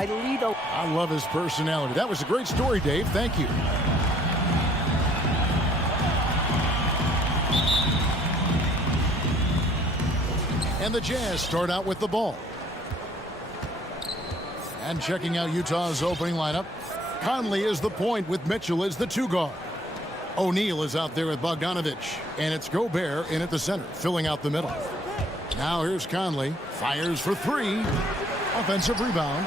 I lead a... I love his personality. That was a great story, Dave. Thank you. And the Jazz start out with the ball. And checking out Utah's opening lineup, Conley is the point with Mitchell as the two guard. O'Neal is out there with Bogdanovic, and it's Gobert in at the center, filling out the middle. Now here's Conley, fires for three. Offensive rebound.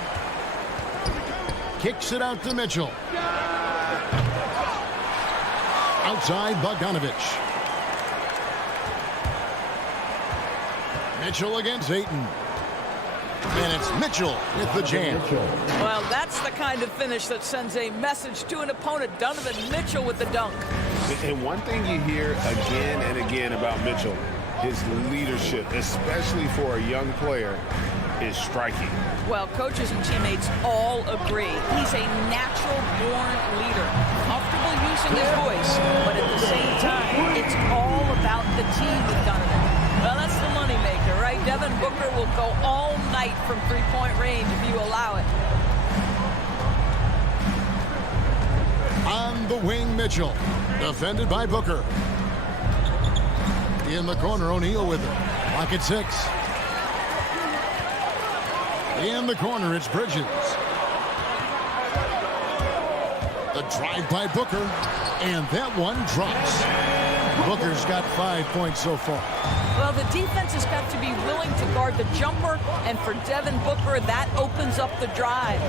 Kicks it out to Mitchell. Outside Bogdanovic. Mitchell against Ayton. And it's Mitchell with the jam. Well, that's the kind of finish that sends a message to an opponent. Donovan Mitchell with the dunk. And one thing you hear again and again about Mitchell, his leadership, especially for a young player, is striking. Well, coaches and teammates all agree. He's a natural-born leader, comfortable using his voice, but at the same time, it's all about the team with Donovan. Well, that's the moneymaker, right? Devin Booker will go all night from three-point range if you allow it. On the wing, Mitchell, defended by Booker. In the corner, O'Neal with it. Clock at 6. In the corner, it's Bridges. The drive by Booker, and that one drops. Booker's got 5 points so far. Well, the defense has got to be willing to guard the jumper, and for Devin Booker, that opens up the drive.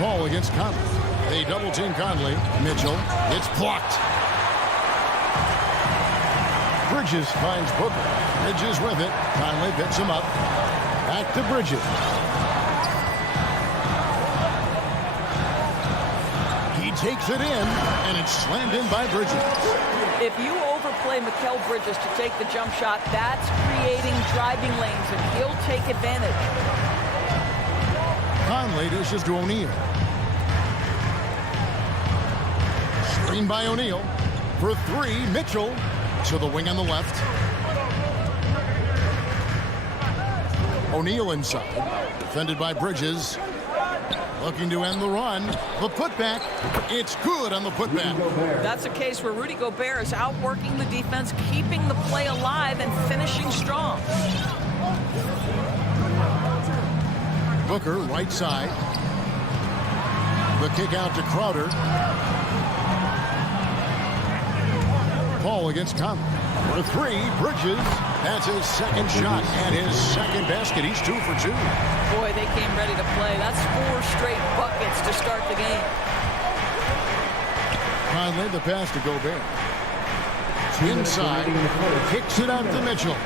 Paul against Conley. They double-team Conley. Mitchell, it's blocked. Bridges finds Booker. Bridges with it. Conley picks him up. Back to Bridges. He takes it in, and it's slammed in by Bridges. If you overplay Mikal Bridges to take the jump shot, that's creating driving lanes, and he'll take advantage. Conley dishes to O'Neal. Screen by O'Neal. For three, Mitchell to the wing on the left. O'Neal inside. Defended by Bridges. Looking to end the run. The putback. It's good on the putback. That's a case where Rudy Gobert is outworking the defense, keeping the play alive, and finishing strong. Booker, right side. The kick out to Crowder. Paul against Conley. For three, Bridges. That's his second shot and his second basket. He's 2 for 2. Boy, they came ready to play. That's 4 straight buckets to start the game. Conley, the pass to Gobert. Inside. Kicks it out to Mitchell.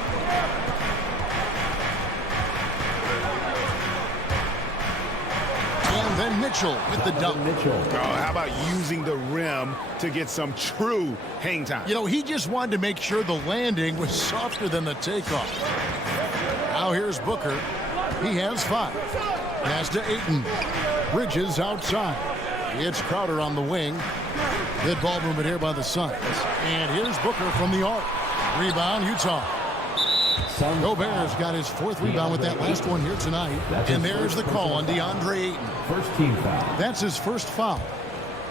And then Mitchell with the dunk. Oh, how about using the rim to get some true hang time? You know, he just wanted to make sure the landing was softer than the takeoff. Now here's Booker. He has 5. Pass to Ayton. Bridges outside. It's Crowder on the wing. Good ball movement here by the Suns. And here's Booker from the arc. Rebound, Utah. Gobert's got his 4th rebound with that last one here tonight. And there's the call on DeAndre Ayton. First team foul. That's his first foul.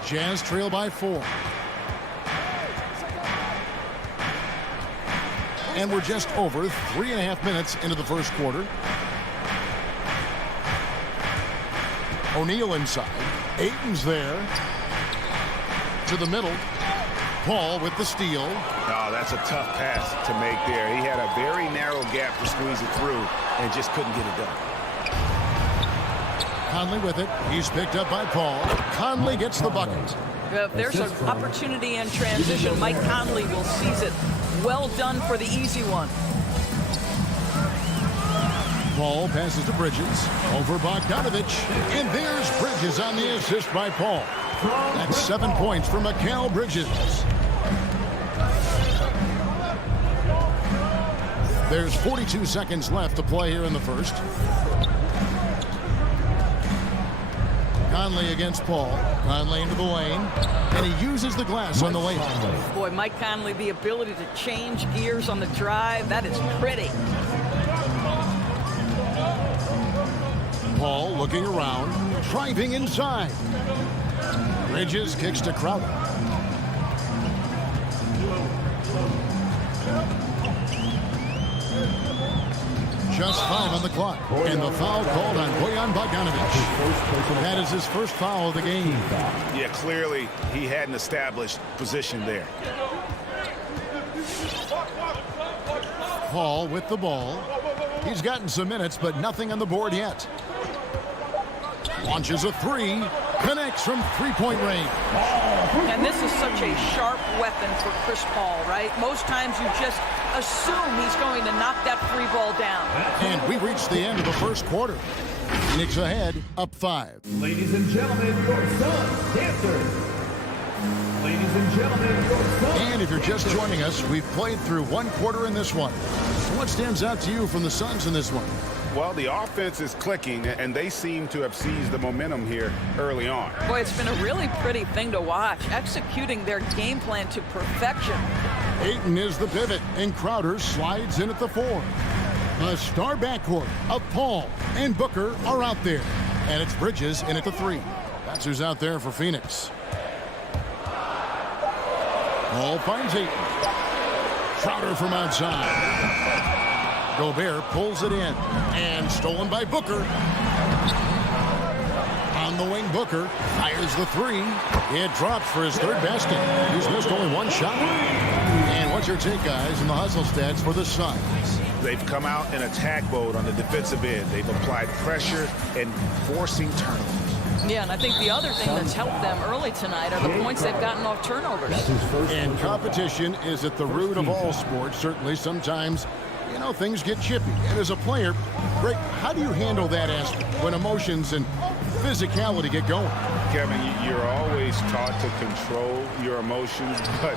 Jazz trail by 4. And we're just over 3.5 minutes into the first quarter. O'Neal inside. Ayton's there. To the middle. Paul with the steal. Oh, that's a tough pass to make there. He had a very narrow gap to squeeze it through and just couldn't get it done. Conley with it. He's picked up by Paul. Conley gets the bucket. If there's an opportunity in transition, Mike Conley will seize it. Well done for the easy one. Paul passes to Bridges. Over Bogdanovic. And there's Bridges on the assist by Paul. That's 7 points for Mikal Bridges. There's 42 seconds left to play here in the first. Conley against Paul. Conley into the lane. And he uses the glass on the layup. Boy, Mike Conley, the ability to change gears on the drive, that is pretty. Looking around, driving inside. Bridges kicks to Crowder. Just 5 on the clock. And the foul called on Bojan Bogdanovic. That is his first foul of the game. Yeah, clearly he hadn't established position there. Paul with the ball. He's gotten some minutes, but nothing on the board yet. Launches a three. Connects from three-point range. And this is such a sharp weapon for Chris Paul, right? Most times you just assume he's going to knock that free ball down. And we reached the end of the first quarter. Phoenix ahead, up 5. Ladies and gentlemen, your Suns dancers. Ladies and gentlemen, your Suns. And if you're just joining us, we've played through one quarter in this one. So what stands out to you from the Suns in this one? Well, the offense is clicking, and they seem to have seized the momentum here early on. Boy, it's been a really pretty thing to watch, executing their game plan to perfection. Ayton is the pivot, and Crowder slides in at the 4. The star backcourt of Paul and Booker are out there. And it's Bridges in at the 3. That's who's out there for Phoenix. Paul finds Ayton. Crowder from outside. Gobert pulls it in. And stolen by Booker. On the wing, Booker fires the 3. It drops for his 3rd basket. He's missed only 1 shot. And what's your take, guys, in the hustle stats for the Suns? They've come out in attack mode on the defensive end. They've applied pressure and forcing turnovers. Yeah, and I think the other thing that's helped them early tonight are the points they've gotten off turnovers. And competition is at the root of all sports. Certainly, sometimes, you know, things get chippy. And as a player, Greg, how do you handle that aspect when emotions and physicality get going? Kevin, you're always taught to control your emotions, but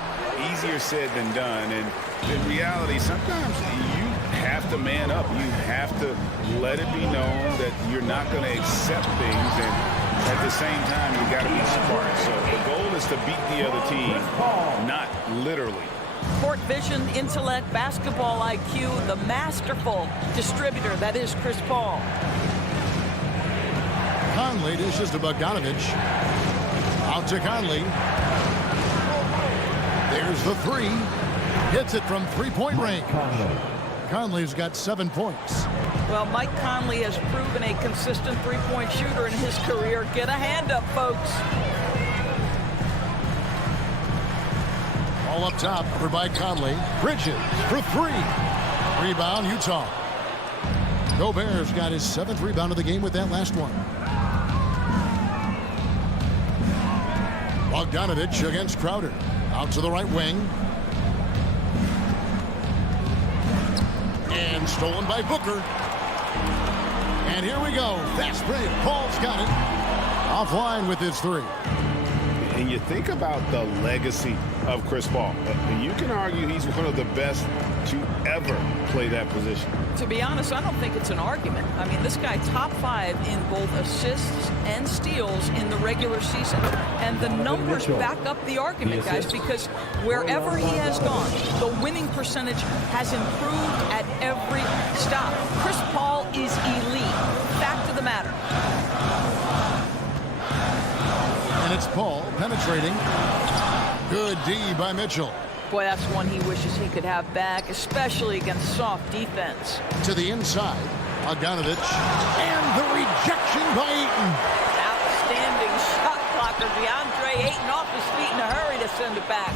easier said than done. And in reality, sometimes you have to man up. You have to let it be known that you're not going to accept things. And at the same time, you got to be smart. So the goal is to beat the other team, not literally. Court vision, intellect, basketball IQ, the masterful distributor that is Chris Paul. Conley dishes to Bogdanovic. Out to Conley. There's the 3. Hits it from three-point range. Conley's got 7 points. Well, Mike Conley has proven a consistent three-point shooter in his career. Get a hand up, folks. All up top, covered by Conley. Bridges for 3. Rebound, Utah. Gobert's got his 7th rebound of the game with that last one. Bogdanovic against Crowder. Out to the right wing. And stolen by Booker. And here we go. Fast break. Paul's got it. Offline with his 3. And you think about the legacy of Chris Paul. You can argue he's one of the best to ever play that position. To be honest, I don't think it's an argument. I mean, this guy top 5 in both assists and steals in the regular season. And the numbers back up the argument, guys, because wherever he has gone, the winning percentage has improved at every stop. Chris Paul is elite. Fact of the matter. And it's Paul penetrating. Good D by Mitchell. Boy, that's one he wishes he could have back, especially against soft defense. To the inside, Bogdanovic. And the rejection by Ayton. Outstanding shot blocker. DeAndre Ayton off his feet in a hurry to send it back.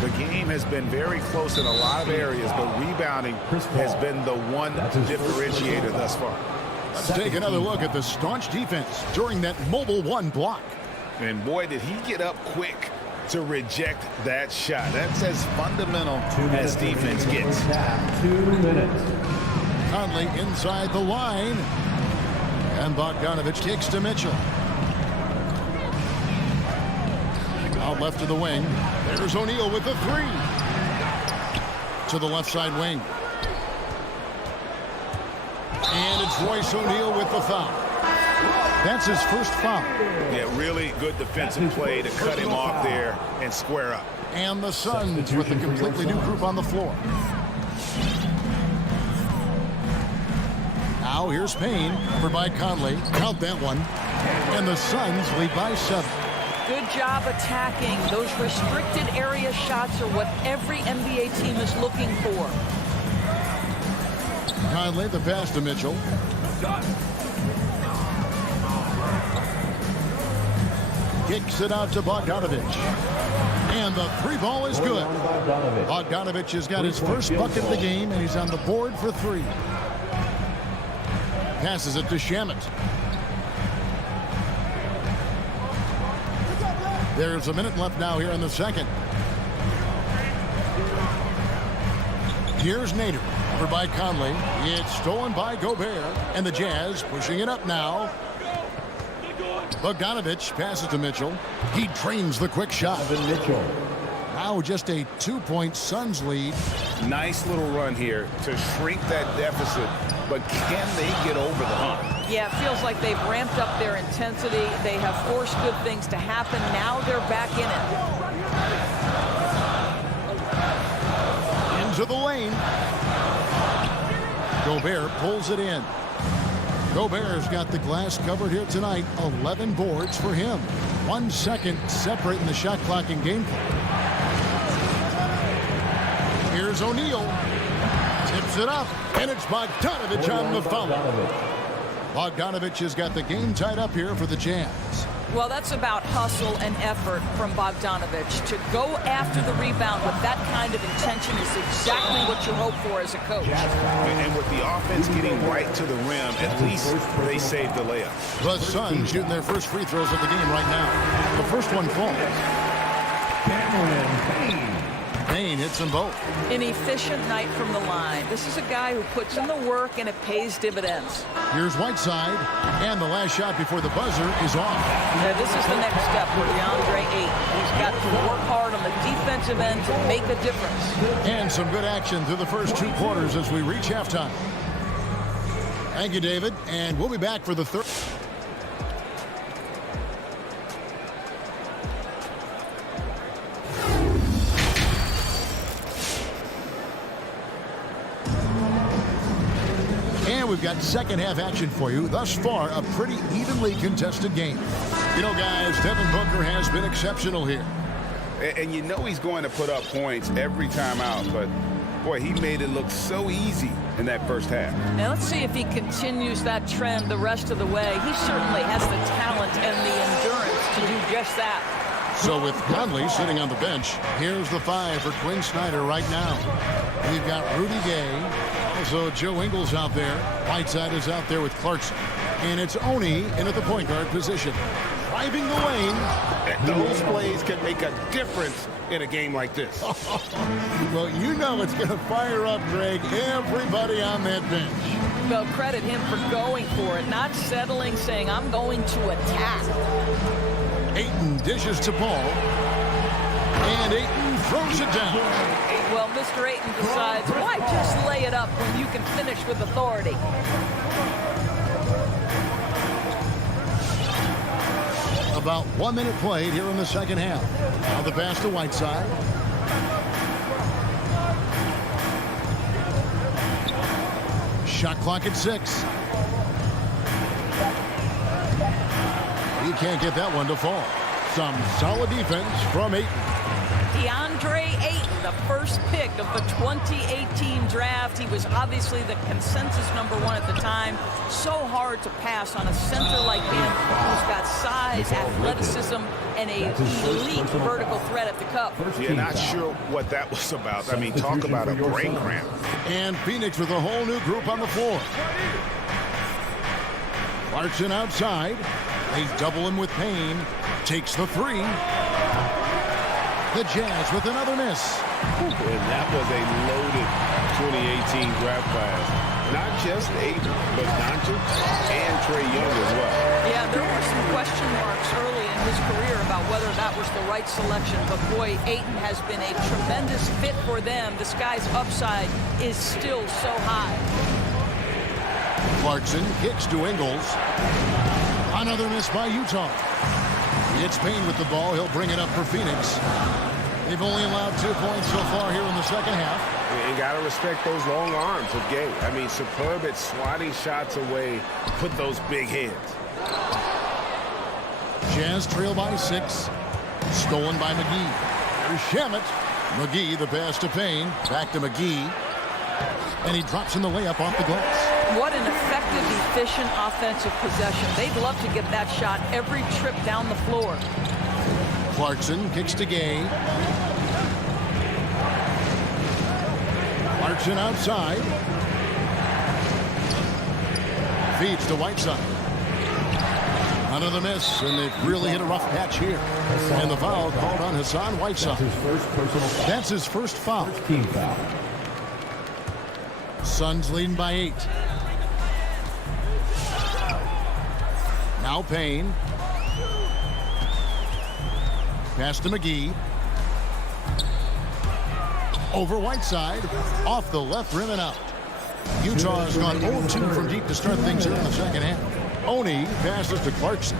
The game has been very close in a lot of areas, but rebounding has been the one differentiator thus far. Let's take another look at the staunch defense during that Mobile 1 block. And boy, did he get up quick to reject that shot. That's as fundamental as defense gets. 2 minutes. Conley inside the line. And Bogdanovic kicks to Mitchell. Out left to the wing. There's O'Neal with the 3. To the left side wing. And it's Royce O'Neal with the foul. That's his first foul. Yeah, really good defensive play to cut him off there and square up. And the Suns with a completely new group on the floor. Now now. Here's Payne over by Conley. Count that one. And the Suns lead by 7. Good job attacking. Those restricted area shots are what every NBA team is looking for. Conley, the pass to Mitchell. Kicks it out to Bogdanovich. And the 3 ball is good. Bogdanovich has got his first bucket of the game, and he's on the board for 3. Passes it to Shamet. There's a minute left now here in the second. Here's Nader over by Conley. It's stolen by Gobert, and the Jazz pushing it up now. Bogdanovich passes to Mitchell. He drains the quick shot. Mitchell. Now just a 2-point Suns lead. Nice little run here to shrink that deficit, but can they get over the hump? Yeah, it feels like they've ramped up their intensity. They have forced good things to happen. Now they're back in it. Into the lane. Gobert pulls it in. Gobert's got the glass covered here tonight. 11 boards for him. 1 second separating the shot clock and game clock. Here's O'Neal. Tips it up, and it's Bogdanovich on the foul. Bogdanovich has got the game tied up here for the Jazz. Well, that's about hustle and effort from Bogdanovich. To go after the rebound with that kind of intention is exactly what you hope for as a coach. And with the offense getting right to the rim, at least they saved the layup. The Suns shooting their first free throws of the game right now. The first one falls. Payne hits them both. An efficient night from the line. This is a guy who puts in the work, and it pays dividends. Here's Whiteside, and the last shot before the buzzer is off. Now, this is the next step for DeAndre Ayton. He's got to work hard on the defensive end to make a difference. And some good action through the first 2 quarters as we reach halftime. Thank you, David, and we'll be back for the third. We've got second half action for you. Thus far, a pretty evenly contested game. You know, guys, Devin Booker has been exceptional here. And you know he's going to put up points every time out, but boy, he made it look so easy in that first half. Now let's see if he continues that trend the rest of the way. He certainly has the talent and the endurance to do just that. So with Conley sitting on the bench, here's the 5 for Quinn Snyder right now. We've got Rudy Gay. Also, Joe Ingles out there. Whiteside is out there with Clarkson. And it's Oni in at the point guard position. Driving the lane. Those plays can make a difference in a game like this. Well, you know it's going to fire up, Greg, everybody on that bench. Well, credit him for going for it, not settling, saying, I'm going to attack. Ayton dishes to Paul. And Ayton throws it down. Well, Mr. Ayton decides, why just lay it up when you can finish with authority? About 1 minute played here in the second half. Now the pass to Whiteside. Shot clock at 6. He can't get that one to fall. Some solid defense from Ayton. DeAndre Ayton, the first pick of the 2018 draft. He was obviously the consensus #1 at the time. So hard to pass on a center like him who's got size, athleticism, and a elite vertical threat at the cup. Yeah, not sure what that was about. I mean, talk about a brain cramp. And Phoenix with a whole new group on the floor. Clarkson outside. They double him with Payne. Takes the 3. The Jazz with another miss. And that was a loaded 2018 draft class. Not just Ayton, but Doncic and Trae Young as well. Yeah, there were some question marks early in his career about whether that was the right selection. But boy, Ayton has been a tremendous fit for them. This guy's upside is still so high. Clarkson kicks to Ingles. Another miss by Utah. It's Payne with the ball. He'll bring it up for Phoenix. They've only allowed 2 points so far here in the second half. You got to respect those long arms of Gay. I mean, superb at swatting shots away, put those big hands. Jazz trail by 6. Stolen by McGee. Here's Shamet. McGee, the pass to Payne. Back to McGee. And he drops in the layup off the glass. What an effective, efficient offensive possession. They'd love to get that shot every trip down the floor. Clarkson kicks to Gay. Clarkson outside. Feeds to Whiteside. Another miss, and they've really hit a rough patch here. And the foul called on Hassan Whiteside. That's his first foul. Team foul. Suns leading by 8. Now Payne. Pass to McGee. Over Whiteside. Off the left rim and out. Utah has gone 0-2 from deep to start things here in the second half. Oni passes to Clarkson.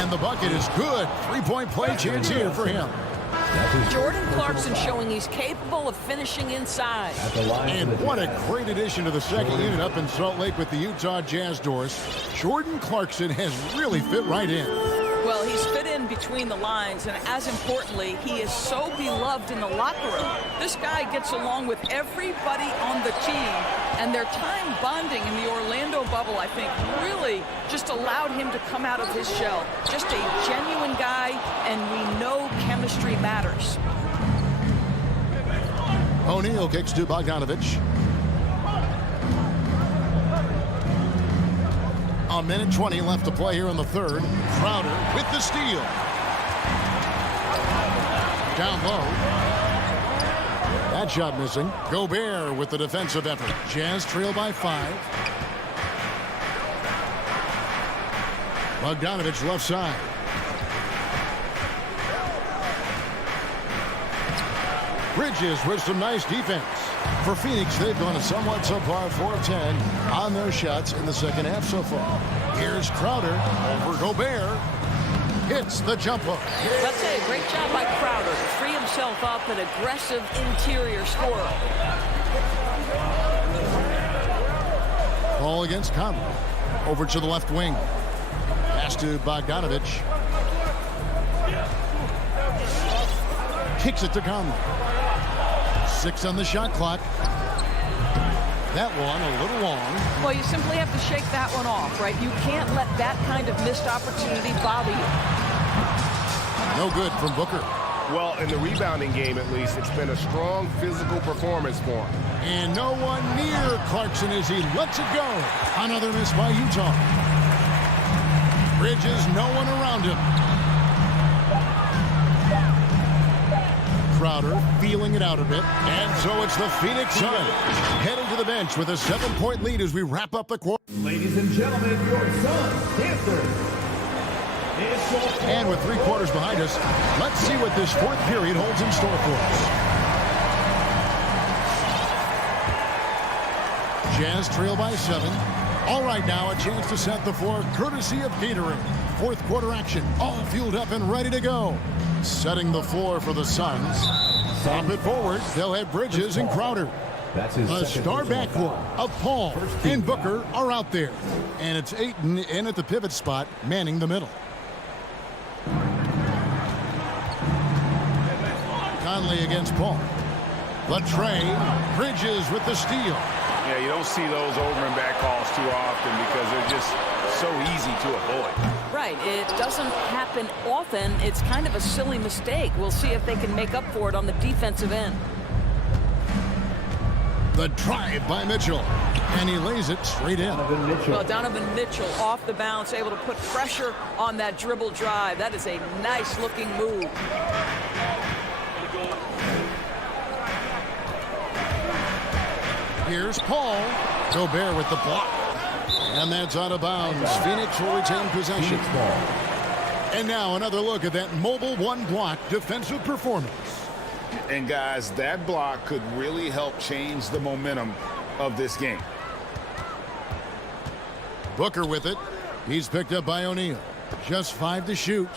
And the bucket is good. Three-point play chance here for him. Jordan Clarkson showing he's capable of finishing inside. And what a great addition to the second unit up in Salt Lake with the Utah Jazz doors. Jordan Clarkson has really fit right in. Well, he's fit in between the lines, and as importantly, he is so beloved in the locker room. This guy gets along with everybody on the team, and their time bonding in the Orlando bubble, I think, really just allowed him to come out of his shell. Just a genuine guy, and we know chemistry matters. O'Neal kicks to Bogdanovich. A minute 20 left to play here in the third. Crowder with the steal. Down low. That shot missing. Gobert with the defensive effort. Jazz trail by 5. Bogdanovich left side. Bridges with some nice defense. For Phoenix, they've gone a somewhat subpar 4 of 10 on their shots in the second half so far. Here's Crowder over Gobert. Hits the jump hook. Let's say a great job by Crowder to free himself up, an aggressive interior scorer. Ball against Conley. Over to the left wing. Pass to Bogdanovich. Kicks it to Conley. 6 on the shot clock. That one a little long. Well, you simply have to shake that one off, right? You can't let that kind of missed opportunity bother you. No good from Booker. Well, in the rebounding game, at least, it's been a strong physical performance for him. And no one near Clarkson as he lets it go. Another miss by Utah. Bridges, no one around him. Crowder feeling it out a bit. And so it's the Phoenix Suns heading to the bench with a 7-point lead as we wrap up the quarter. Ladies and gentlemen, your Suns dancers. And with 3 quarters behind us, let's see what this fourth period holds in store for us. Jazz trail by 7. All right, now a chance to set the floor courtesy of Gatorade. Fourth quarter action, all fueled up and ready to go. Setting the floor for the Suns. Pop it forward. They'll have Bridges and Crowder. A star backcourt of Paul and Booker are out there. And it's Ayton in at the pivot spot, manning the middle. Conley against Paul. Latrey. Bridges with the steal. Yeah, you don't see those over and back calls too often because they're just so easy to avoid. Right, it doesn't happen often. It's kind of a silly mistake. We'll see if they can make up for it on the defensive end. The drive by Mitchell. And he lays it straight in. Well, Donovan Mitchell off the bounce, able to put pressure on that dribble drive. That is a nice-looking move. Here's Paul. Gobert with the block. And that's out of bounds. Phoenix will retain possession. And now another look at that mobile one-block defensive performance. And guys, that block could really help change the momentum of this game. Booker with it. He's picked up by O'Neal. Just 5 to shoot.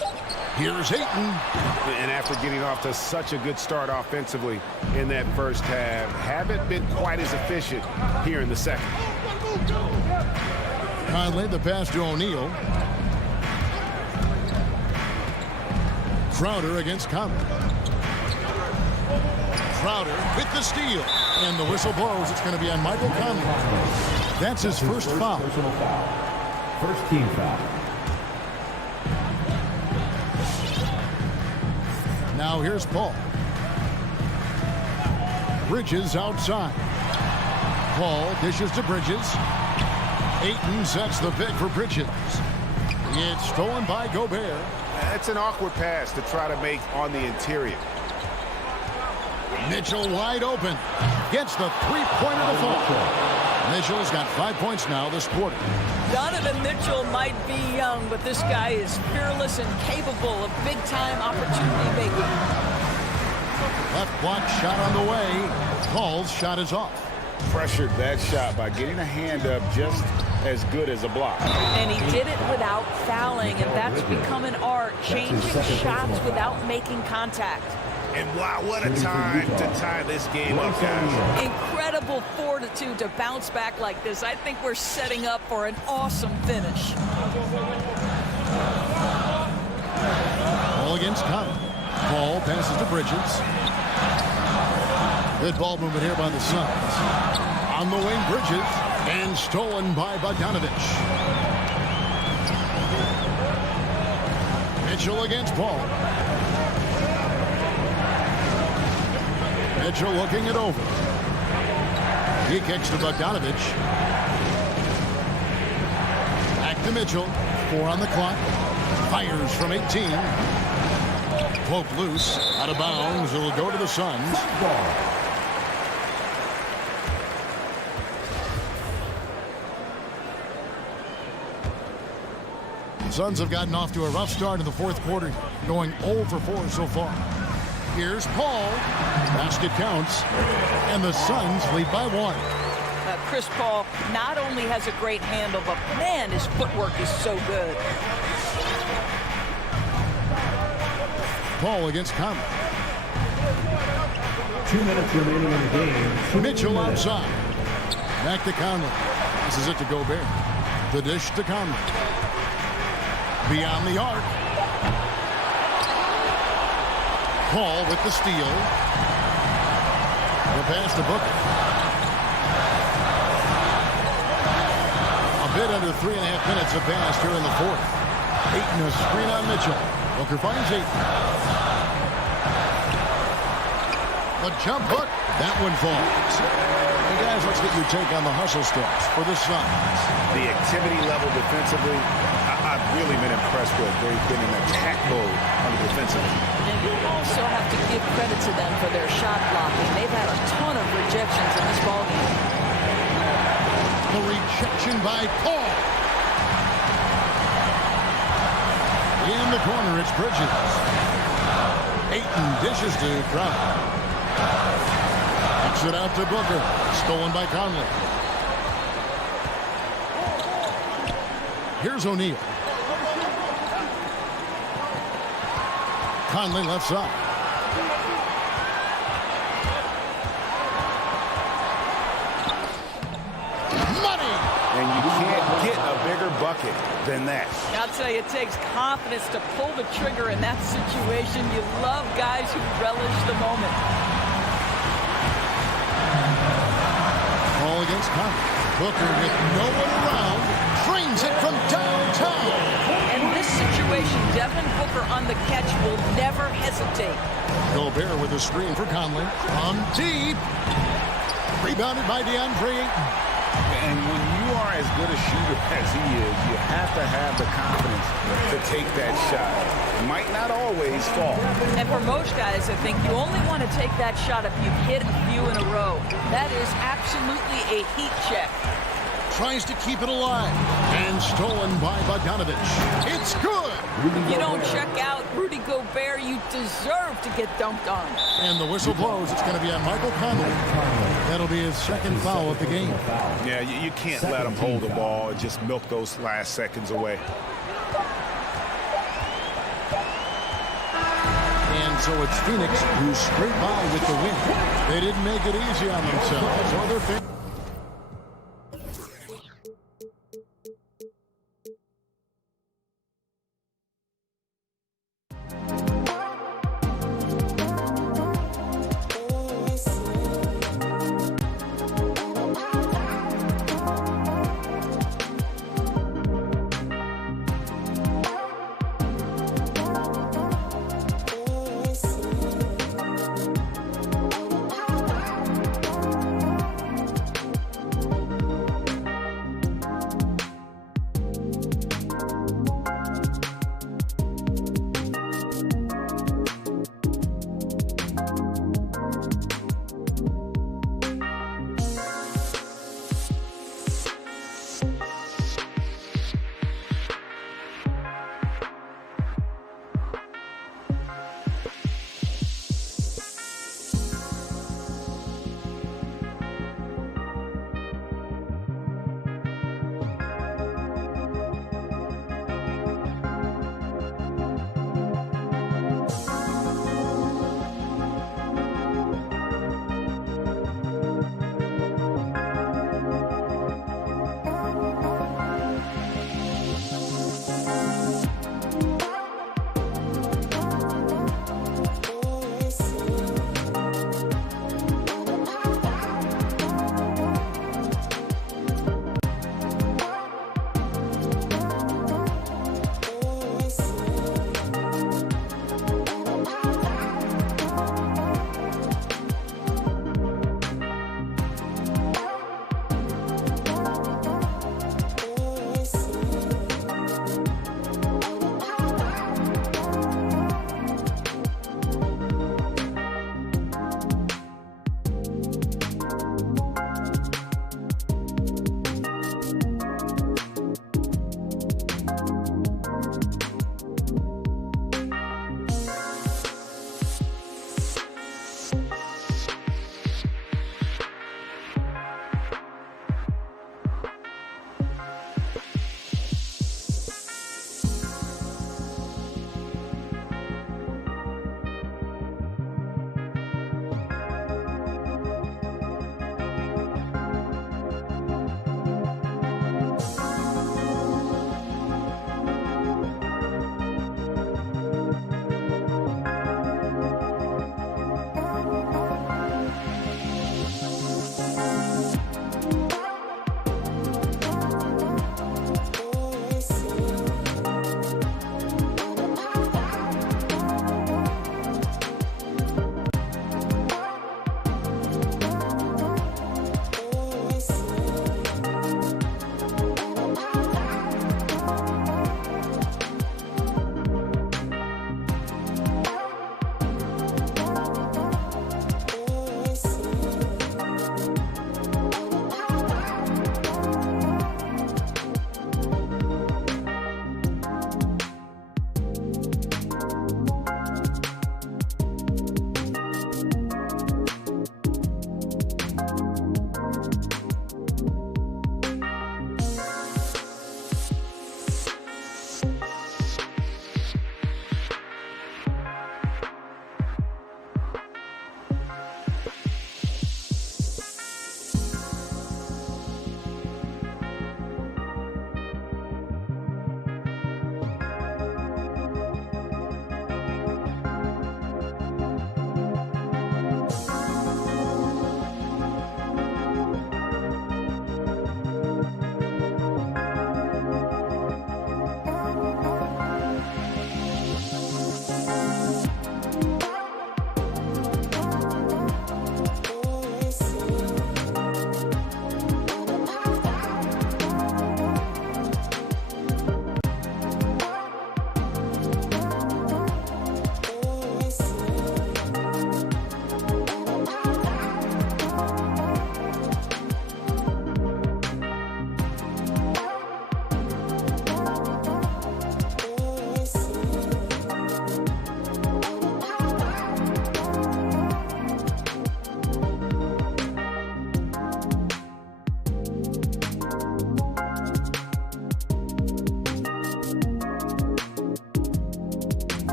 Here's Ayton. And after getting off to such a good start offensively in that first half, haven't been quite as efficient here in the second. Conley, the pass to O'Neal. Crowder against Conley. Crowder with the steal. And the whistle blows. It's going to be on Michael Conley. That's his first foul. Personal foul. First team foul. Now here's Paul. Bridges outside. Paul dishes to Bridges. Ayton sets the pick for Bridges. It's stolen by Gobert. That's an awkward pass to try to make on the interior. Mitchell wide open. Gets the three-pointer to fall. Mitchell's got 5 points now this quarter. Donovan Mitchell might be young, but this guy is fearless and capable of big-time opportunity making. Left block shot on the way. Paul's shot is off. Pressured that shot by getting a hand up just as good as a block. And he did it without fouling, and that's become an art, changing shots without making contact. And wow, what a time to tie this game up, guys. Incredible fortitude to bounce back like this. I think we're setting up for an awesome finish. Ball against Conley. Paul passes to Bridges. Good ball movement here by the Suns. On the wing, Bridges. And stolen by Bogdanovich. Mitchell against Paul. Mitchell looking it over. He kicks to Bogdanovich. Back to Mitchell. 4 on the clock. Fires from 18. Poke loose. Out of bounds. It'll go to the Suns. The Suns have gotten off to a rough start in the fourth quarter, going 0 for 4 so far. Here's Paul. Basket counts. And the Suns lead by 1. Chris Paul not only has a great handle, but man, his footwork is so good. Paul against Conley. 2 minutes remaining in the game. Mitchell outside. Back to Conley. This is it to Gobert. The dish to Conley. Beyond the arc. Paul with the steal. The pass to Booker. A bit under 3.5 minutes have passed here in the fourth. Ayton a screen on Mitchell. Booker finds Ayton. A jump hook. That one falls. Hey guys, let's get your take on the hustle steps for the Suns. The activity level defensively, I've really been impressed with. They've been in attack mode on the defensive end. And you also have to give credit to them for their shot blocking. They've had a ton of rejections in this ballgame. The rejection by Paul. In the corner, it's Bridges. Ayton dishes to Crowder. Kicks it out to Booker. Stolen by Conley. Here's O'Neal. Conley left side. Money! And you can't get a bigger bucket than that. I'll tell you, it takes confidence to pull the trigger in that situation. You love guys who relish the moment. Ball against Conley. Booker with no one around. Frames it from downtown. In this situation, Devin Booker on the catch will never hesitate. Gobert with a screen for Conley. On deep. Rebounded by DeAndre Ayton. And when you are as good a shooter as he is, you have to have the confidence to take that shot. It might not always fall. And for most guys, I think you only want to take that shot if you've hit a few in a row. That is absolutely a heat check. Tries to keep it alive. And stolen by Bogdanovich. It's good. If you don't check out Rudy Gobert, you deserve to get dumped on. And the whistle blows. It's going to be on Michael Conley. That'll be his second foul of the game. Yeah, you can't let him hold the ball and just milk those last seconds away. And so it's Phoenix who scraped by with the win. They didn't make it easy on themselves or their fans.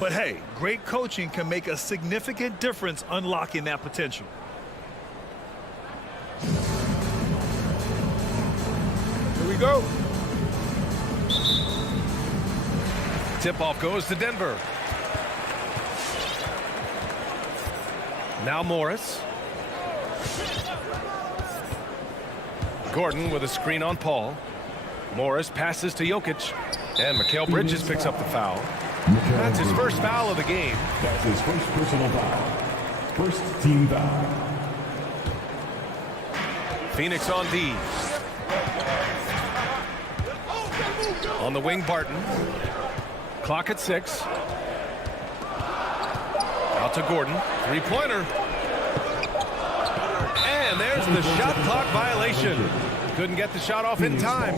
But hey, great coaching can make a significant difference unlocking that potential. Here we go. Tip-off goes to Denver. Now Morris. Gordon with a screen on Paul. Morris passes to Jokic. And Mikal Bridges picks up the foul. That's his first foul of the game. That's his first personal foul. First team foul. Phoenix on D. On the wing, Barton. Clock at 6. Out to Gordon. Three-pointer. And there's the shot clock violation. Couldn't get the shot off in time.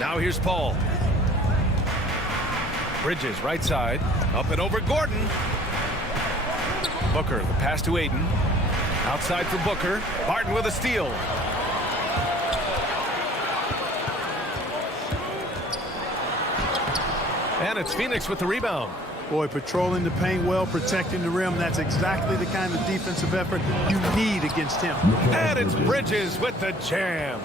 Now here's Paul. Bridges, right side. Up and over Gordon. Booker, the pass to Ayton. Outside for Booker. Barton with a steal. And it's Phoenix with the rebound. Boy, patrolling the paint well, protecting the rim. That's exactly the kind of defensive effort you need against him. And it's Bridges with the jam.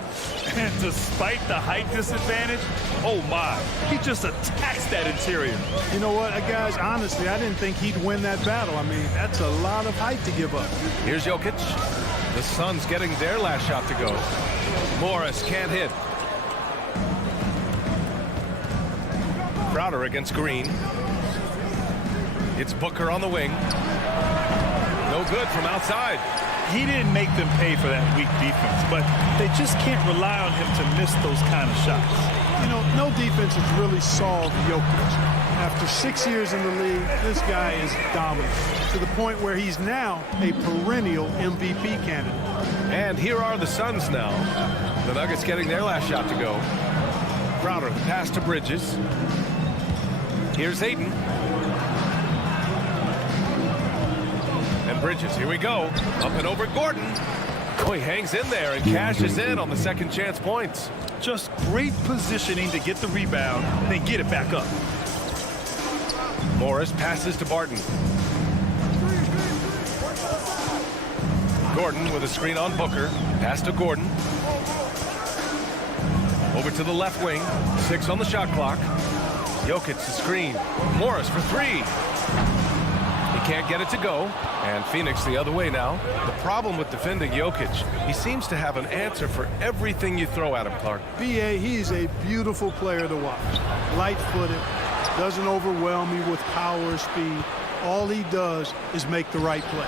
And despite the height disadvantage, oh my, he just attacks that interior. You know what, guys, honestly, I didn't think he'd win that battle. I mean, that's a lot of height to give up. Here's Jokic. The Suns getting their last shot to go. Morris can't hit. Crowder against Green. It's Booker on the wing. No good from outside. He didn't make them pay for that weak defense, but they just can't rely on him to miss those kind of shots. You know, no defense has really solved Jokic. After 6 years in the league, this guy is dominant to the point where he's now a perennial MVP candidate. And here are the Suns now. The Nuggets getting their last shot to go. Crowder, the pass to Bridges. Here's Ayton. And Bridges, here we go. Up and over Gordon. Oh, he hangs in there and cashes in on the second chance points. Just great positioning to get the rebound, then get it back up. Morris passes to Barton. Gordon with a screen on Booker. Pass to Gordon. Over to the left wing. 6 on the shot clock. Jokic the screen. Morris for 3. He can't get it to go. And Phoenix the other way now. The problem with defending Jokic, he seems to have an answer for everything you throw at him, Clark. B.A., he's a beautiful player to watch. Light-footed, doesn't overwhelm you with power or speed. All he does is make the right play.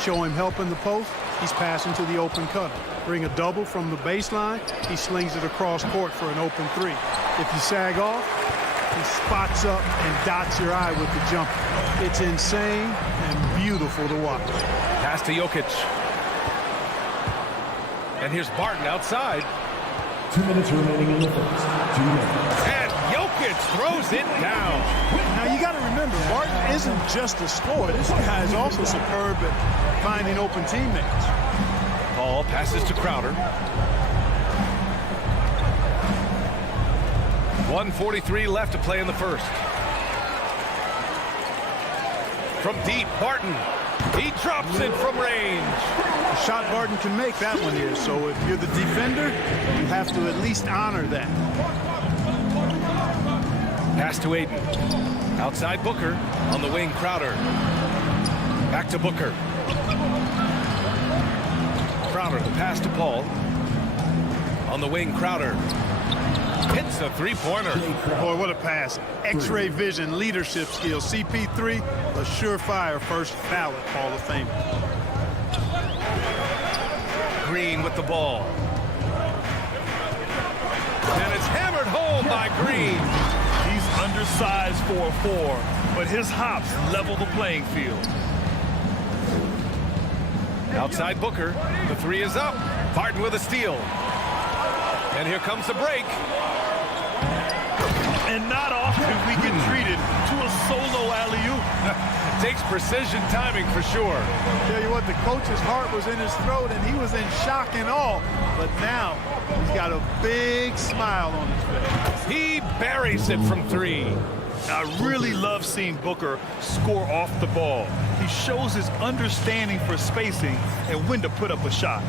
Show him help in the post, he's passing to the open cutter. Bring a double from the baseline, he slings it across court for an open 3. If you sag off, he spots up and dots your eye with the jumper. It's insane and beautiful to watch. Pass to Jokic. And here's Barton outside. 2 minutes remaining in the first. 2 minutes. And Jokic throws it down. Now you got to remember, Barton isn't just a scorer. This guy is also superb at finding open teammates. Paul passes to Crowder. 1:43 left to play in the first. From deep, Barton. He drops it from range. The shot Barton can make, that one is. So if you're the defender, you have to at least honor that. Pass to Ayton. Outside Booker. On the wing, Crowder. Back to Booker. Crowder, the pass to Paul. On the wing, Crowder. Hits a three-pointer. Boy, what a pass. X-ray vision, leadership skills. CP3, a surefire first ballot Hall of Fame. Green with the ball. And it's hammered home by Green. He's undersized for a 4, but his hops level the playing field. Outside Booker. The 3 is up. Barton with a steal. And here comes the break. And not often we get treated to a solo alley-oop. Takes precision timing for sure. Tell you what, the coach's heart was in his throat, and he was in shock and awe. But now he's got a big smile on his face. He buries it from 3. I really love seeing Booker score off the ball. He shows his understanding for spacing and when to put up a shot.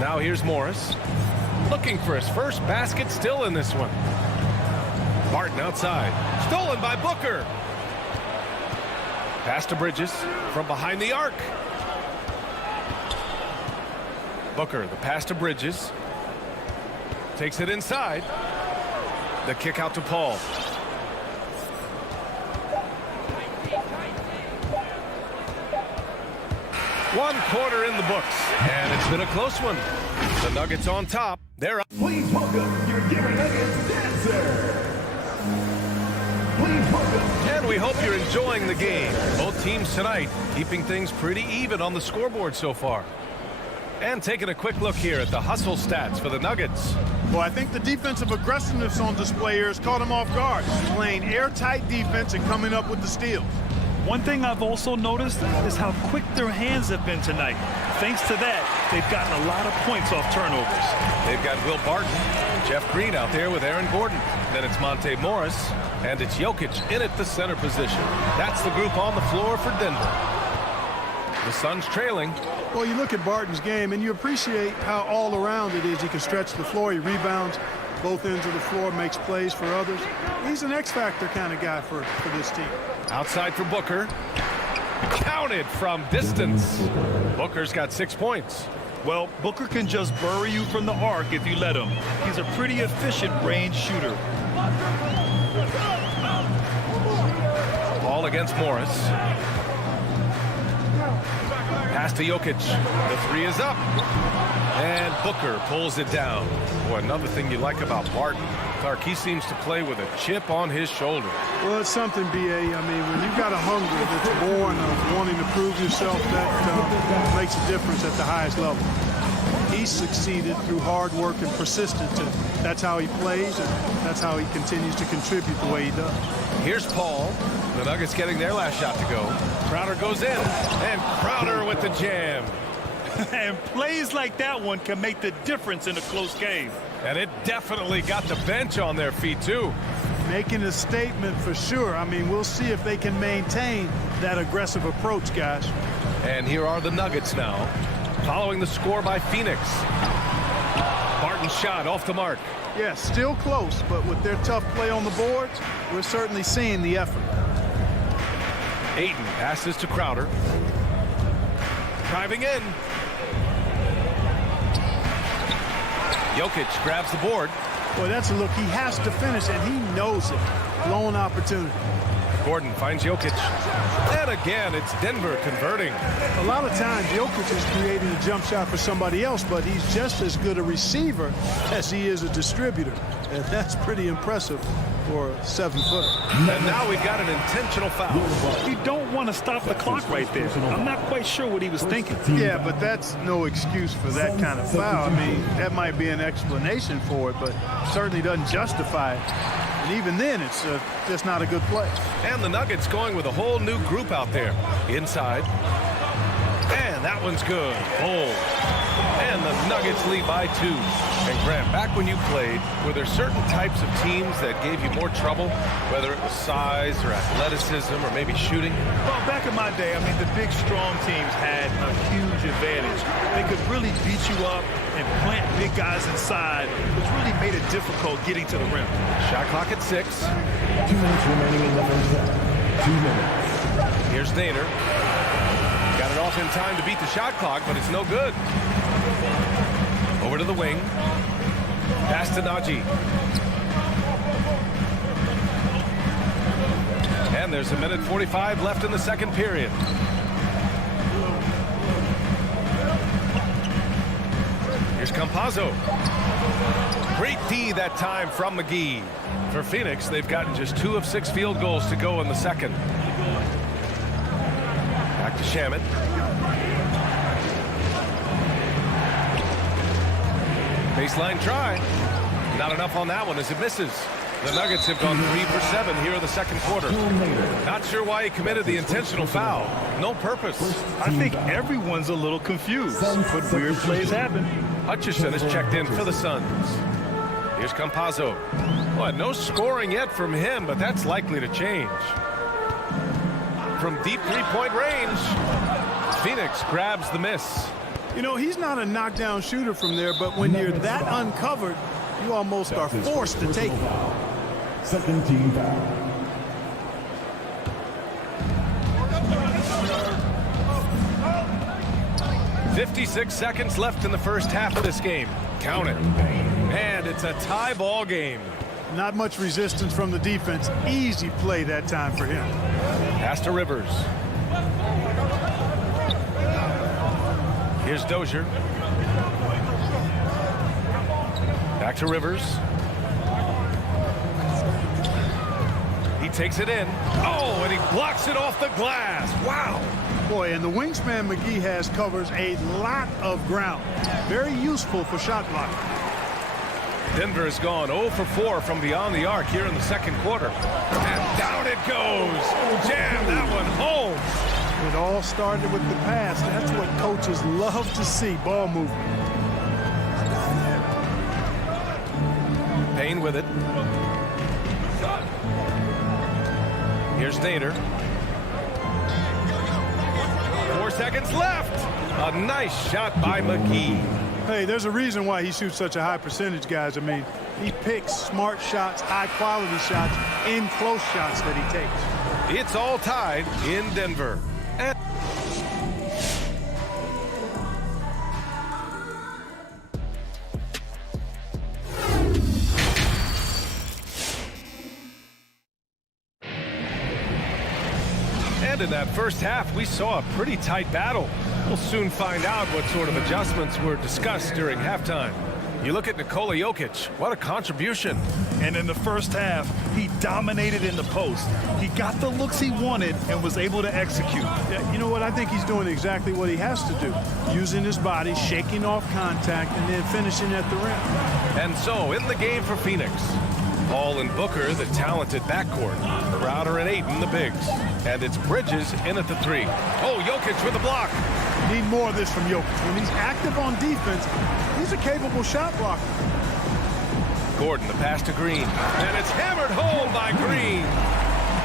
Now here's Morris. Looking for his first basket, still in this one. Barton outside. Stolen by Booker. Pass to Bridges from behind the arc. Booker, the pass to Bridges. Takes it inside. The kick out to Paul. One quarter in the books, and it's been a close one. The Nuggets on top. They're up. Please welcome your Denver Nuggets dancer. Please welcome. And we hope you're enjoying the game. Both teams tonight keeping things pretty even on the scoreboard so far. And taking a quick look here at the hustle stats for the Nuggets. Well, I think the defensive aggressiveness on display here has caught him off guard. Playing airtight defense and coming up with the steals. One thing I've also noticed is how quick their hands have been tonight. Thanks to that, they've gotten a lot of points off turnovers. They've got Will Barton, Jeff Green out there with Aaron Gordon. Then it's Monte Morris, and it's Jokic in at the center position. That's the group on the floor for Denver. The Suns trailing. Well, you look at Barton's game, and you appreciate how all around it is. He can stretch the floor, he rebounds both ends of the floor, makes plays for others. He's an X-factor kind of guy for this team. Outside for Booker. Counted from distance. Booker's got 6 points. Well, Booker can just bury you from the arc if you let him. He's a pretty efficient range shooter. Ball against Morris. Pass to Jokic. The 3 is up. And Booker pulls it down. Boy, another thing you like about Barton, Clark, he seems to play with a chip on his shoulder. Well, it's something, B.A. I mean, when you've got a hunger that's born of wanting to prove yourself, that makes a difference at the highest level. He's succeeded through hard work and persistence, and that's how he plays, and that's how he continues to contribute the way he does. Here's Paul. The Nuggets getting their last shot to go. Crowder goes in, and Crowder with the jam. And plays like that one can make the difference in a close game. And it definitely got the bench on their feet, too. Making a statement for sure. I mean, we'll see if they can maintain that aggressive approach, guys. And here are the Nuggets now, following the score by Phoenix. Barton's shot off the mark. Yeah, still close, but with their tough play on the boards, we're certainly seeing the effort. Ayton passes to Crowder. Driving in. Jokic grabs the board. Boy, that's a look. He has to finish, and he knows it. Lone opportunity. Gordon finds Jokic. And again, it's Denver converting. A lot of times, Jokic is creating a jump shot for somebody else, but he's just as good a receiver as he is a distributor. And that's pretty impressive for a 7-footer. And now we've got an intentional foul. You don't want to stop the clock right there. I'm not quite sure what he was thinking. Yeah, but that's no excuse for that kind of foul. I mean, that might be an explanation for it, but certainly doesn't justify it. And even then, it's just not a good play. And the Nuggets going with a whole new group out there. Inside. And that one's good. Oh. And the Nuggets lead by 2. And Grant, back when you played, were there certain types of teams that gave you more trouble, whether it was size or athleticism or maybe shooting? Well, back in my day, I mean, the big, strong teams had a huge advantage. They could really beat you up and plant big guys inside, which really made it difficult getting to the rim. Shot clock at 6. 2 minutes remaining in the first half. 2 minutes. Here's Nader. Got it off in time to beat the shot clock, but it's no good. Over to the wing. Pass to Najee. And there's 1:45 left in the second period. Here's Campazzo. Great D that time from McGee. For Phoenix, they've gotten just 2 of 6 field goals to go in the second. Back to Shamet. Baseline try. Not enough on that one as it misses. The Nuggets have gone 3 for 7 here in the second quarter. Not sure why he committed the intentional foul. No purpose. I think everyone's a little confused, but weird plays happen. Hutchison has checked in for the Suns. Here's Campazzo. Well, no scoring yet from him, but that's likely to change. From deep three-point range, Phoenix grabs the miss. You know, he's not a knockdown shooter from there, but when you're that uncovered, you almost are forced to take it. Second team foul. .56 seconds left in the first half of this game. Count it. And it's a tie ball game. Not much resistance from the defense. Easy play that time for him. Pass to Rivers. Here's Dozier. Back to Rivers. He takes it in. Oh, and he blocks it off the glass. Wow. Boy, and the wingspan McGee has covers a lot of ground. Very useful for shot blocking. Denver has gone 0 for 4 from beyond the arc here in the second quarter. And down it goes. Jam that one home. It all started with the pass. That's what coaches love to see, ball movement. Payne with it. Here's Nader. 4 seconds left. A nice shot by McGee. Hey, there's a reason why he shoots such a high percentage, guys. I mean, he picks smart shots, high-quality shots, in close shots that he takes. It's all tied in Denver. And in that first half, we saw a pretty tight battle. We'll soon find out what sort of adjustments were discussed during halftime. You look at Nikola Jokic, what a contribution. And in the first half, he dominated in the post. He got the looks he wanted and was able to execute. Yeah, you know what? I think he's doing exactly what he has to do. Using his body, shaking off contact, and then finishing at the rim. And so, in the game for Phoenix, Paul and Booker, the talented backcourt. Crowder and Ayton, the bigs. And it's Bridges in at the 3. Oh, Jokic with the block. Need more of this from Jokic. When he's active on defense, he's a capable shot blocker. Gordon, the pass to Green. And it's hammered home by Green.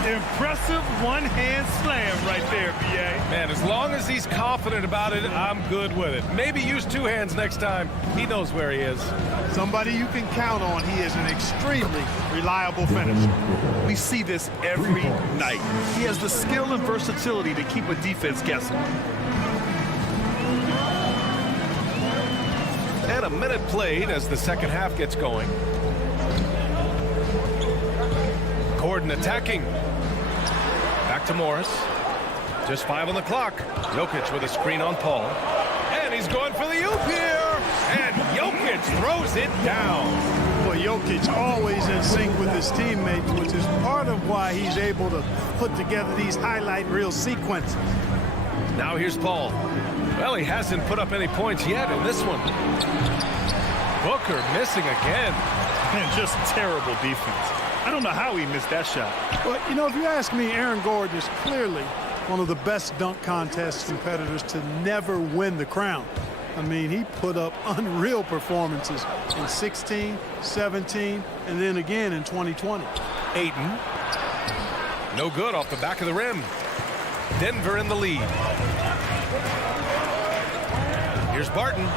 Impressive one-hand slam right there, B.A. Man, as long as he's confident about it, I'm good with it. Maybe use 2 hands next time. He knows where he is. Somebody you can count on. He is an extremely reliable finisher. We see this every night. He has the skill and versatility to keep a defense guessing. And a minute played as the second half gets going. Gordon attacking. Back to Morris. Just 5 on the clock. Jokic with a screen on Paul. And he's going for the oop here. And Jokic throws it down. Well, Jokic always in sync with his teammates, which is part of why he's able to put together these highlight reel sequences. Now here's Paul. Well, he hasn't put up any points yet in this one. Booker missing again. And just terrible defense. I don't know how he missed that shot. Well, you know, if you ask me, Aaron Gordon is clearly one of the best dunk contest competitors to never win the crown. I mean, he put up unreal performances in 16, 17, and then again in 2020. Ayton. No good off the back of the rim. Denver in the lead. Here's Barton.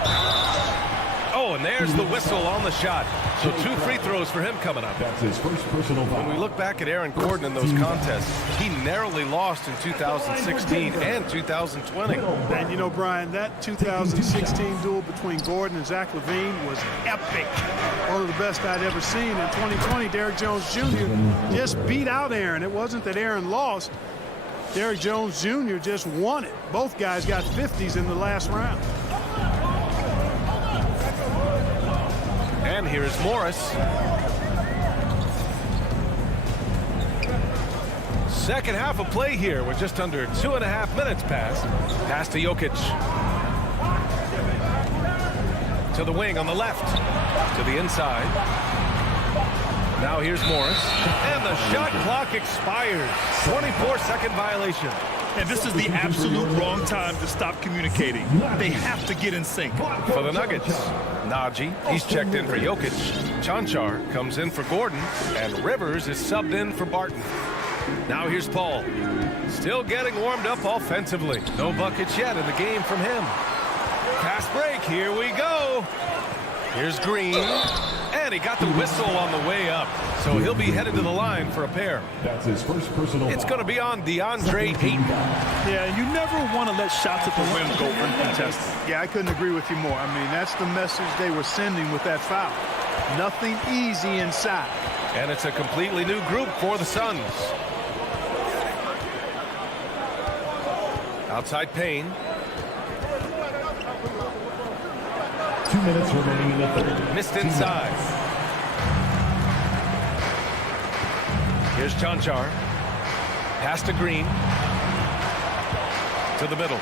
Oh, and there's the whistle on the shot. So 2 free throws for him coming up. That's his first personal foul. When we look back at Aaron Gordon in those contests, he narrowly lost in 2016 and 2020. And you know, Brian, that 2016 duel between Gordon and Zach LaVine was epic. One of the best I'd ever seen. In 2020, Derrick Jones Jr. just beat out Aaron. It wasn't that Aaron lost. Derrick Jones Jr. just won it. Both guys got 50s in the last round. And here's Morris. Second half of play here with just under 2.5 minutes passed. Pass to Jokic. To the wing on the left. To the inside. Now here's Morris. And the shot clock expires. 24-second violation. And this is the absolute wrong time to stop communicating. They have to get in sync. For the Nuggets, Najee, he's checked in for Jokic. Chanchar comes in for Gordon. And Rivers is subbed in for Barton. Now here's Paul. Still getting warmed up offensively. No buckets yet in the game from him. Pass break, here we go. Here's Green. And he got the whistle on the way up. So he'll be headed to the line for a pair. That's his first personal It's going to be on DeAndre Ayton. Yeah, you never want to let shots at the rim go uncontested. Yeah, I couldn't agree with you more. I mean, that's the message they were sending with that foul. Nothing easy inside. And it's a completely new group for the Suns. Outside Payne. 2 minutes remaining in the third. Missed inside. Here's Chanchar. Pass to Green. To the middle.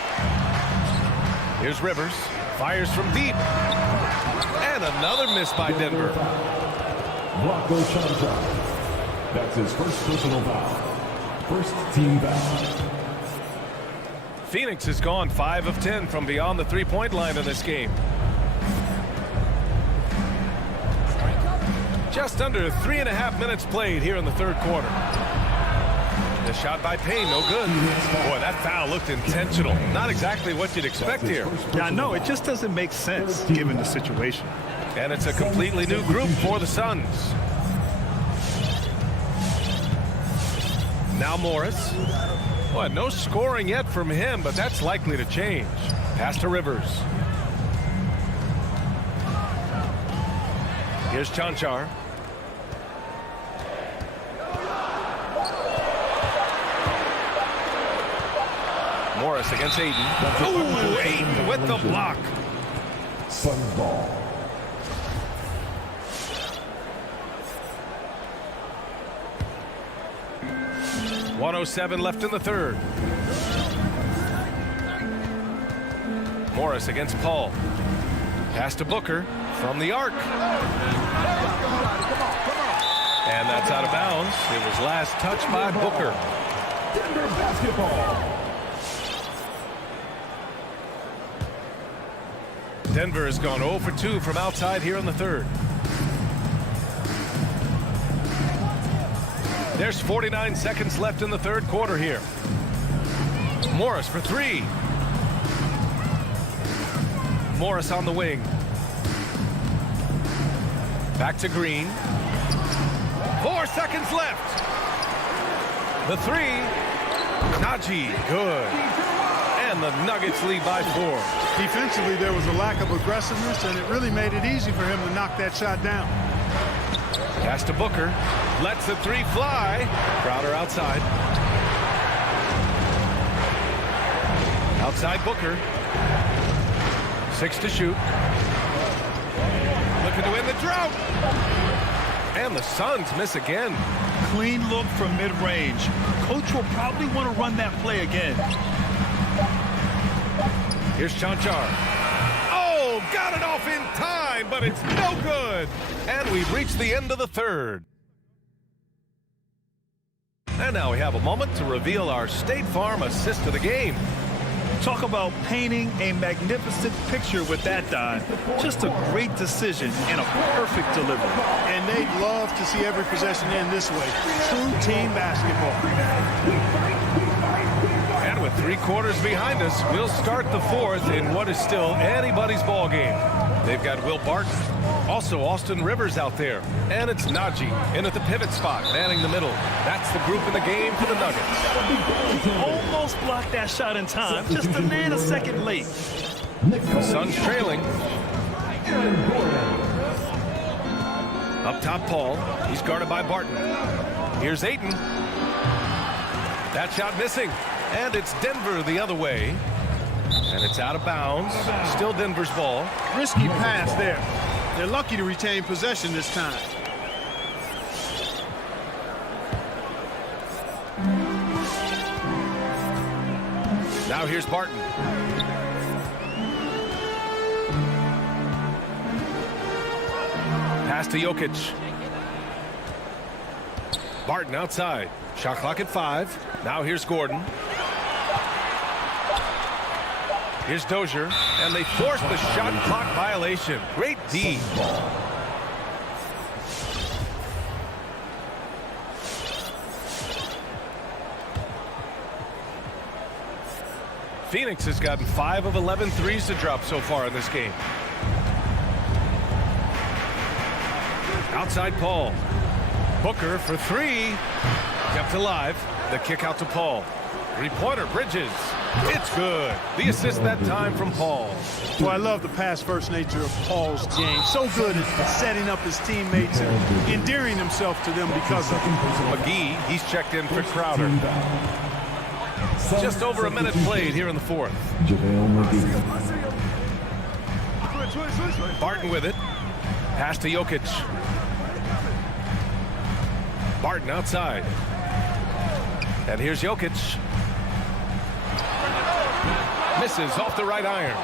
Here's Rivers. Fires from deep. And another miss by Denver. Rocco Chanchar. That's his first personal foul. First team foul. Phoenix has gone 5 of 10 from beyond the three-point line in this game. Just under 3.5 minutes played here in the third quarter. The shot by Payne, no good. Boy, that foul looked intentional. Not exactly what you'd expect here. Yeah, no, it just doesn't make sense given the situation. And it's a completely new group for the Suns. Now Morris. Boy, no scoring yet from him, but that's likely to change. Pass to Rivers. Here's Chanchar. Morris against Ayton. Ooh, Ayton with the block. Sun ball. 1:07 left in the third. Morris against Paul. Pass to Booker from the arc. And that's out of bounds. It was last touched by Booker. Denver basketball. Denver has gone 0 for 2 from outside here in the third. There's 49 seconds left in the third quarter here. Morris for 3. Morris on the wing. Back to Green. 4 seconds left. The 3. Najee, good. And the Nuggets lead by 4. Defensively, there was a lack of aggressiveness, and it really made it easy for him to knock that shot down. Pass to Booker. Lets the 3 fly. Crowder outside. Outside Booker. 6 to shoot. Looking to win the drought. And the Suns miss again. Clean look from mid-range. Coach will probably want to run that play again. Here's Chanchar. Oh, got it off in time, but it's no good. And we've reached the end of the third. And now we have a moment to reveal our State Farm assist of the game. Talk about painting a magnificent picture with that dive. Just a great decision and a perfect delivery. And they'd love to see every possession end this way. True team basketball. And with 3 quarters behind us, we'll start the fourth in what is still anybody's ball game. They've got Will Barton, also Austin Rivers out there, and it's Najee in at the pivot spot, manning the middle. That's the group in the game for the Nuggets. Almost blocked that shot in time, just a nanosecond late. Suns trailing. Up top, Paul. He's guarded by Barton. Here's Ayton. That shot missing. And it's Denver the other way. And it's out of bounds. Still Denver's ball. Risky pass there. They're lucky to retain possession this time. Now here's Barton. Pass to Jokic. Barton outside. Shot clock at 5. Now here's Gordon. Here's Dozier, and they force the shot clock violation. Great D. Phoenix has gotten 5 of 11 threes to drop so far in this game. Outside Paul. Booker for 3. Kept alive. The kick out to Paul. Three-pointer, Bridges. It's good. The assist that time from Paul. Well, I love the pass-first nature of Paul's game. So good at setting up his teammates and endearing himself to them because of it. McGee, he's checked in for Crowder. Just over a minute played here in the fourth. Barton with it. Pass to Jokic. Barton outside. And here's Jokic. Misses off the right iron.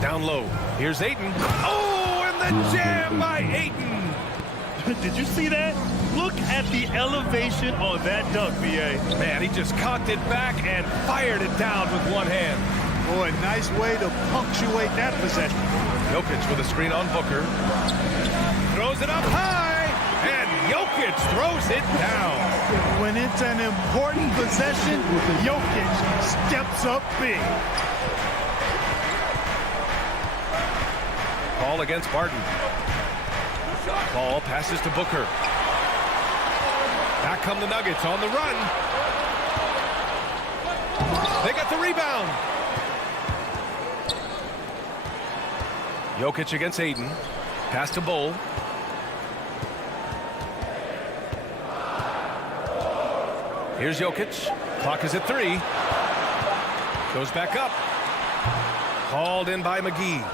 Down low. Here's Ayton. Oh, and the jam by Ayton. Did you see that? Look at the elevation on that dunk, B.A. Man, he just cocked it back and fired it down with one hand. Boy, nice way to punctuate that possession. Jokic with a screen on Booker. Throws it up high, and Jokic throws it down. When it's an important possession, Jokic steps up big. Paul against Barton. Paul passes to Booker. Back come the Nuggets on the run. They got the rebound. Jokic against Ayton. Pass to Bull. Here's Jokic. Clock is at 3. Goes back up. Hauled in by McGee.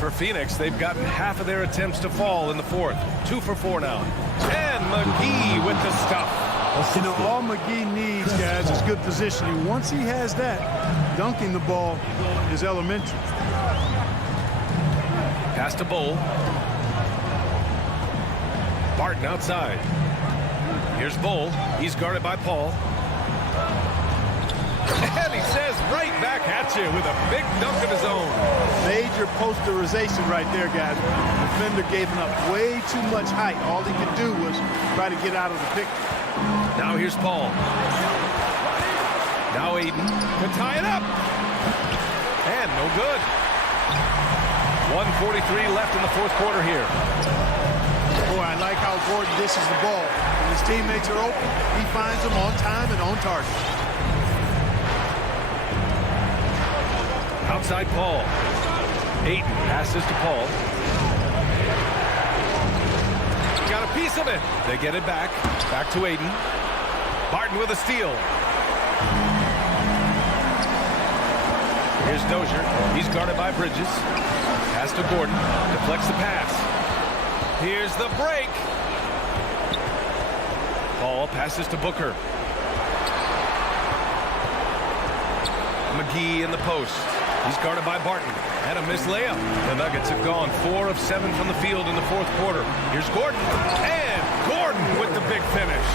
For Phoenix, they've gotten half of their attempts to fall in the fourth. 2 for 4 now. And McGee with the stuff. You know, all McGee needs, guys, is good positioning. Once he has that, dunking the ball is elementary. Pass to Bull. Barton outside. Here's Bull. He's guarded by Paul. And he says right back at you with a big dunk of his own. Major posterization right there, guys. The defender gave him up way too much height. All he could do was try to get out of the picture. Now here's Paul. Now Ayton to tie it up. And no good. 1:43 left in the fourth quarter here. Boy, I like how Gordon dishes the ball. When his teammates are open, he finds them on time and on target. Outside Paul. Ayton passes to Paul. Got a piece of it. They get it back. Back to Ayton. Barton with a steal. Here's Dozier. He's guarded by Bridges. Pass to Gordon. Deflects the pass. Here's the break. Paul passes to Booker. McGee in the post. He's guarded by Barton. And a missed layup. The Nuggets have gone 4 of 7 from the field in the fourth quarter. Here's Gordon. And Gordon with the big finish.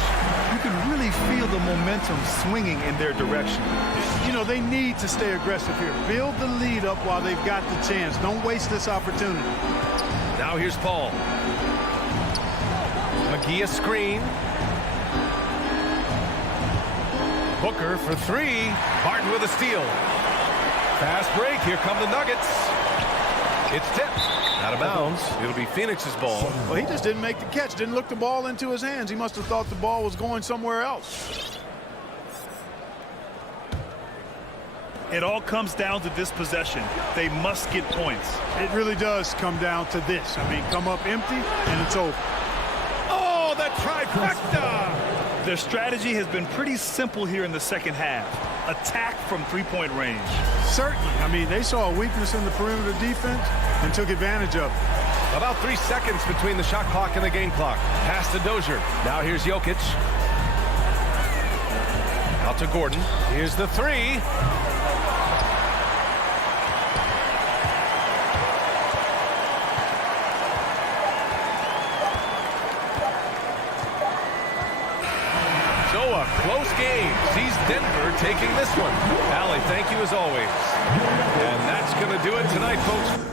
You can really feel the momentum swinging in their direction. You know, they need to stay aggressive here. Build the lead up while they've got the chance. Don't waste this opportunity. Now here's Paul. McGee a screen. Booker for 3. Barton with a steal. Fast break. Here come the Nuggets. It's tipped. Out of bounds. It'll be Phoenix's ball. Well, he just didn't make the catch. Didn't look the ball into his hands. He must have thought the ball was going somewhere else. It all comes down to this possession. They must get points. It really does come down to this. I mean, come up empty, and it's over. Oh, the trifecta! Their strategy has been pretty simple here in the second half. Attack from three-point range. Certainly. I mean, they saw a weakness in the perimeter defense and took advantage of it. About 3 seconds between the shot clock and the game clock. Pass to Dozier. Now here's Jokic. Out to Gordon. Here's the 3. game sees Denver taking this one. Allie, thank you as always. And that's going to do it tonight, folks.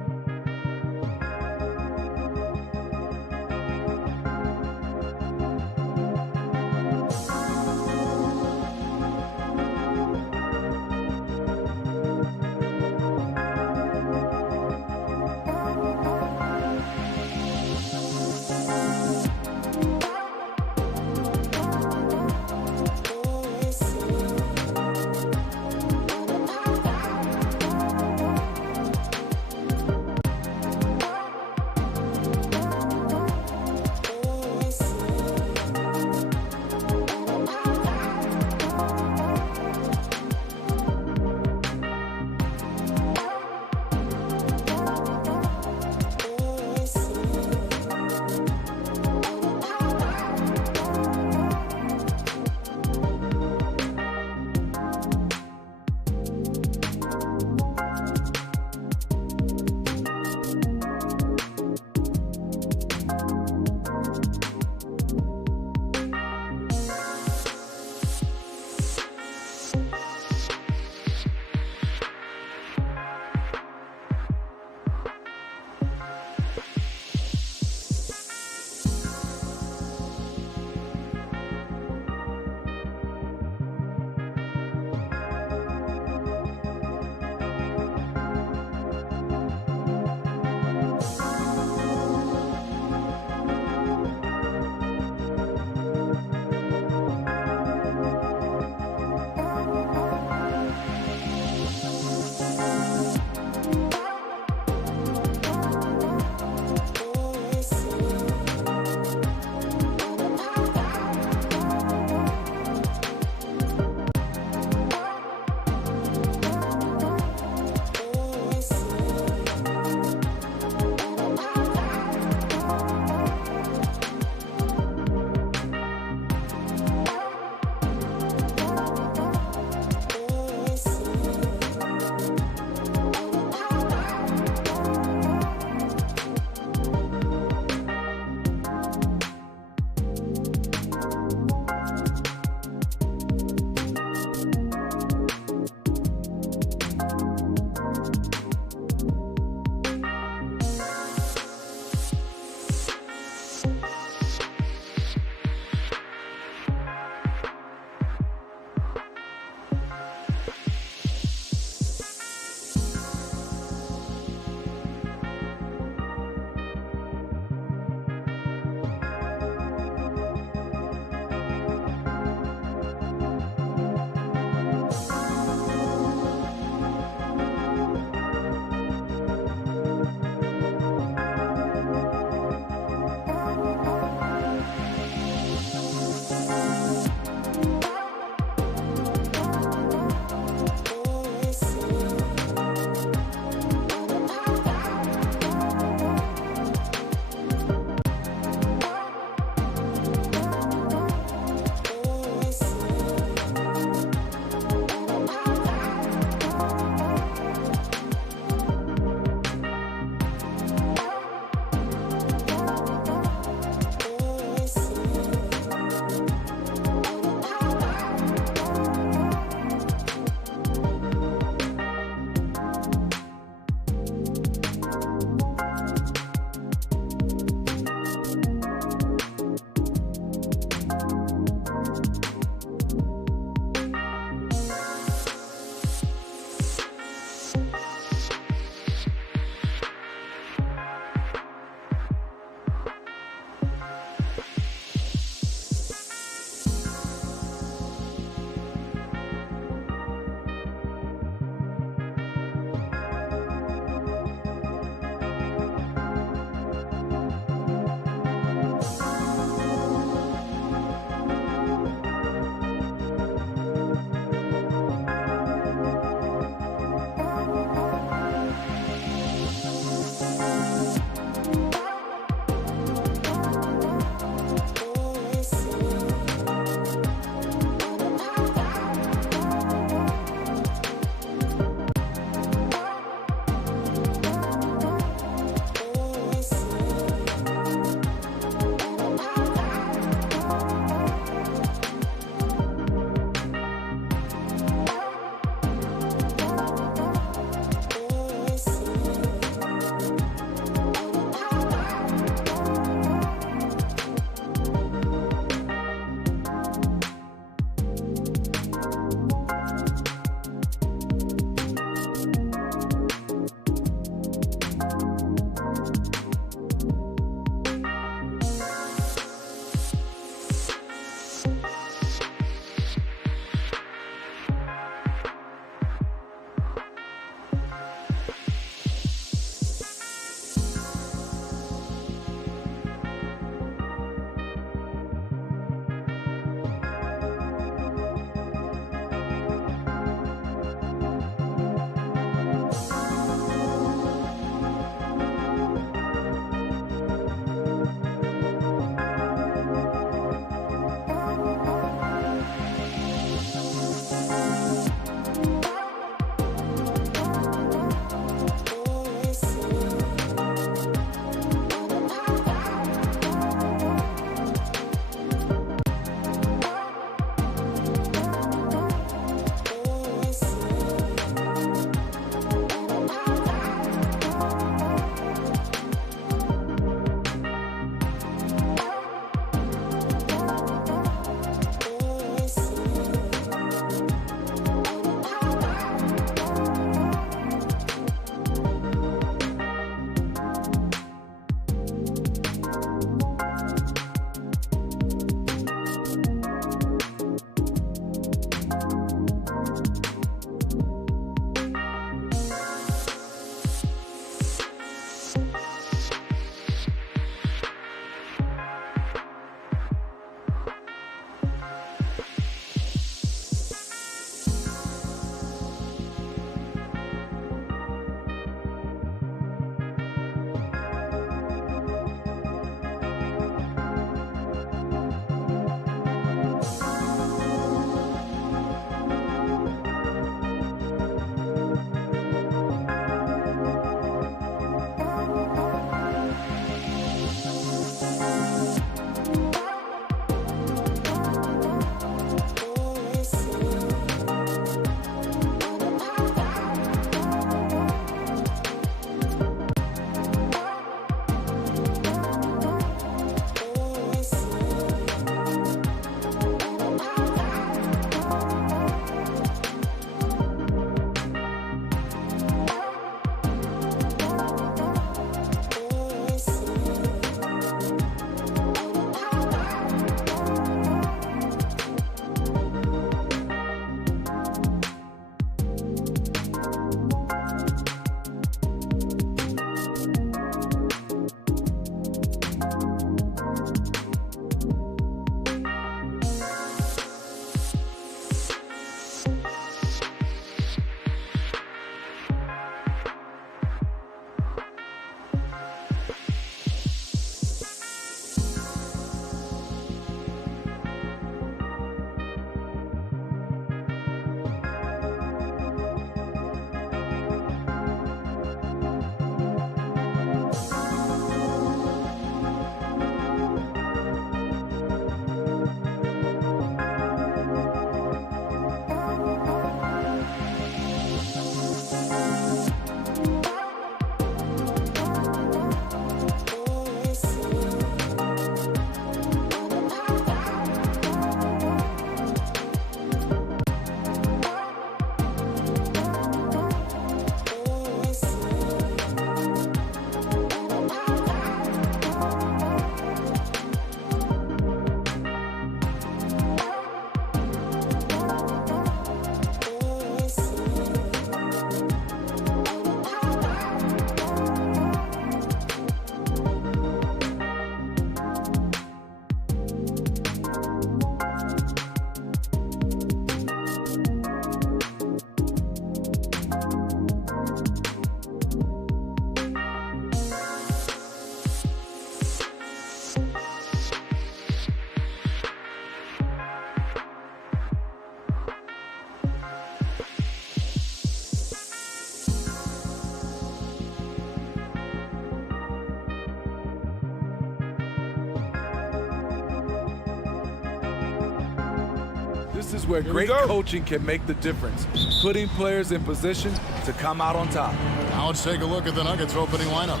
This is where great coaching can make the difference, putting players in position to come out on top. Now let's take a look at the Nuggets opening lineup.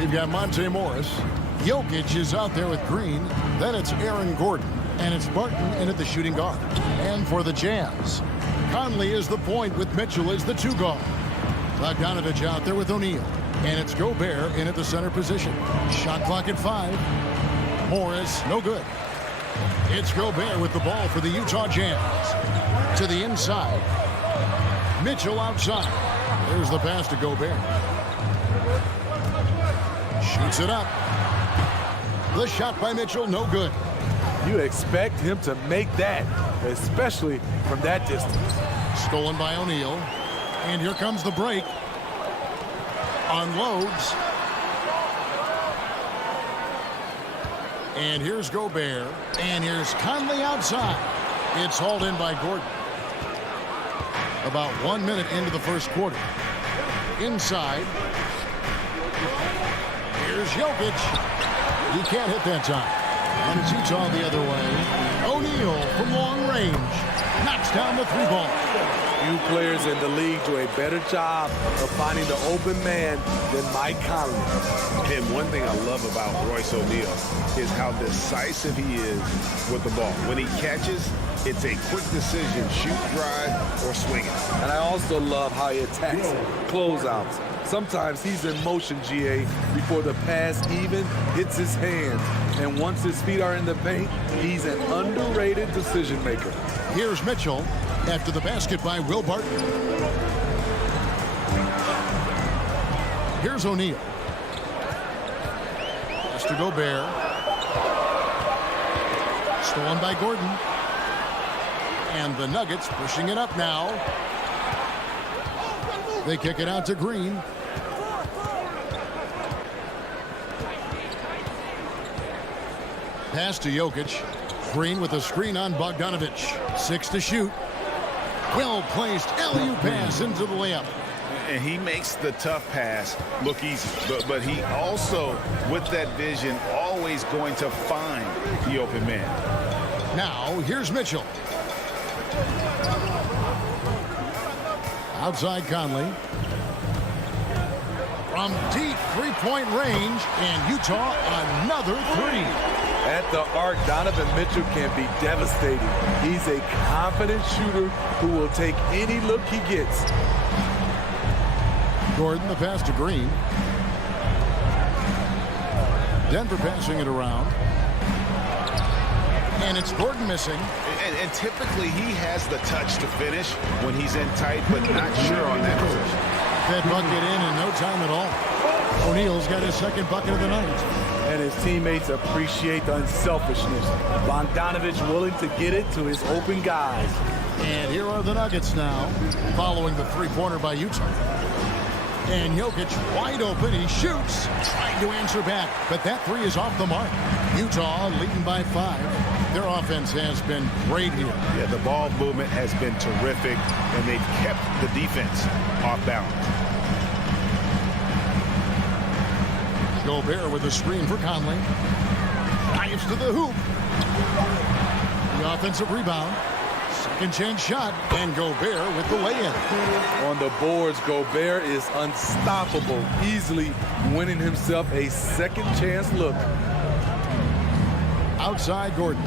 We've got Monte Morris. Jokic is out there with Green. Then it's Aaron Gordon. And it's Barton in at the shooting guard. And for the Jazz, Conley is the point with Mitchell as the 2 guard. Bogdanovich out there with O'Neal. And it's Gobert in at the center position. Shot clock at 5. Morris, no good. It's Gobert with the ball for the Utah Jazz. To the inside. Mitchell outside. There's the pass to Gobert. Shoots it up. The shot by Mitchell, no good. You expect him to make that, especially from that distance. Stolen by O'Neal. And here comes the break. Unloads. And here's Gobert. And here's Conley outside. It's hauled in by Gordon. About 1 minute into the first quarter. Inside. Here's Jokic. He can't hit that time. And it's Utah the other way. O'Neal from long range. Knocks down the 3-ball. Few players in the league do a better job of finding the open man than Mike Conley. And one thing I love about Royce O'Neal is how decisive he is with the ball. When he catches, it's a quick decision, shoot, drive, or swing it. And I also love how he attacks closeouts. Sometimes he's in motion, GA, before the pass even hits his hand. And once his feet are in the paint, he's an underrated decision maker. Here's Mitchell after the basket by Will Barton. Here's O'Neal. Pass to Gobert. Stolen by Gordon. And the Nuggets pushing it up now. They kick it out to Green. Pass to Jokic. Green with a screen on Bogdanovich. 6 to shoot. Well-placed alley-oop pass into the layup. And he makes the tough pass look easy. But he also, with that vision, always going to find the open man. Now, here's Mitchell. Outside Conley. From deep three-point range, and Utah another 3. At the arc, Donovan Mitchell can be devastating. He's a confident shooter who will take any look he gets. Gordon, the pass to Green. Denver passing it around. And it's Gordon missing. And typically he has the touch to finish when he's in tight, but not sure on that position. That bucket in no time at all. O'Neal's got his second bucket of the night. And his teammates appreciate the unselfishness. Bogdanovich willing to get it to his open guys. And here are the Nuggets now, following the three-pointer by Utah. And Jokic wide open. He shoots, trying to answer back, but that 3 is off the mark. Utah leading by 5. Their offense has been great here. Yeah, the ball movement has been terrific, and they've kept the defense off balance. Gobert with a screen for Conley. Dives to the hoop. The offensive rebound. Second chance shot. And Gobert with the lay-in. On the boards, Gobert is unstoppable, easily winning himself a second chance look. Outside Gordon.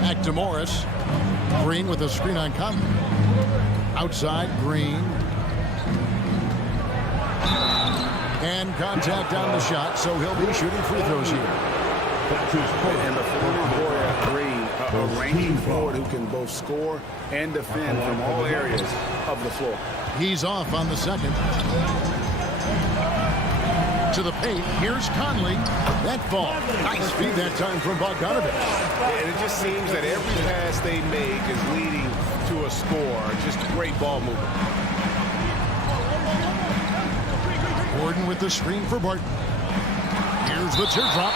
Back to Morris. Green with a screen on Conley. Outside Green. And contact on the shot, so he'll be shooting free throws here. And the former Warrior Green, a ranking forward who can both score and defend from all areas of the floor. He's off on the second. To the paint, here's Conley. That ball, nice feed that time from Bogdanovich. And it just seems that every pass they make is leading to a score. Just great ball movement. Gordon with the screen for Barton. Here's the teardrop.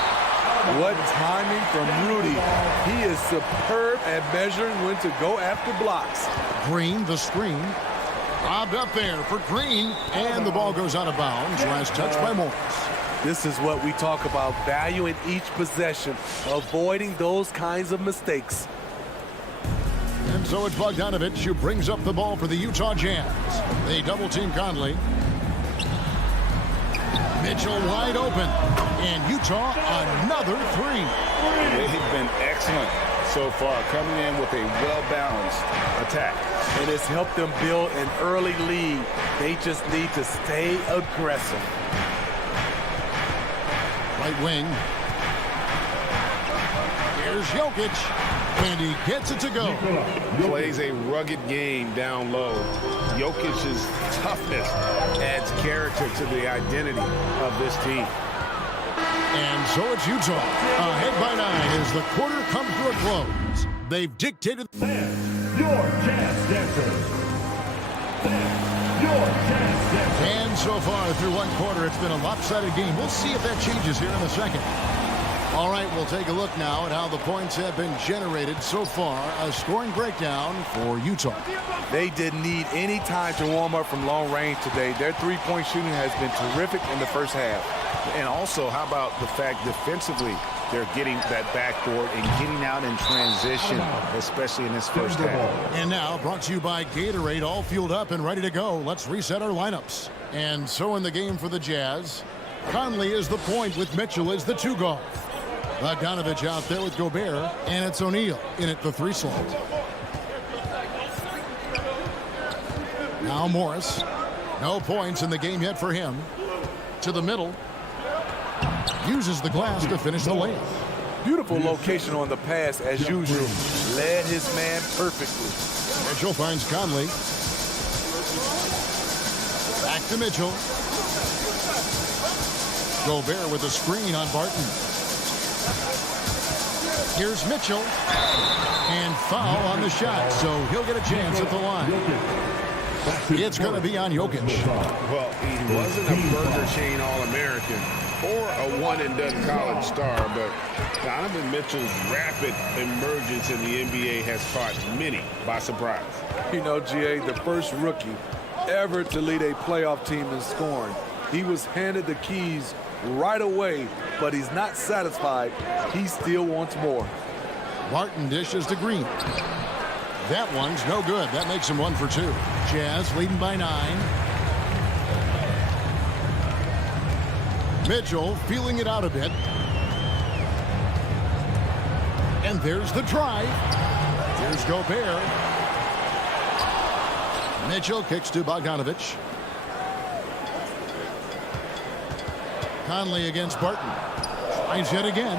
What timing from Rudy. He is superb at measuring when to go after blocks. Green, the screen. Lobbed up there for Green. And the ball goes out of bounds. Last touch by Morris. This is what we talk about, valuing each possession, avoiding those kinds of mistakes. And so it's Bogdanovich who brings up the ball for the Utah Jazz. They double-team Conley. Mitchell wide open. And Utah another three. They've been excellent so far, coming in with a well-balanced attack. And it's helped them build an early lead. They just need to stay aggressive. Right wing. Here's Jokic. And he gets it to go. Plays a rugged game down low. Jokic's toughness adds character to the identity of this team. And so it's Utah, ahead by 9 as the quarter comes to a close. They've dictated. Your Jazz Dancers. Your Jazz Dancers. And so far through one quarter, it's been a lopsided game. We'll see if that changes here in the second. All right, we'll take a look now at how the points have been generated so far. A scoring breakdown for Utah. They didn't need any time to warm up from long range today. Their three-point shooting has been terrific in the first half. And also, how about the fact defensively, they're getting that backboard and getting out in transition, especially in this first half. And now, brought to you by Gatorade, all fueled up and ready to go. Let's reset our lineups. And so in the game for the Jazz, Conley is the point with Mitchell as the 2 guard. Bogdanovich out there with Gobert, and it's O'Neal in at the 3 slot. Now Morris. No points in the game yet for him. To the middle. Uses the glass to finish the layup. Beautiful location on the pass as usual. Led his man perfectly. Mitchell finds Conley. Back to Mitchell. Gobert with a screen on Barton. Here's Mitchell. And foul on the shot, so he'll get a chance at the line. It's going to be on Jokic. Well, he wasn't a Burger Chain All-American or a one-and-done college star, but Donovan Mitchell's rapid emergence in the NBA has caught many by surprise. You know, GA, the first rookie ever to lead a playoff team in scoring. He was handed the keys right away, but he's not satisfied. He still wants more. Barton dishes to Green. That one's no good. That makes him 1 for 2. Jazz leading by 9. Mitchell feeling it out a bit. And there's the drive. Here's Gobert. Mitchell kicks to Bogdanovich. Conley against Barton. Tries it again.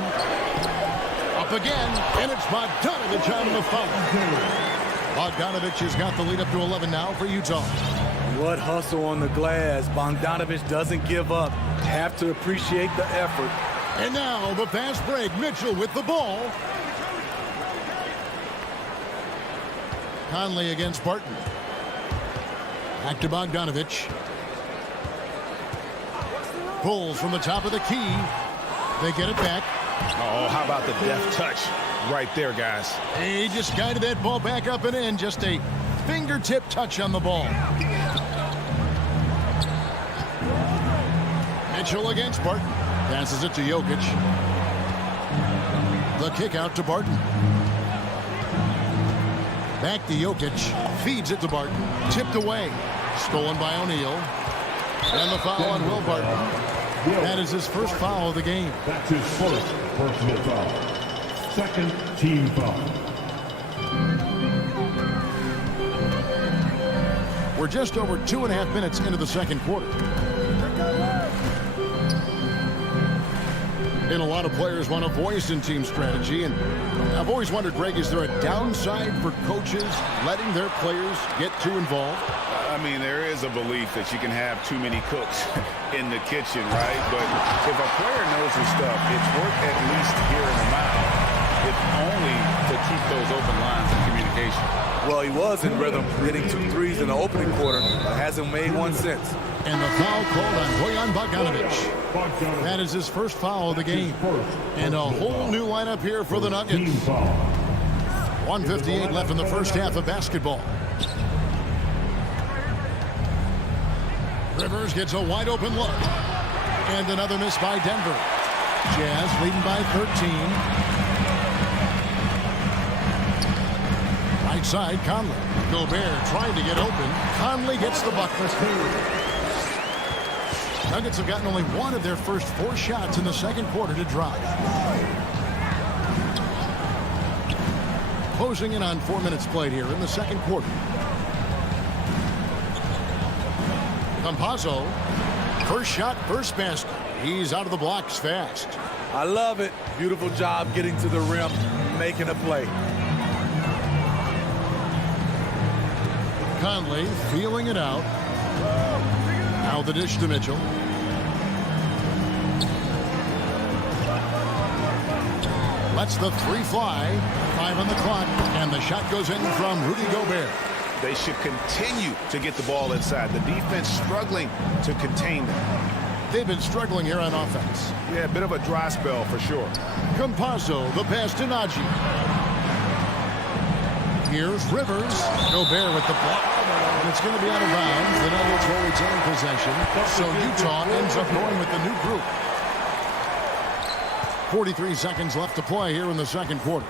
Up again. And it's Bogdanovich on the foul. Bogdanovich has got the lead up to 11 now for Utah. What hustle on the glass. Bogdanovich doesn't give up. Have to appreciate the effort. And now the fast break. Mitchell with the ball. Conley against Barton. Back to Bogdanovich. Pulls from the top of the key. They get it back. Oh, how about the deft touch right there, guys? He just guided that ball back up and in. Just a fingertip touch on the ball. Mitchell against Barton. Passes it to Jokic. The kick out to Barton. Back to Jokic. Feeds it to Barton. Tipped away. Stolen by O'Neal. And the foul on Will Barton. That is his first foul of the game. That's his first personal foul. Second team foul. We're just over 2.5 minutes into the second quarter. And a lot of players want a voice in team strategy. And I've always wondered, Greg, is there a downside for coaches letting their players get too involved? I mean, there is a belief that you can have too many cooks in the kitchen, right? But if a player knows his stuff, it's worth at least hearing him out, if only to keep those open lines of communication. Well, he was in rhythm, hitting 2 threes in the opening quarter, but hasn't made one since. And the foul called on Bojan Bogdanovich. That is his first foul of the game. And a whole new lineup here for the Nuggets. 1:58 left in the first half of basketball. Rivers gets a wide open look. And another miss by Denver. Jazz leading by 13. Right side, Conley. Gobert trying to get open. Conley gets the bucket. Nuggets have gotten only one of their first 4 shots in the second quarter to drive. Closing in on 4 minutes played here in the second quarter. Campazzo. First shot, first basket. He's out of the blocks fast. I love it. Beautiful job getting to the rim, making a play. Conley feeling it out. Now the dish to Mitchell. Lets the 3 fly. 5 on the clock. And the shot goes in from Rudy Gobert. They should continue to get the ball inside. The defense struggling to contain them. They've been struggling here on offense. Yeah, a bit of a dry spell for sure. Campazzo, the pass to Nagy. Here's Rivers. Gobert with the block. And it's going to be out of bounds. The Nuggets will retain possession. So Utah ends up going with the new group. 43 seconds left to play here in the second quarter.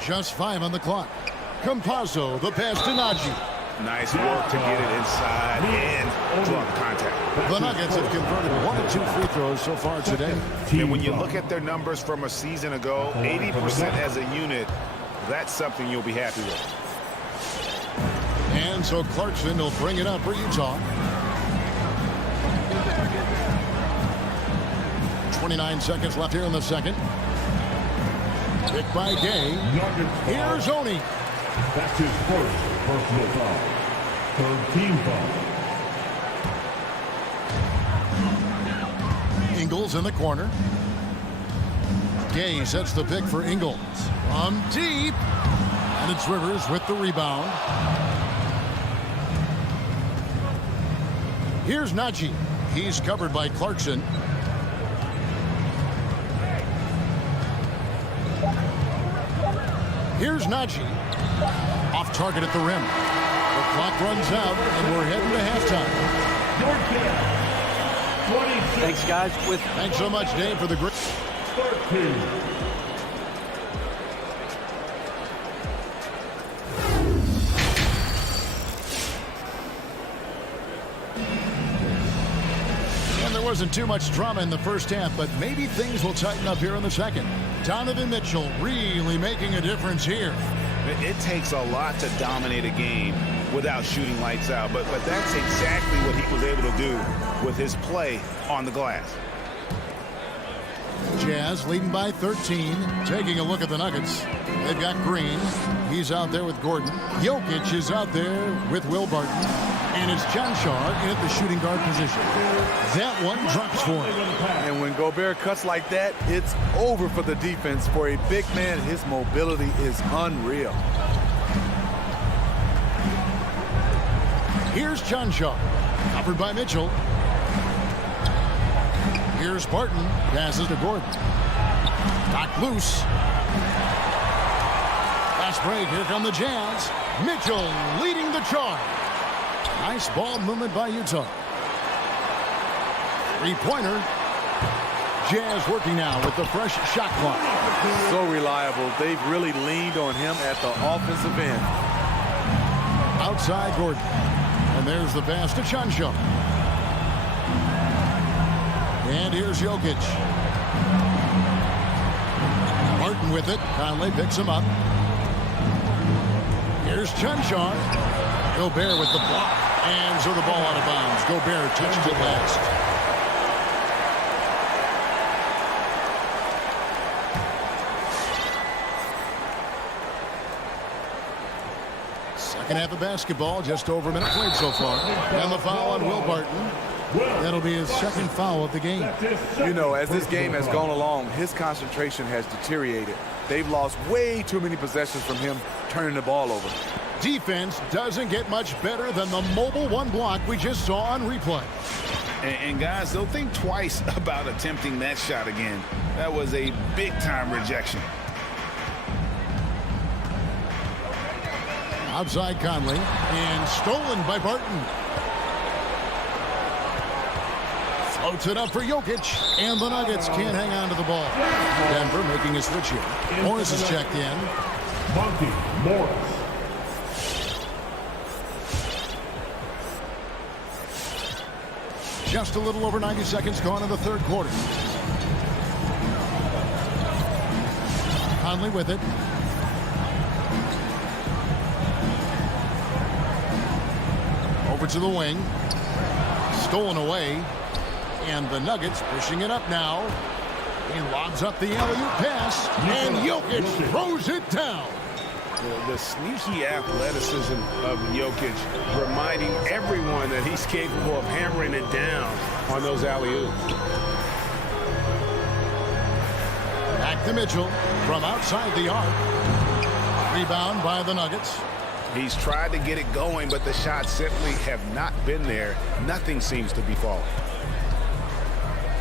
Just 5 on the clock. Campazzo, the pass to Nagy. Nice work to get it inside and draw the contact. The Nuggets have converted 1 of 2 free throws so far today. And when you look at their numbers from a season ago, 80% as a unit, that's something you'll be happy with. And so Clarkson will bring it up for Utah. 29 seconds left here in the second. Picked by Gay. Here's Oni. That's his first personal foul. Third team foul. Ingles in the corner. Gay sets the pick for Ingles. From deep. And it's Rivers with the rebound. Here's Nagy. He's covered by Clarkson. Here's Nagy. Off target at the rim. The clock runs out, and we're heading to halftime. Thanks, guys. Thanks so much, Dave, for the great. 13. And there wasn't too much drama in the first half, but maybe things will tighten up here in the second. Donovan Mitchell really making a difference here. It takes a lot to dominate a game without shooting lights out, but that's exactly what he was able to do with his play on the glass. Jazz leading by 13. Taking a look at the Nuggets. They've got Green. He's out there with Gordon. Jokic is out there with Will Barton. And it's John Shaw in at the shooting guard position. That one drops for him. And when Gobert cuts like that, it's over for the defense. For a big man, his mobility is unreal. Here's John Shaw. Covered by Mitchell. Here's Barton. Passes to Gordon. Knocked loose. Fast break. Here come the Jazz. Mitchell leading the charge. Nice ball movement by Utah. Three-pointer. Jazz working now with the fresh shot clock. So reliable. They've really leaned on him at the offensive end. Outside Gordon. And there's the pass to Chanshaw. And here's Jokic. Martin with it. Conley picks him up. Here's Chanshaw. Gobert with the block. And so the ball out of bounds. Gobert touched it last. Second half of basketball, just over a minute played so far. And the foul on Will Barton. That'll be his second foul of the game. You know, as this game has gone along, his concentration has deteriorated. They've lost way too many possessions from him turning the ball over. Defense doesn't get much better than the mobile one block we just saw on replay. And guys, they'll think twice about attempting that shot again. That was a big-time rejection. Outside Conley, and stolen by Barton. Floats it up for Jokic, and the Nuggets can't hang on to the ball. Denver making a switch here. Morris is checked in. Monty Morris. Just a little over 90 seconds gone in the third quarter. Conley with it. Over to the wing. Stolen away. And the Nuggets pushing it up now. He lobs up the alley-oop pass. And Jokic throws it down. The sneaky athleticism of Jokic, reminding everyone that he's capable of hammering it down on those alley-oops. Back to Mitchell from outside the arc. Rebound by the Nuggets. He's tried to get it going, but the shots simply have not been there. Nothing seems to be falling.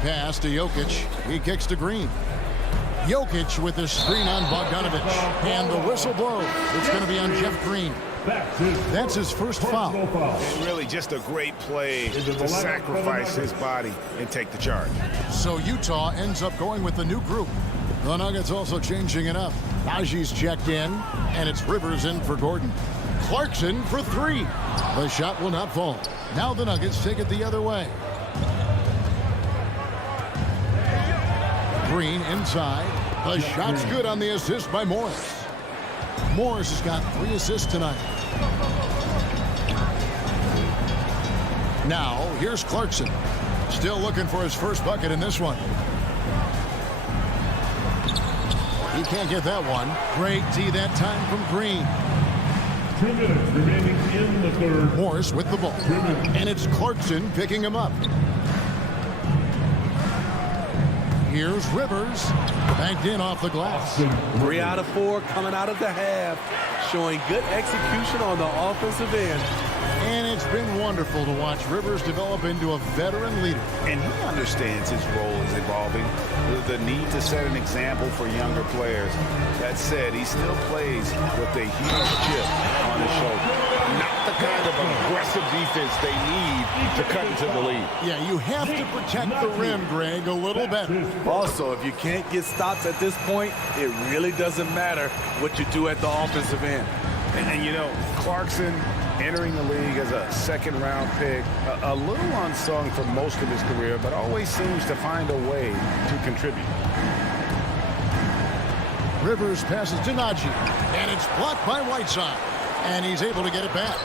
Pass to Jokic. He kicks to Green. Jokic with the screen on Bogdanovic. And the whistle blows. It's going to be on Jeff Green. That's his first foul. And really just a great play to sacrifice his body and take the charge. So Utah ends up going with the new group. The Nuggets also changing it up. Najee's checked in, and it's Rivers in for Gordon. Clarkson for three. The shot will not fall. Now the Nuggets take it the other way. Green inside. The shot's good on the assist by Morris. Morris has got 3 assists tonight. Now, here's Clarkson. Still looking for his first bucket in this one. He can't get that one. Great D that time from Green. 2 minutes remaining in the third. Morris with the ball. And it's Clarkson picking him up. Here's Rivers. Banked in off the glass. 3 out of 4 coming out of the half. Showing good execution on the offensive end. And it's been wonderful to watch Rivers develop into a veteran leader. And he understands his role is evolving. The need to set an example for younger players. That said, he still plays with a huge chip on his shoulder. Not the kind of aggressive defense they need to cut into the lead. Yeah, you have to protect the rim, Greg, a little better. Also, if you can't get stops at this point, it really doesn't matter what you do at the offensive end. And you know, Clarkson entering the league as a second-round pick, a little unsung for most of his career, but always seems to find a way to contribute. Rivers passes to Najee, and it's blocked by Whiteside, and he's able to get it back.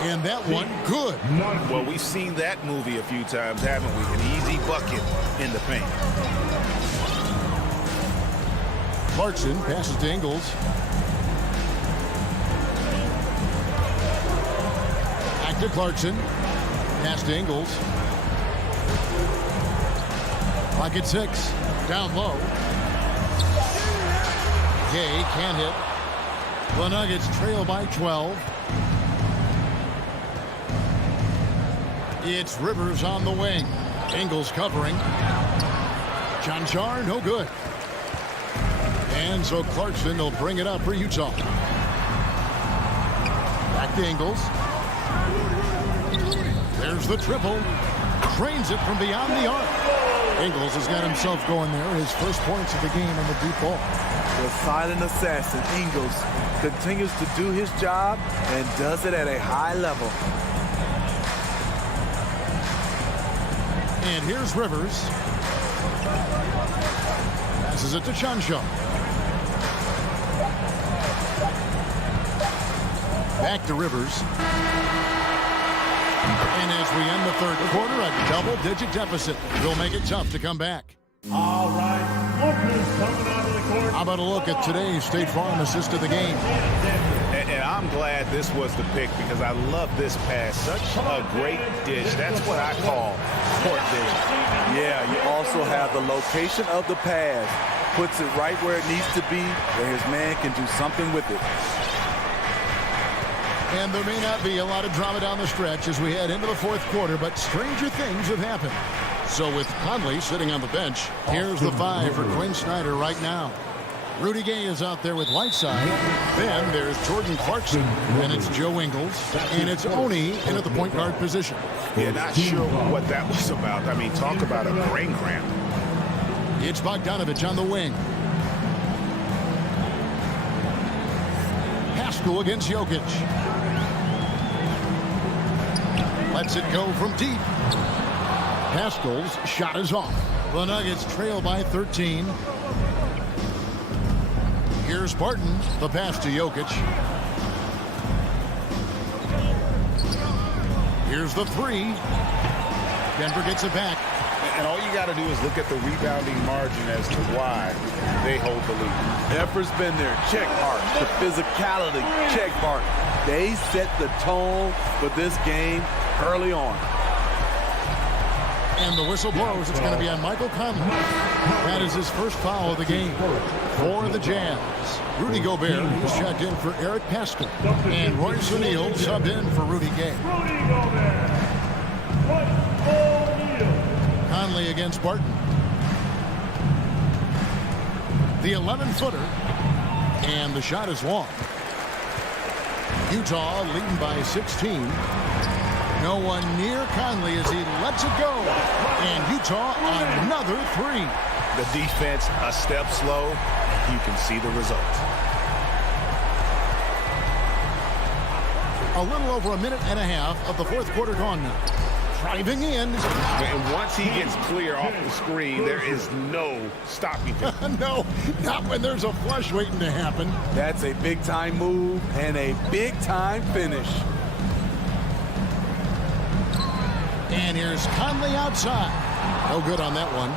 And that one, good. Well, we've seen that movie a few times, haven't we? An easy bucket in the paint. Clarkson passes to Ingles. Back to Clarkson. Pass to Ingles. Clock at 6. Down low. Gay can't hit. The Nuggets trail by 12. It's Rivers on the wing. Ingles covering. Chanchar, no good. And so Clarkson will bring it up for Utah. Back to Ingles. There's the triple. Trains it from beyond the arc. Ingles has got himself going there. His first points of the game in the deep ball. The silent assassin, Ingles, continues to do his job and does it at a high level. And here's Rivers. Passes it to Chanchar. Back to Rivers. And as we end the third quarter, a double-digit deficit will make it tough to come back. All right, lookers coming out of the court. How about a look at today's State Farm assist of the game? And I'm glad this was the pick because I love this pass. Such a great dish. That's what I call court vision. Yeah, you also have the location of the pass. Puts it right where it needs to be, where his man can do something with it. And there may not be a lot of drama down the stretch as we head into the fourth quarter, but stranger things have happened. So with Conley sitting on the bench, here's the 5 for Quinn Snyder right now. Rudy Gay is out there with Whiteside. Then there's Jordan Clarkson. Then it's Joe Ingles. And it's Oni in at the point guard position. Yeah, not sure what that was about. I mean, talk about a brain cramp. It's Bogdanovich on the wing. Haskell against Jokic. Lets it go from deep. Haskell's shot is off. The Nuggets trail by 13. Here's Barton. The pass to Jokic. Here's the three. Denver gets it back. And all you got to do is look at the rebounding margin as to why they hold the lead. Effort's been there. Check mark. The physicality. Check mark. They set the tone for this game early on. And the whistle blows. It's going to be on Michael Conley. That is his first foul of the game for the Jazz. Rudy Gobert is checked in for Eric Paschall. And Royce O'Neal subbed in for Rudy Gay. Conley against Barton. The 11-footer. And the shot is long. Utah leading by 16. No one near Conley as he lets it go. And Utah another three. The defense a step slow. You can see the results. A little over a minute and a half of the fourth quarter gone now. Driving in. And once he gets clear off the screen, there is no stopping him. No, not when there's a flush waiting to happen. That's a big-time move and a big-time finish. And here's Conley outside. No good on that one.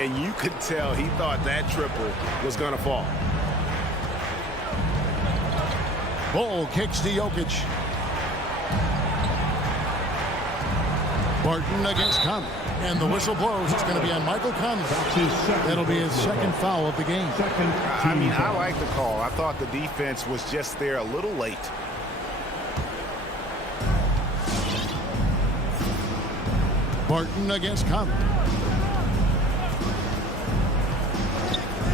And you could tell he thought that triple was going to fall. Bull kicks to Jokic. Barton against Conley. And the whistle blows. It's going to be on Michael Conley. That'll be his second foul of the game. I mean, I like the call. I thought the defense was just there a little late. Barton against Conley.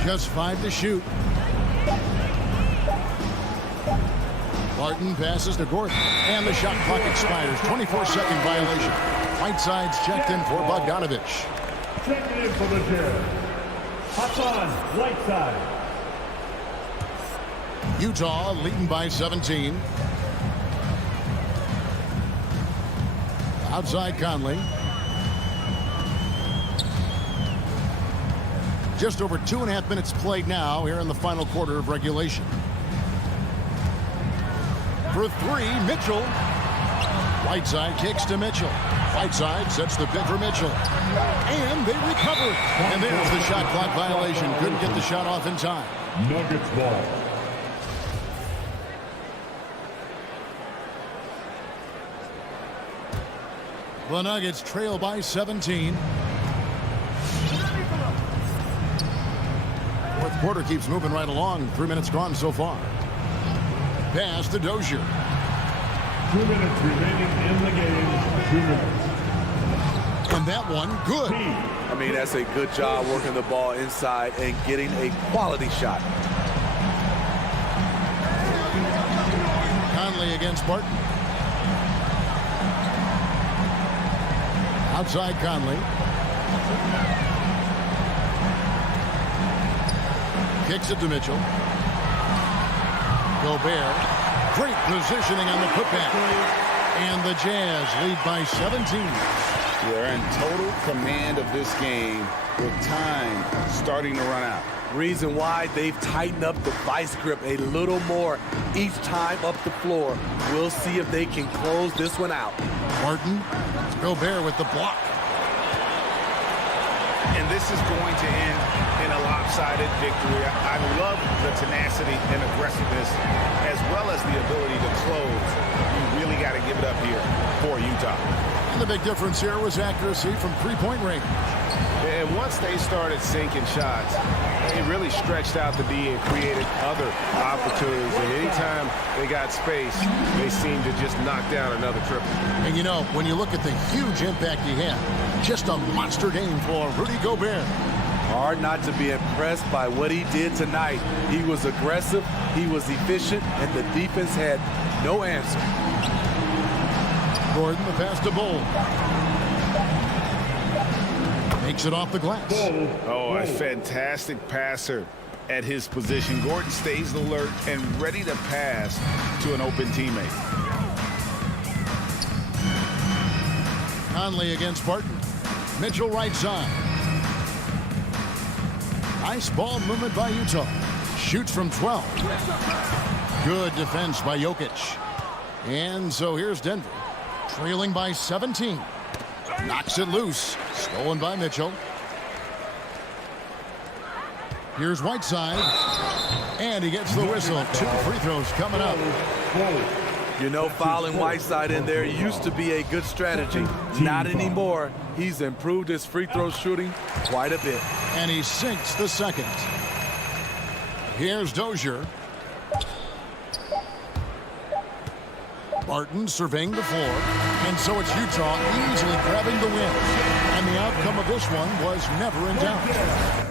Just 5 to shoot. Barton passes to Gordon. And the shot clock expires. 24-second violation. Whiteside's checked in for Bogdanovich. Checking in for the Jazz, Hassan Whiteside. Utah leading by 17. Outside Conley. Just over 2.5 minutes played now here in the final quarter of regulation. For three, Mitchell. Whiteside kicks to Mitchell. Whiteside sets the pick for Mitchell. And they recover. And there's the shot clock violation. Couldn't get the shot off in time. Nuggets ball. The Nuggets trail by 17. Fourth quarter keeps moving right along. 3 minutes gone so far. Pass to Dozier. 2 minutes remaining in the game. 2 minutes. And that one, good. I mean, that's a good job working the ball inside and getting a quality shot. Conley against Barton. Outside Conley. Kicks it to Mitchell. Gobert. Great positioning on the putback. And the Jazz lead by 17. They're in total command of this game with time starting to run out. Reason why they've tightened up the vice grip a little more each time up the floor. We'll see if they can close this one out. Barton. Gobert with the block. And this is going to end in a lopsided victory. I love the tenacity and aggressiveness as well as the ability to close. You really got to give it up here for Utah. And the big difference here was accuracy from three-point range. And once they started sinking shots, it really stretched out the D and created other opportunities. And anytime they got space, they seemed to just knock down another triple. And you know, when you look at the huge impact he had, just a monster game for Rudy Gobert. Hard not to be impressed by what he did tonight. He was aggressive, he was efficient, and the defense had no answer. Gordon, the pass to Bull. Makes it off the glass. Oh, a fantastic passer at his position. Gordon stays alert and ready to pass to an open teammate. Conley against Barton. Mitchell right side. Nice ball movement by Utah. Shoots from 12. Good defense by Jokic. And so here's Denver. Trailing by 17. Knocks it loose. Stolen by Mitchell. Here's Whiteside. And he gets the whistle. 2 free throws coming up. You know, fouling Whiteside in there used to be a good strategy. Not anymore. He's improved his free throw shooting quite a bit. And he sinks the second. Here's Dozier. Barton surveying the floor. And so it's Utah easily grabbing the win. And the outcome of this one was never in doubt.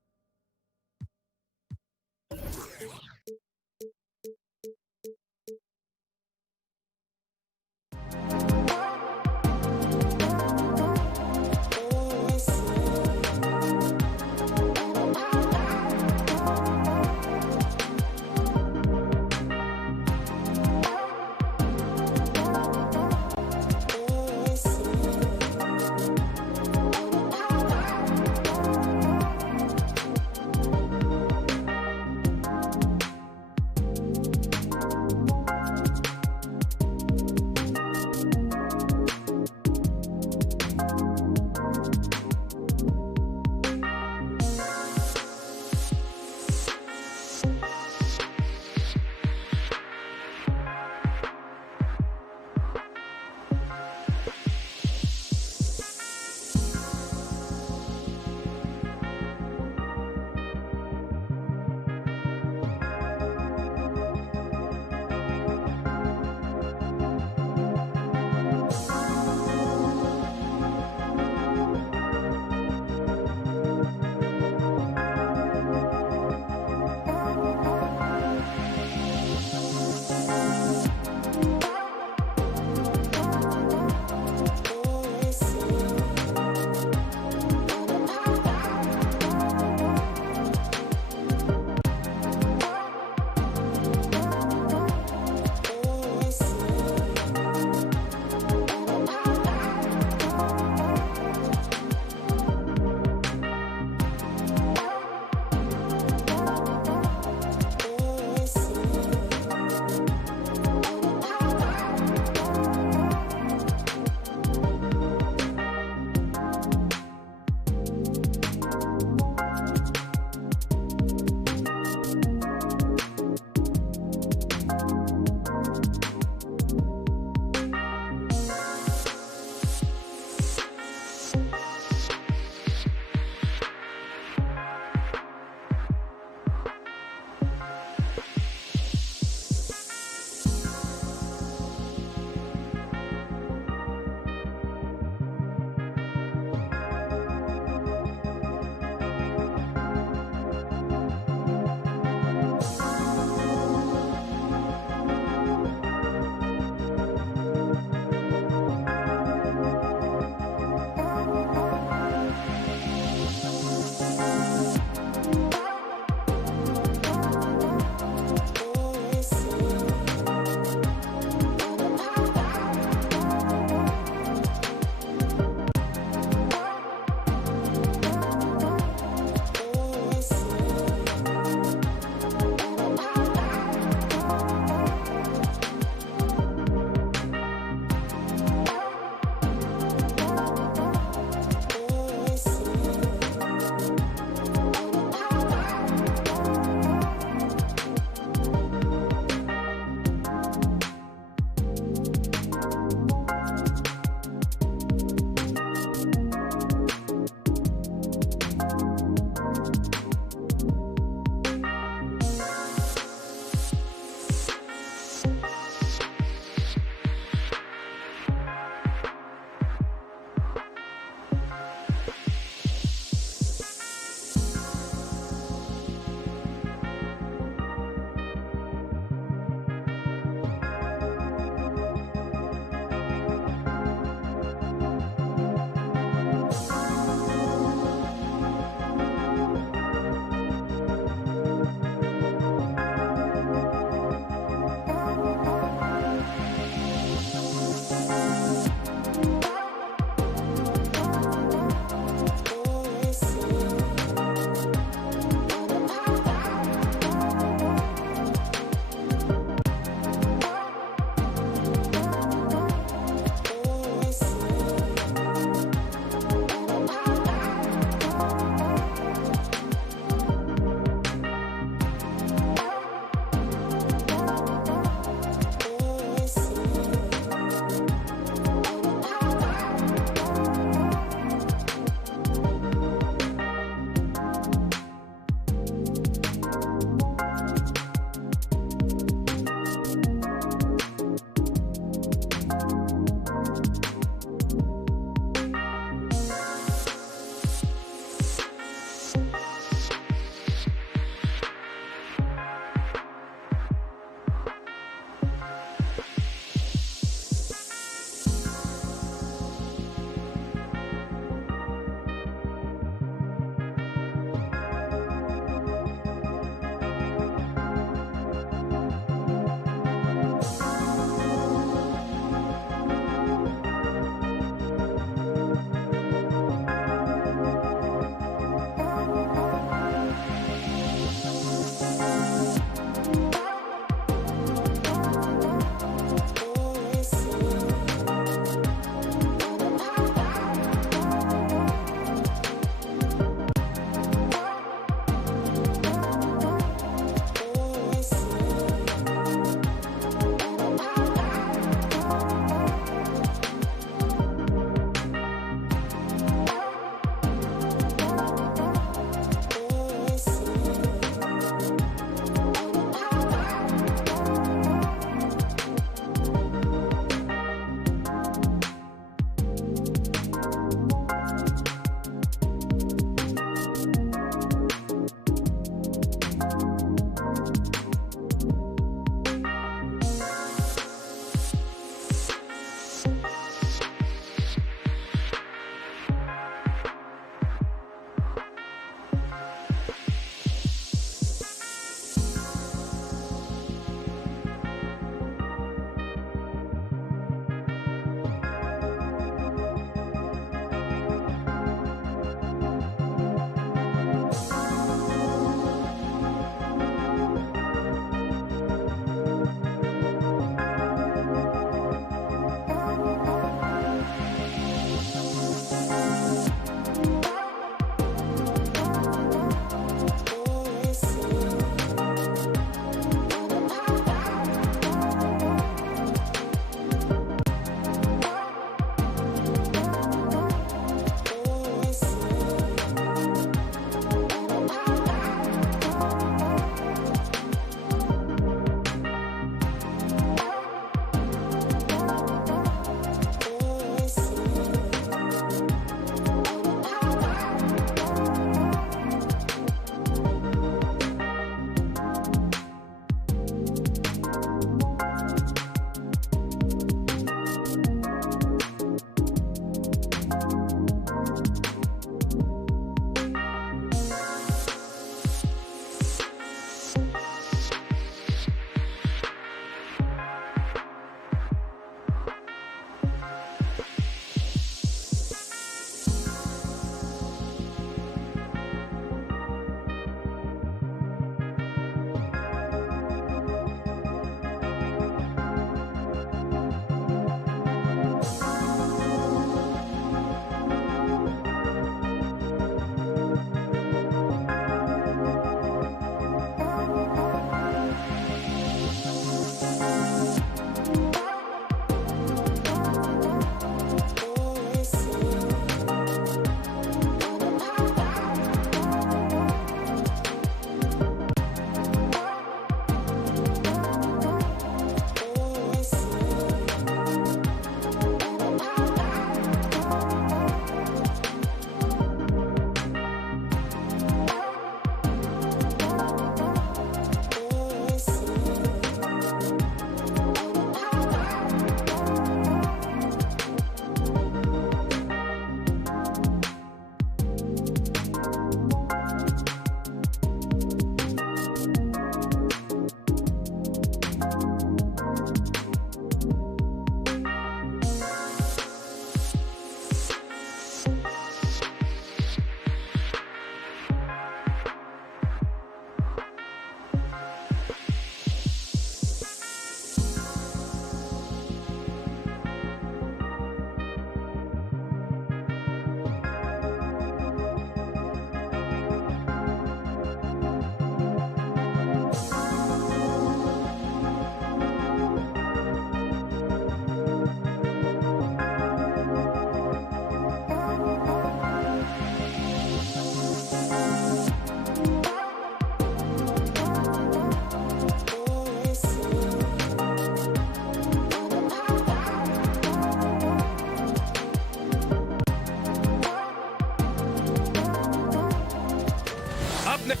Up next.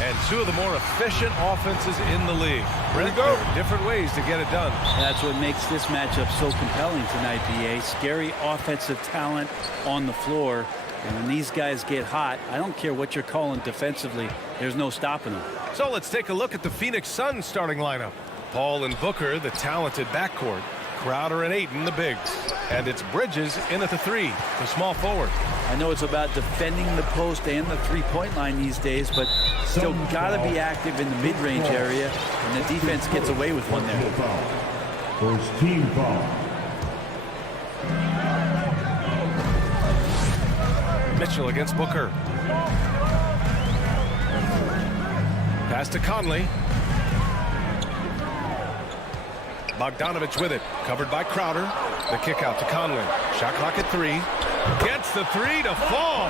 And two of the more efficient offenses in the league. Brent, there are different ways to get it done. That's what makes this matchup so compelling tonight, BA. Scary offensive talent on the floor. And when these guys get hot, I don't care what you're calling defensively, there's no stopping them. So let's take a look at the Phoenix Suns starting lineup. Paul and Booker, the talented backcourt. Crowder and Ayton, the bigs. And it's Bridges in at the 3, the small forward. I know it's about defending the post and the three-point line these days, but still got to be active in the mid-range area, and the defense gets away with one there. First team foul. Mitchell against Booker. Pass to Conley. Bogdanovich with it. Covered by Crowder. The kick out to Conley. Shot clock at 3. Gets the 3 to fall.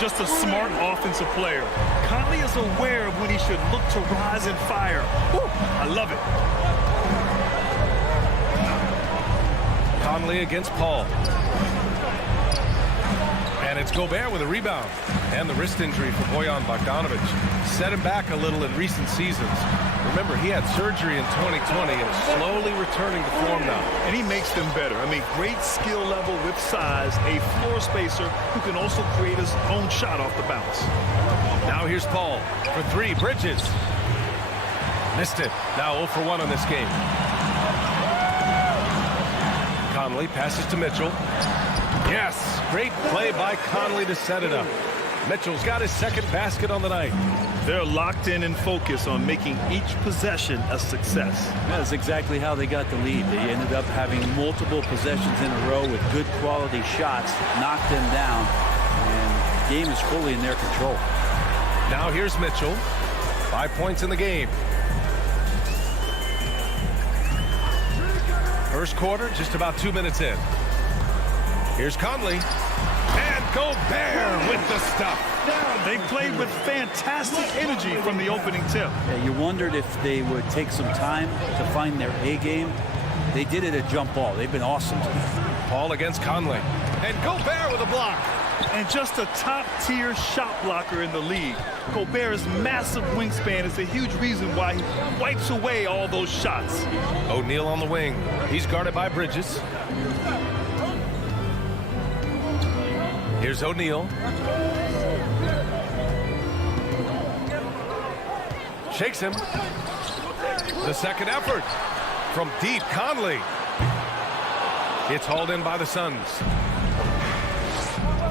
Just a smart offensive player. Conley is aware of when he should look to rise and fire. Woo, I love it. Conley against Paul. And it's Gobert with a rebound. And the wrist injury for Bojan Bogdanovich set him back a little in recent seasons. Remember, he had surgery in 2020 and is slowly returning to form now. And he makes them better. I mean, great skill level with size, a floor spacer who can also create his own shot off the bounce. Now here's Paul for 3. Bridges. Missed it. Now 0 for 1 on this game. Conley passes to Mitchell. Yes, great play by Conley to set it up. Mitchell's got his second basket on the night. They're locked in and focused on making each possession a success. That's exactly how they got the lead. They ended up having multiple possessions in a row with good quality shots, knocked them down, and the game is fully in their control. Now here's Mitchell. 5 points in the game. First quarter, just about 2 minutes in. Here's Conley. And Gobert with the stuff. They played with fantastic energy from the opening tip. Yeah, you wondered if they would take some time to find their A game. They did it at jump ball. They've been awesome tonight. Paul against Conley. And Gobert with a block. And just a top-tier shot blocker in the league. Gobert's massive wingspan is a huge reason why he wipes away all those shots. O'Neal on the wing. He's guarded by Bridges. Here's O'Neal. Shakes him. The second effort from deep. Conley. It's hauled in by the Suns.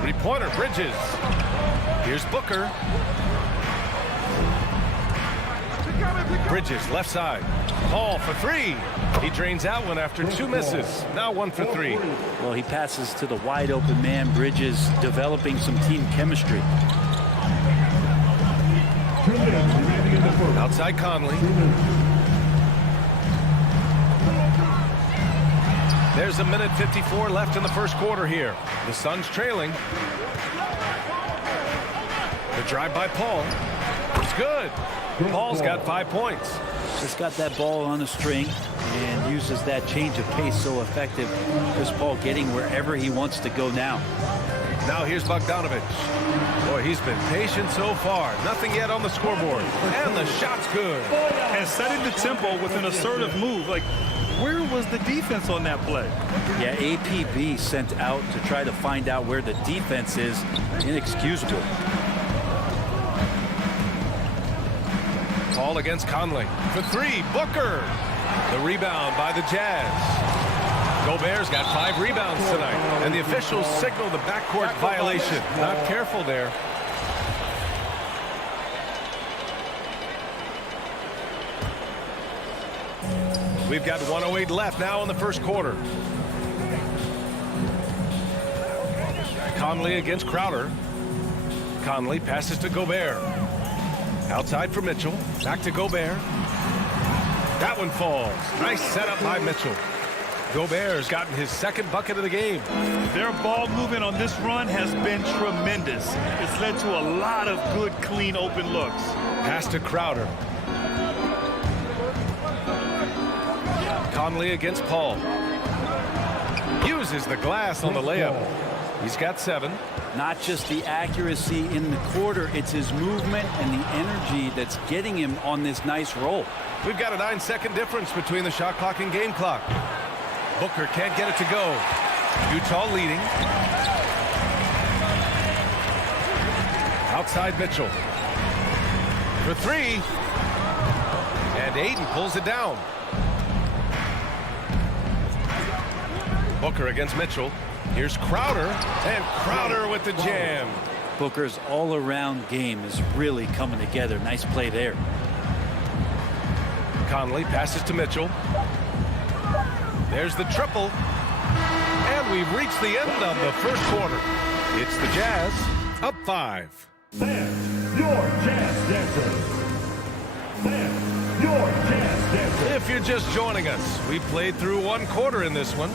Three-pointer, Bridges. Here's Booker. Bridges, left side. Paul for 3. He drains out one after 2 misses. Now 1 for 3. Well, he passes to the wide open man. Bridges developing some team chemistry. Outside Conley. There's 1:54 left in the first quarter here. The Suns trailing. The drive by Paul. It's good. Paul's got 5 points. Just got that ball on the string and uses that change of pace so effective. Chris Paul getting wherever he wants to go now. Now here's Bogdanovich. Boy, he's been patient so far. Nothing yet on the scoreboard. And the shot's good. And setting the tempo with an assertive move. Like, where was the defense on that play? Yeah, APB sent out to try to find out where the defense is. Inexcusable. Paul against Conley. For 3, Booker. The rebound by the Jazz. Gobert's got 5 rebounds tonight. And the officials signal the backcourt violation. Not careful there. We've got 1:08 left now in the first quarter. Conley against Crowder. Conley passes to Gobert. Outside for Mitchell. Back to Gobert. That one falls. Nice setup by Mitchell. Gobert's gotten his second bucket of the game. Their ball movement on this run has been tremendous. It's led to a lot of good, clean, open looks. Pass to Crowder. Conley against Paul. Uses the glass on the layup. He's got 7. Not just the accuracy in the quarter, it's his movement and the energy that's getting him on this nice roll. We've got a 9-second difference between the shot clock and game clock. Booker can't get it to go. Utah leading. Outside Mitchell. For 3. And Ayton pulls it down. Booker against Mitchell. Here's Crowder. And Crowder with the jam. Booker's all-around game is really coming together. Nice play there. Conley passes to Mitchell. There's the triple. And we've reached the end of the first quarter. It's the Jazz up 5. Stand your Jazz dancers. Stand your Jazz dancers. If you're just joining us, we've played through 1 quarter in this one.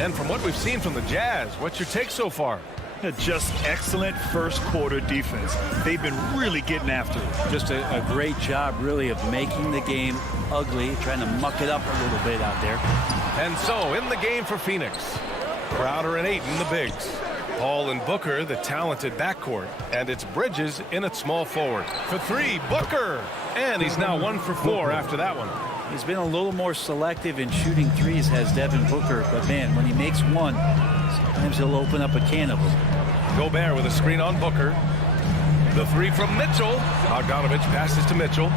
And from what we've seen from the Jazz, what's your take so far? Just excellent first quarter defense. They've been really getting after it. Just a great job, really, of making the game ugly, trying to muck it up a little bit out there. And so, in the game for Phoenix, Crowder and Ayton, the bigs. Paul and Booker, the talented backcourt. And it's Bridges in at small forward. For 3, Booker! And he's now 1 for 4 after that one. He's been a little more selective in shooting threes, has Devin Booker. But, man, when he makes one, sometimes he'll open up a can of them. Gobert with a screen on Booker. The 3 from Mitchell. Bogdanovich passes to Mitchell.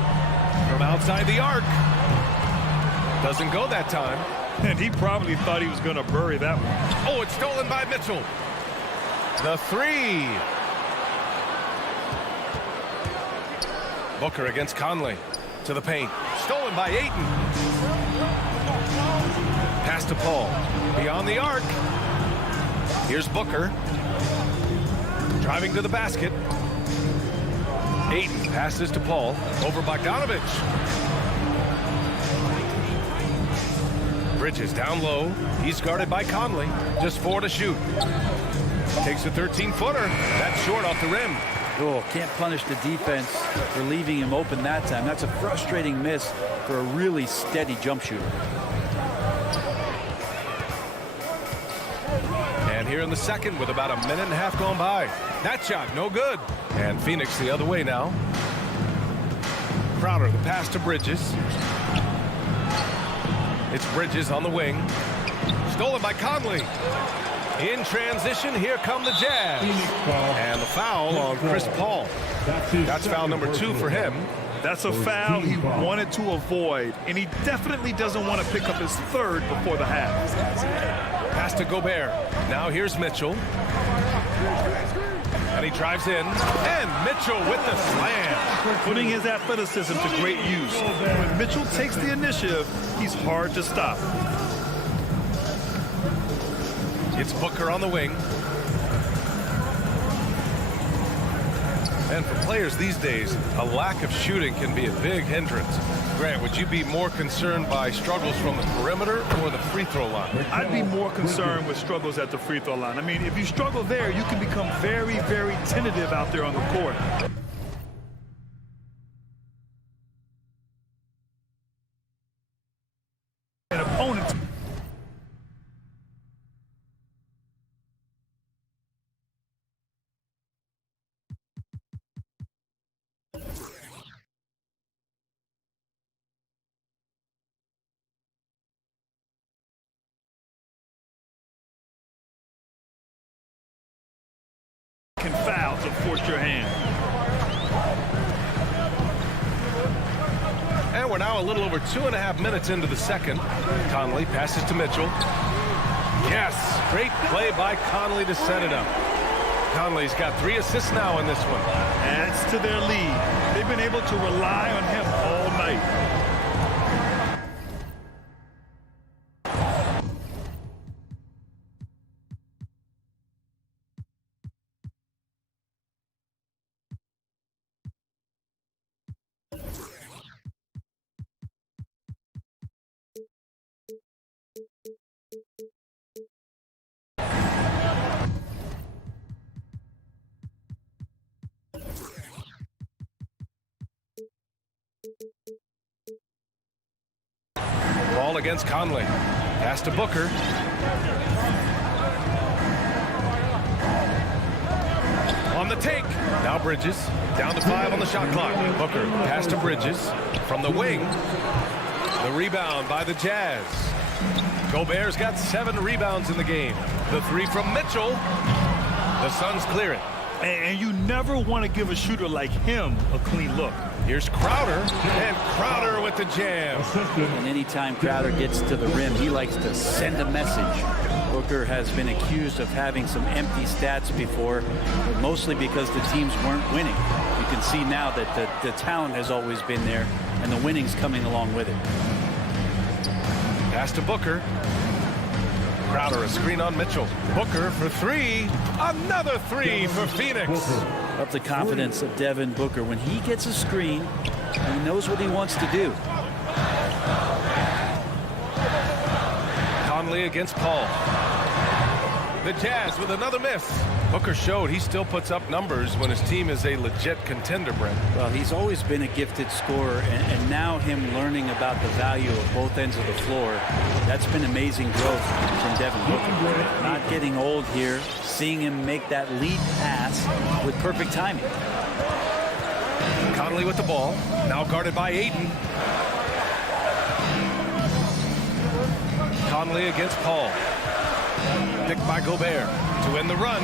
From outside the arc. Doesn't go that time. And he probably thought he was going to bury that one. Oh, it's stolen by Mitchell. The 3. Booker against Conley. To the paint. Stolen by Ayton. Pass to Paul. Beyond the arc. Here's Booker. Driving to the basket. Ayton passes to Paul. Over Bogdanovich. Bridges down low. He's guarded by Conley. Just 4 to shoot. Takes a 13-footer. That's short off the rim. Oh, can't punish the defense for leaving him open that time. That's a frustrating miss for a really steady jump shooter. And here in the second with about a minute and a half gone by. That shot, no good. And Phoenix the other way now. Crowder, the pass to Bridges. It's Bridges on the wing. Stolen by Conley. In transition, here come the Jazz. And the foul on Chris Paul. That's foul number 2 for him. That's a foul he wanted to avoid, and he definitely doesn't want to pick up his 3rd before the half. Pass to Gobert. Now here's Mitchell. And he drives in. And Mitchell with the slam. Putting his athleticism to great use. When Mitchell takes the initiative, he's hard to stop. It's Booker on the wing. And for players these days, a lack of shooting can be a big hindrance. Grant, would you be more concerned by struggles from the perimeter or the free throw line? I'd be more concerned with struggles at the free throw line. I mean, if you struggle there, you can become very, very tentative out there on the court. An opponent. Can foul to force your hand. And we're now a little over 2.5 minutes into the second. Conley passes to Mitchell. Yes, great play by Conley to set it up. Conley's got 3 assists now in this one. Adds to their lead. They've been able to rely on him all night. Ball against Conley. Pass to Booker. On the take. Now Bridges. Down to 5 on the shot clock. Booker pass to Bridges. From the wing. The rebound by the Jazz. Gobert's got 7 rebounds in the game. The 3 from Mitchell. The Suns clear it. And you never want to give a shooter like him a clean look. Here's Crowder, and Crowder with the jam. And anytime Crowder gets to the rim, he likes to send a message. Booker has been accused of having some empty stats before, but mostly because the teams weren't winning. You can see now that the talent has always been there, and the winning's coming along with it. Pass to Booker. Crowder, a screen on Mitchell. Booker for 3. Another 3 for Phoenix. Love the confidence of Devin Booker. When he gets a screen, he knows what he wants to do. Conley against Paul. The Jazz with another miss. Booker showed he still puts up numbers when his team is a legit contender, Brent. Well, he's always been a gifted scorer, and now him learning about the value of both ends of the floor, that's been amazing growth from Devin Booker. Not getting old here, seeing him make that lead pass with perfect timing. Conley with the ball, now guarded by Ayton. Conley against Paul. Picked by Gobert to end the run.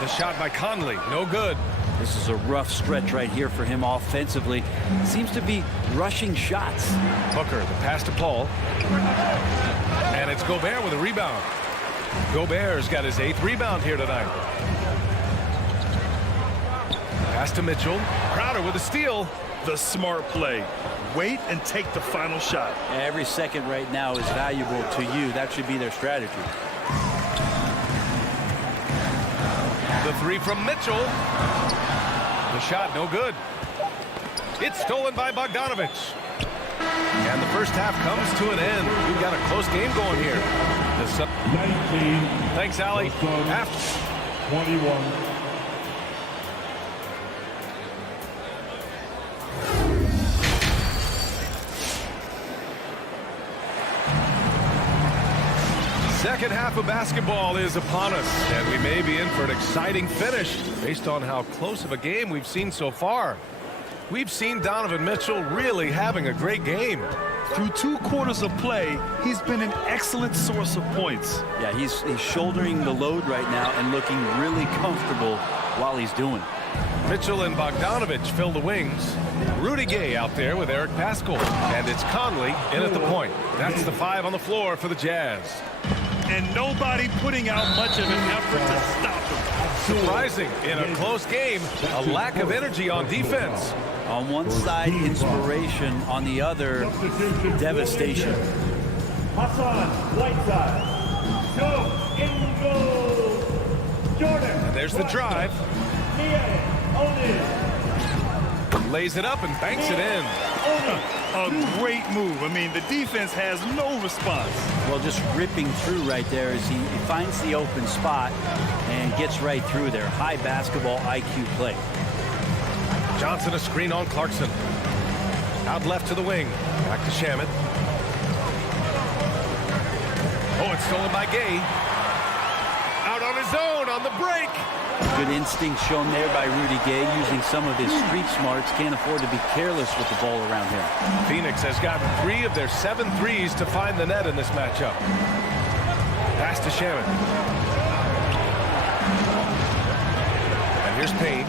The shot by Conley, no good. This is a rough stretch right here for him offensively. Seems to be rushing shots. Booker, the pass to Paul. And it's Gobert with a rebound. Gobert's got his 8th rebound here tonight. Pass to Mitchell. Crowder with a steal. The smart play. Wait and take the final shot. Every second right now is valuable to you. That should be their strategy. The 3 from Mitchell. The shot no good. It's stolen by Bogdanovich. And the first half comes to an end. We've got a close game going here. 19. Thanks, Allie. 21. Second half of basketball is upon us, and we may be in for an exciting finish based on how close of a game we've seen so far. We've seen Donovan Mitchell really having a great game. Through 2 quarters of play, he's been an excellent source of points. Yeah, he's shouldering the load right now and looking really comfortable while he's doing it. Mitchell and Bogdanovich fill the wings. Rudy Gay out there with Eric Paschall. And it's Conley in at the point. That's the 5 on the floor for the Jazz. And nobody putting out much of an effort to stop him. Surprising in a close game, a lack of energy on defense. On one side, inspiration. On the other, devastation. Hassan Whiteside. Go in goal. Jordan. And there's the drive. Lays it up and banks it in. A great move. I mean, the defense has no response. Well, just ripping through right there as he finds the open spot and gets right through there. High basketball IQ play. Johnson a screen on Clarkson. Out left to the wing. Back to Shamet. Oh, it's stolen by Gay. Out on his own on the break. Good instinct shown there by Rudy Gay, using some of his street smarts. Can't afford to be careless with the ball around here. Phoenix has gotten 3 of their 7 threes to find the net in this matchup. Pass to Shamet. And here's Payne.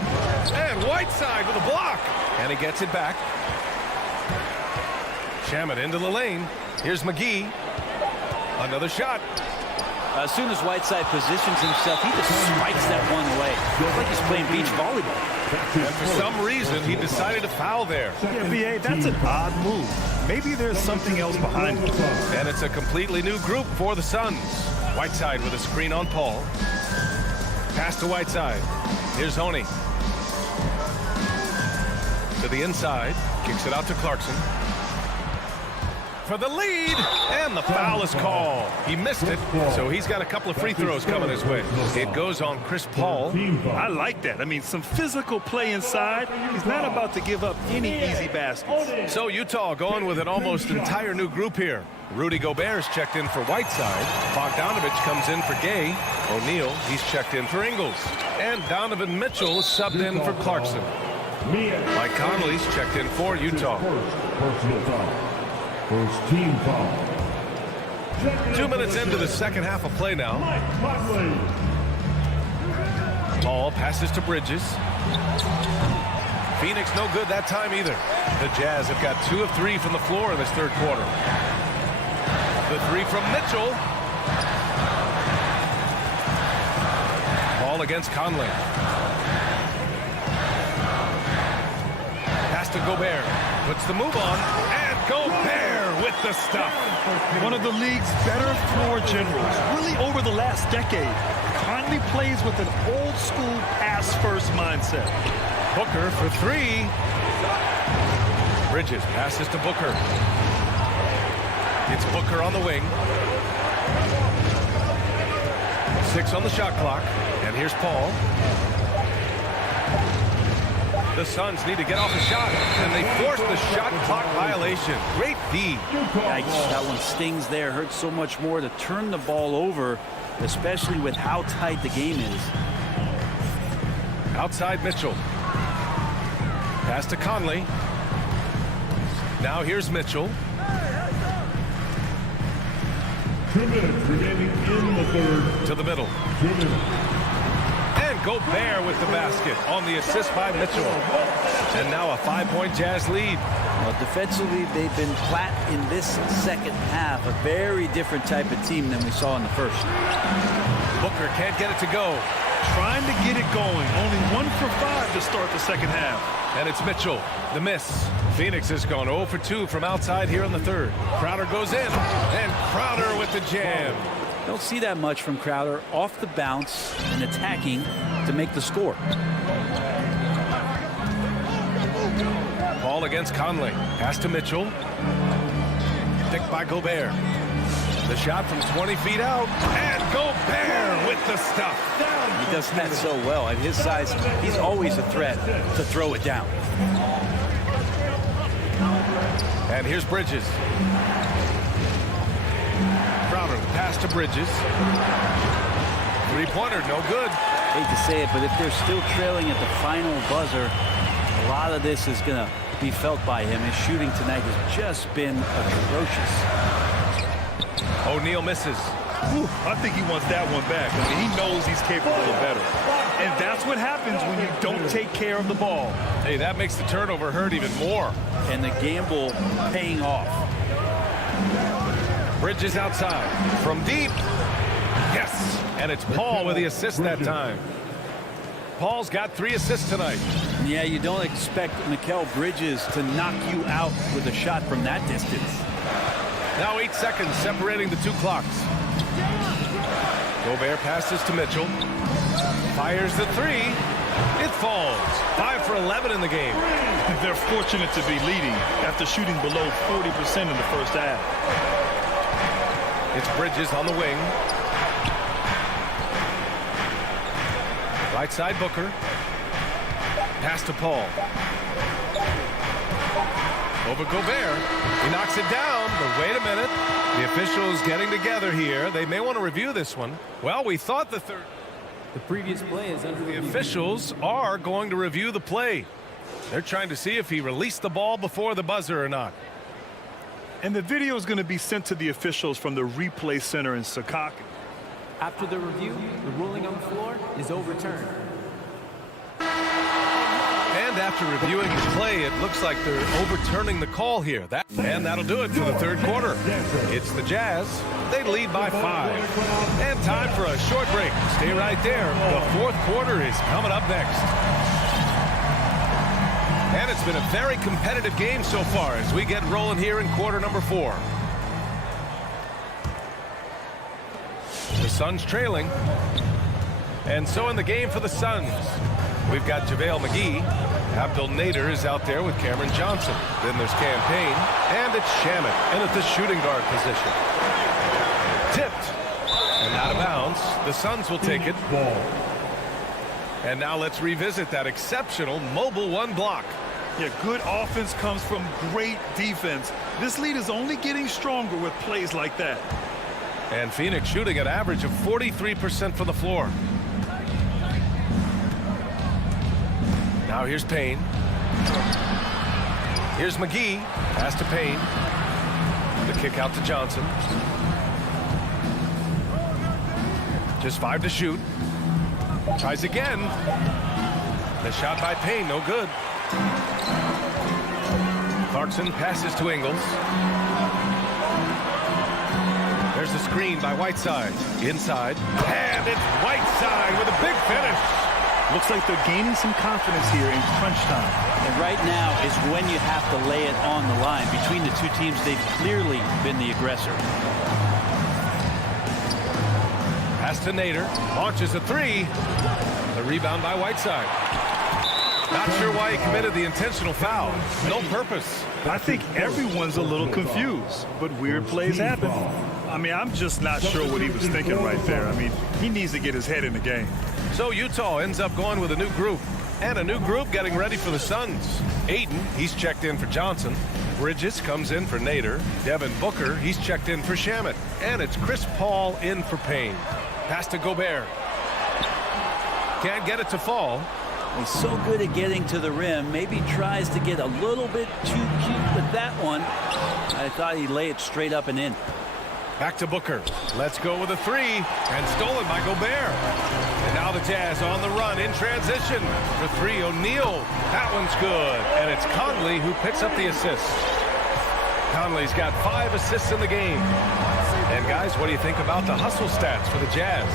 And Whiteside with a block. And he gets it back. Shamet into the lane. Here's McGee. Another shot. As soon as Whiteside positions himself, he just strikes that one away. Looks like he's playing beach volleyball. And for some reason, he decided to foul there. Yeah, B.A., that's an odd move. Maybe there's something else behind it. And it's a completely new group for the Suns. Whiteside with a screen on Paul. Pass to Whiteside. Here's Honey. To the inside. Kicks it out to Clarkson. for the lead, and the foul is called. He missed it, so he's got a couple of free throws coming his way. It goes on Chris Paul. I like that. I mean, some physical play inside. He's not about to give up any easy baskets. So Utah going with an almost entire new group here. Rudy Gobert is checked in for Whiteside. Bogdanovich comes in for Gay. O'Neal, he's checked in for Ingles. And Donovan Mitchell is subbed in for Clarkson. Mike Conley's checked in for Utah. Personal foul. First team foul. 2 minutes into the second half of play now. Paul passes to Bridges. Phoenix no good that time either. The Jazz have got 2 of 3 from the floor in this third quarter. The 3 from Mitchell. Ball against Conley. Pass to Gobert. Puts the move on. And Gobert with the stuff. One of the league's better floor generals, really over the last decade. Conley plays with an old-school pass-first mindset. Booker for 3. Bridges passes to Booker. It's Booker on the wing. 6 on the shot clock. And here's Paul. The Suns need to get off the shot, and they force the shot clock violation. Great D. That one stings there. Hurts so much more to turn the ball over, especially with how tight the game is. Outside Mitchell. Pass to Conley. Now here's Mitchell. 2 minutes remaining in the third. To the middle. 2 minutes. And Gobert with the basket on the assist by Mitchell. And now a 5-point Jazz lead. Well, defensively, they've been flat in this second half. A very different type of team than we saw in the first. Booker can't get it to go. Trying to get it going. Only 1 for 5 to start the second half. And it's Mitchell, the miss. Phoenix has gone 0 for 2 from outside here in the third. Crowder goes in, and Crowder with the jam. Don't see that much from Crowder off the bounce and attacking to make the score. Ball against Conley. Pass to Mitchell. Picked by Gobert. The shot from 20 feet out. And Gobert with the stuff. He does that so well. At his size, he's always a threat to throw it down. And here's Bridges. Crowder, the pass to Bridges. Three-pointer, no good. Hate to say it, but if they're still trailing at the final buzzer, a lot of this is going to be felt by him. His shooting tonight has just been atrocious. O'Neal misses. Whew, I think he wants that one back. I mean, he knows he's capable of better. And that's what happens when you don't take care of the ball. Hey, that makes the turnover hurt even more. And the gamble paying off. Bridges outside. From deep. Yes. And it's Paul with the assist that time. Paul's got 3 assists tonight. Yeah, you don't expect Mikal Bridges to knock you out with a shot from that distance. Now 8 seconds separating the 2 clocks. Gobert passes to Mitchell. Fires the 3. It falls. 5 for 11 in the game. They're fortunate to be leading after shooting below 40% in the first half. It's Bridges on the wing. Right side Booker. Pass to Paul. Over Gobert. He knocks it down, but wait a minute. The officials getting together here. They may want to review this one. Well, we thought the previous play is under the officials are going to review the play. They're trying to see if he released the ball before the buzzer or not. And the video is going to be sent to the officials from the replay center in Secaucus. After the review, the ruling on the floor is overturned. And after reviewing the play, it looks like they're overturning the call here. And that'll do it for the third quarter. It's the Jazz. They lead by 5. And time for a short break. Stay right there. The fourth quarter is coming up next. And it's been a very competitive game so far as we get rolling here in quarter number 4. The Suns trailing. And so in the game for the Suns. We've got JaVale McGee. Abdel Nader is out there with Cameron Johnson. Then there's Campaign, and it's Shamet, and at the shooting guard position. Tipped, and out of bounds. The Suns will take it. And now let's revisit that exceptional mobile one block. Yeah, good offense comes from great defense. This lead is only getting stronger with plays like that. And Phoenix shooting an average of 43% from the floor. Now here's Payne. Here's McGee. Pass to Payne. The kick out to Johnson. Just 5 to shoot. Tries again. The shot by Payne, no good. Clarkson passes to Ingles. There's the screen by Whiteside. Inside. And it's Whiteside with a big finish. Looks like they're gaining some confidence here in crunch time. And right now is when you have to lay it on the line. Between the two teams, they've clearly been the aggressor. Pass to Nader. Launches a three. The rebound by Whiteside. Not sure why he committed the intentional foul. No purpose. I think everyone's a little confused, but weird plays happen. I mean, I'm just not sure what he was thinking right there. I mean, he needs to get his head in the game. So Utah ends up going with a new group. And a new group getting ready for the Suns. Ayton, he's checked in for Johnson. Bridges comes in for Nader. Devin Booker, he's checked in for Shamet. And it's Chris Paul in for Payne. Pass to Gobert. Can't get it to fall. He's so good at getting to the rim. Maybe tries to get a little bit too cute with that one. I thought he'd lay it straight up and in. Back to Booker. Let's go with a three. And stolen by Gobert. And now the Jazz on the run in transition. For three, O'Neal. That one's good. And it's Conley who picks up the assist. Conley's got 5 assists in the game. And guys, what do you think about the hustle stats for the Jazz?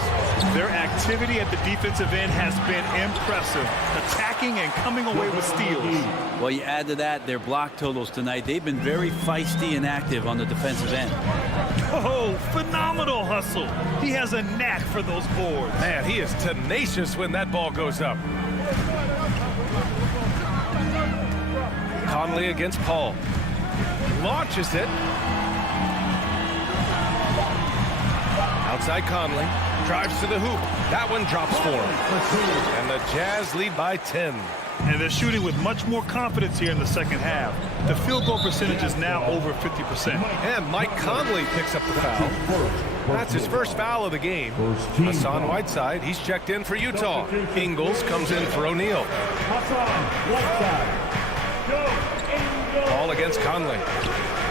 Their activity at the defensive end has been impressive. Attacking and coming away with steals. Well, you add to that their block totals tonight. They've been very feisty and active on the defensive end. Oh, phenomenal hustle. He has a knack for those boards. Man, he is tenacious when that ball goes up. Conley against Paul. Launches it. Outside Conley. Drives to the hoop. That one drops for him. And the Jazz lead by 10. And they're shooting with much more confidence here in the second half. The field goal percentage is now over 50%. And Mike Conley picks up the foul. That's his first foul of the game. Hassan Whiteside, he's checked in for Utah. Ingles comes in for O'Neal. Ball against Conley.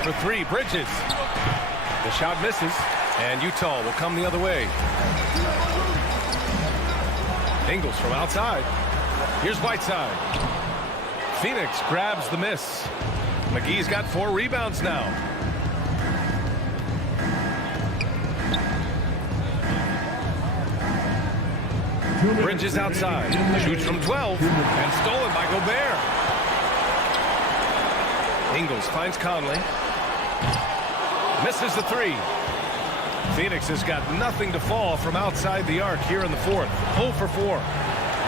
For three, Bridges. The shot misses, and Utah will come the other way. Ingles from outside. Here's Whiteside. Phoenix grabs the miss. McGee's got 4 rebounds now. Bridges outside. Shoots from 12. And stolen by Gobert. Ingles finds Conley. Misses the 3. Phoenix has got nothing to fall from outside the arc here in the fourth. 0 for 4.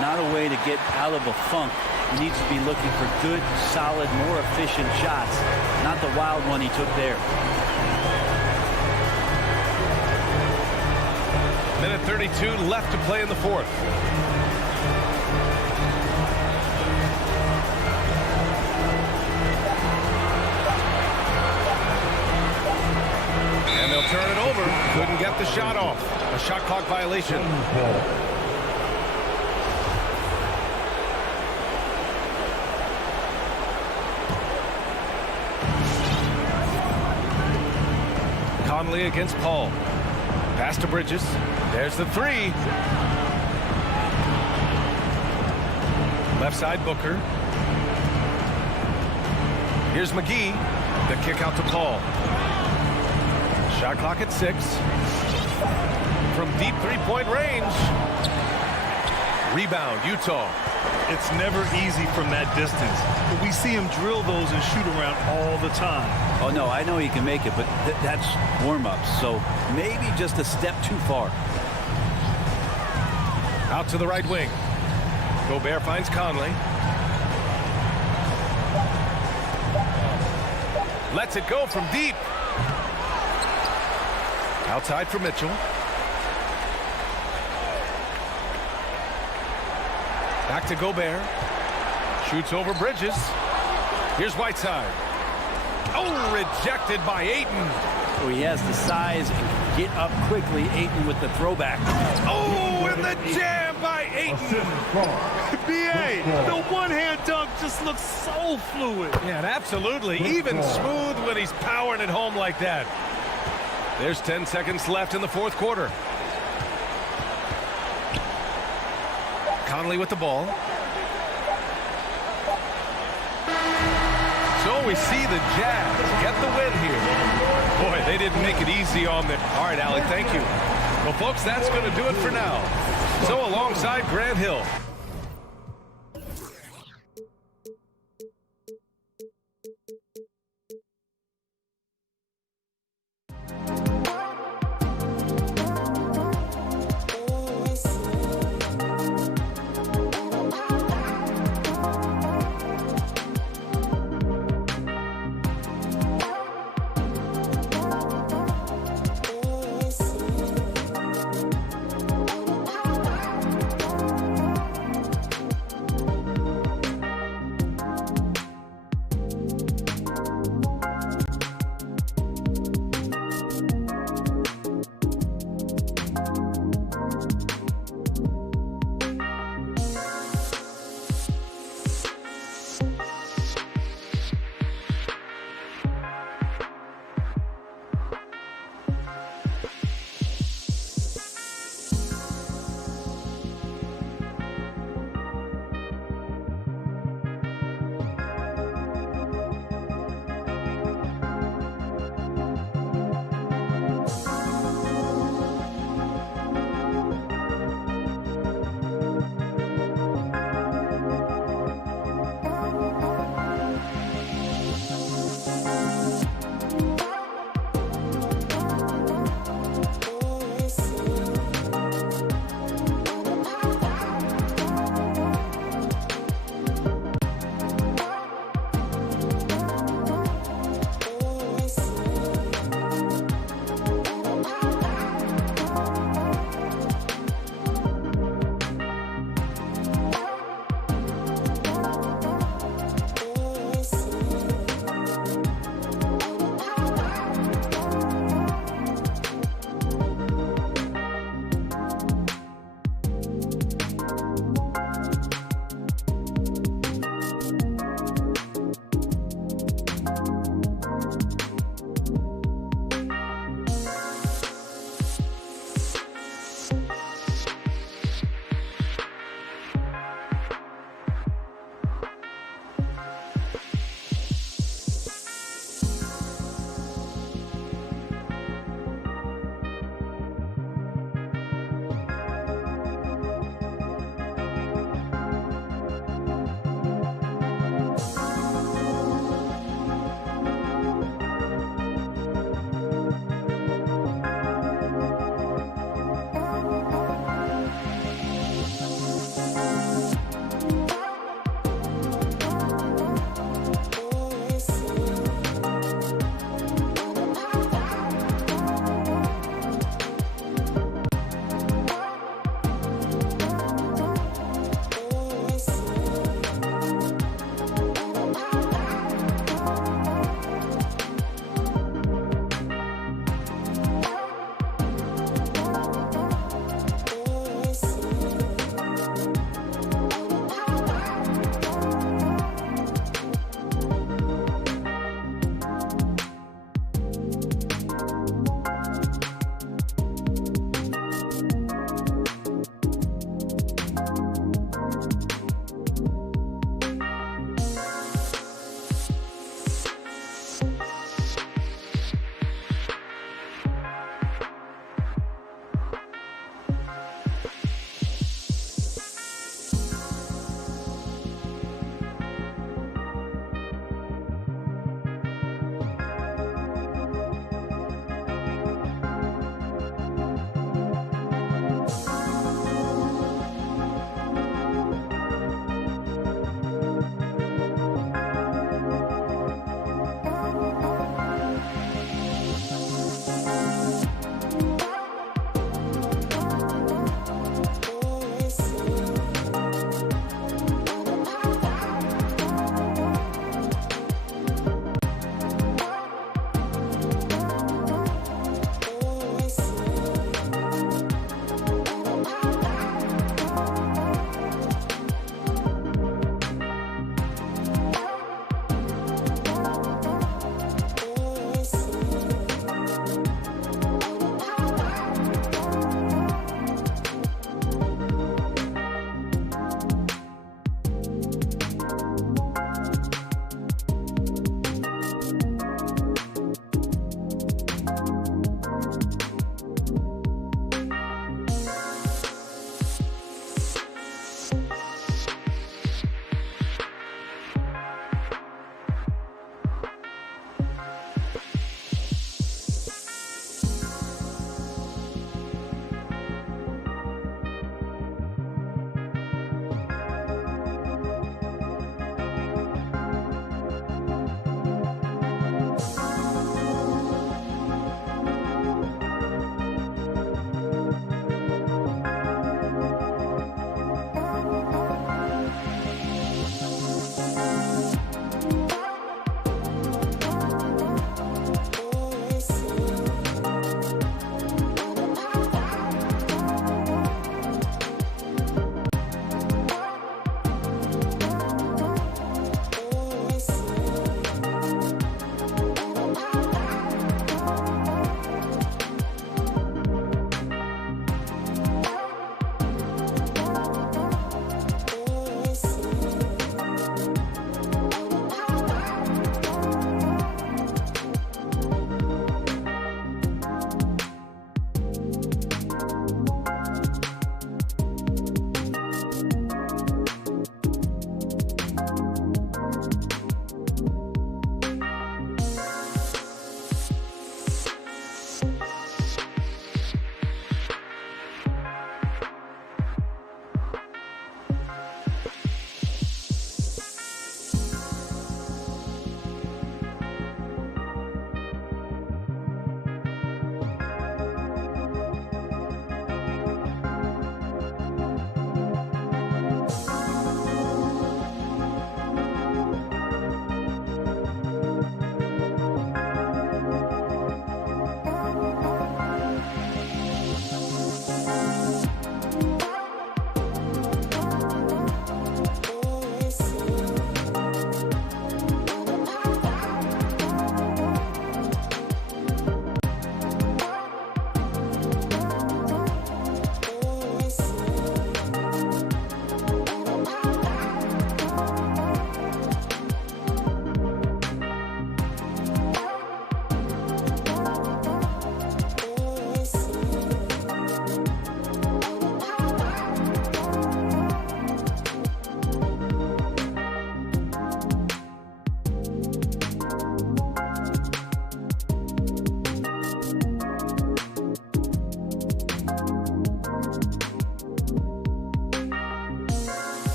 Not a way to get out of a funk. He needs to be looking for good, solid, more efficient shots. Not the wild one he took there. Minute 32 left to play in the fourth. And they'll turn it over. Couldn't get the shot off. A shot clock violation. Conley against Paul. Pass to Bridges. There's the 3. Left side, Booker. Here's McGee. The kick out to Paul. Shot clock at 6. From deep three-point range. Rebound, Utah. It's never easy from that distance, but we see him drill those and shoot around all the time. Oh, no, I know he can make it, but that's warm-ups, so maybe just a step too far. Out to the right wing. Gobert finds Conley. Lets it go from deep. Outside for Mitchell. Back to Gobert. Shoots over Bridges. Here's Whiteside. Oh, rejected by Ayton. So he has the size and can get up quickly. Ayton with the throwback. Oh, and the jam by Ayton. B.A., the one-hand dunk just looks so fluid. Yeah, and absolutely. Even smooth when he's powering it home like that. There's 10 seconds left in the fourth quarter. Conley with the ball. So we see the Jazz get the win here. Boy, they didn't make it easy on them. All right, Allie, thank you. Well, folks, that's going to do it for now. So alongside Grant Hill.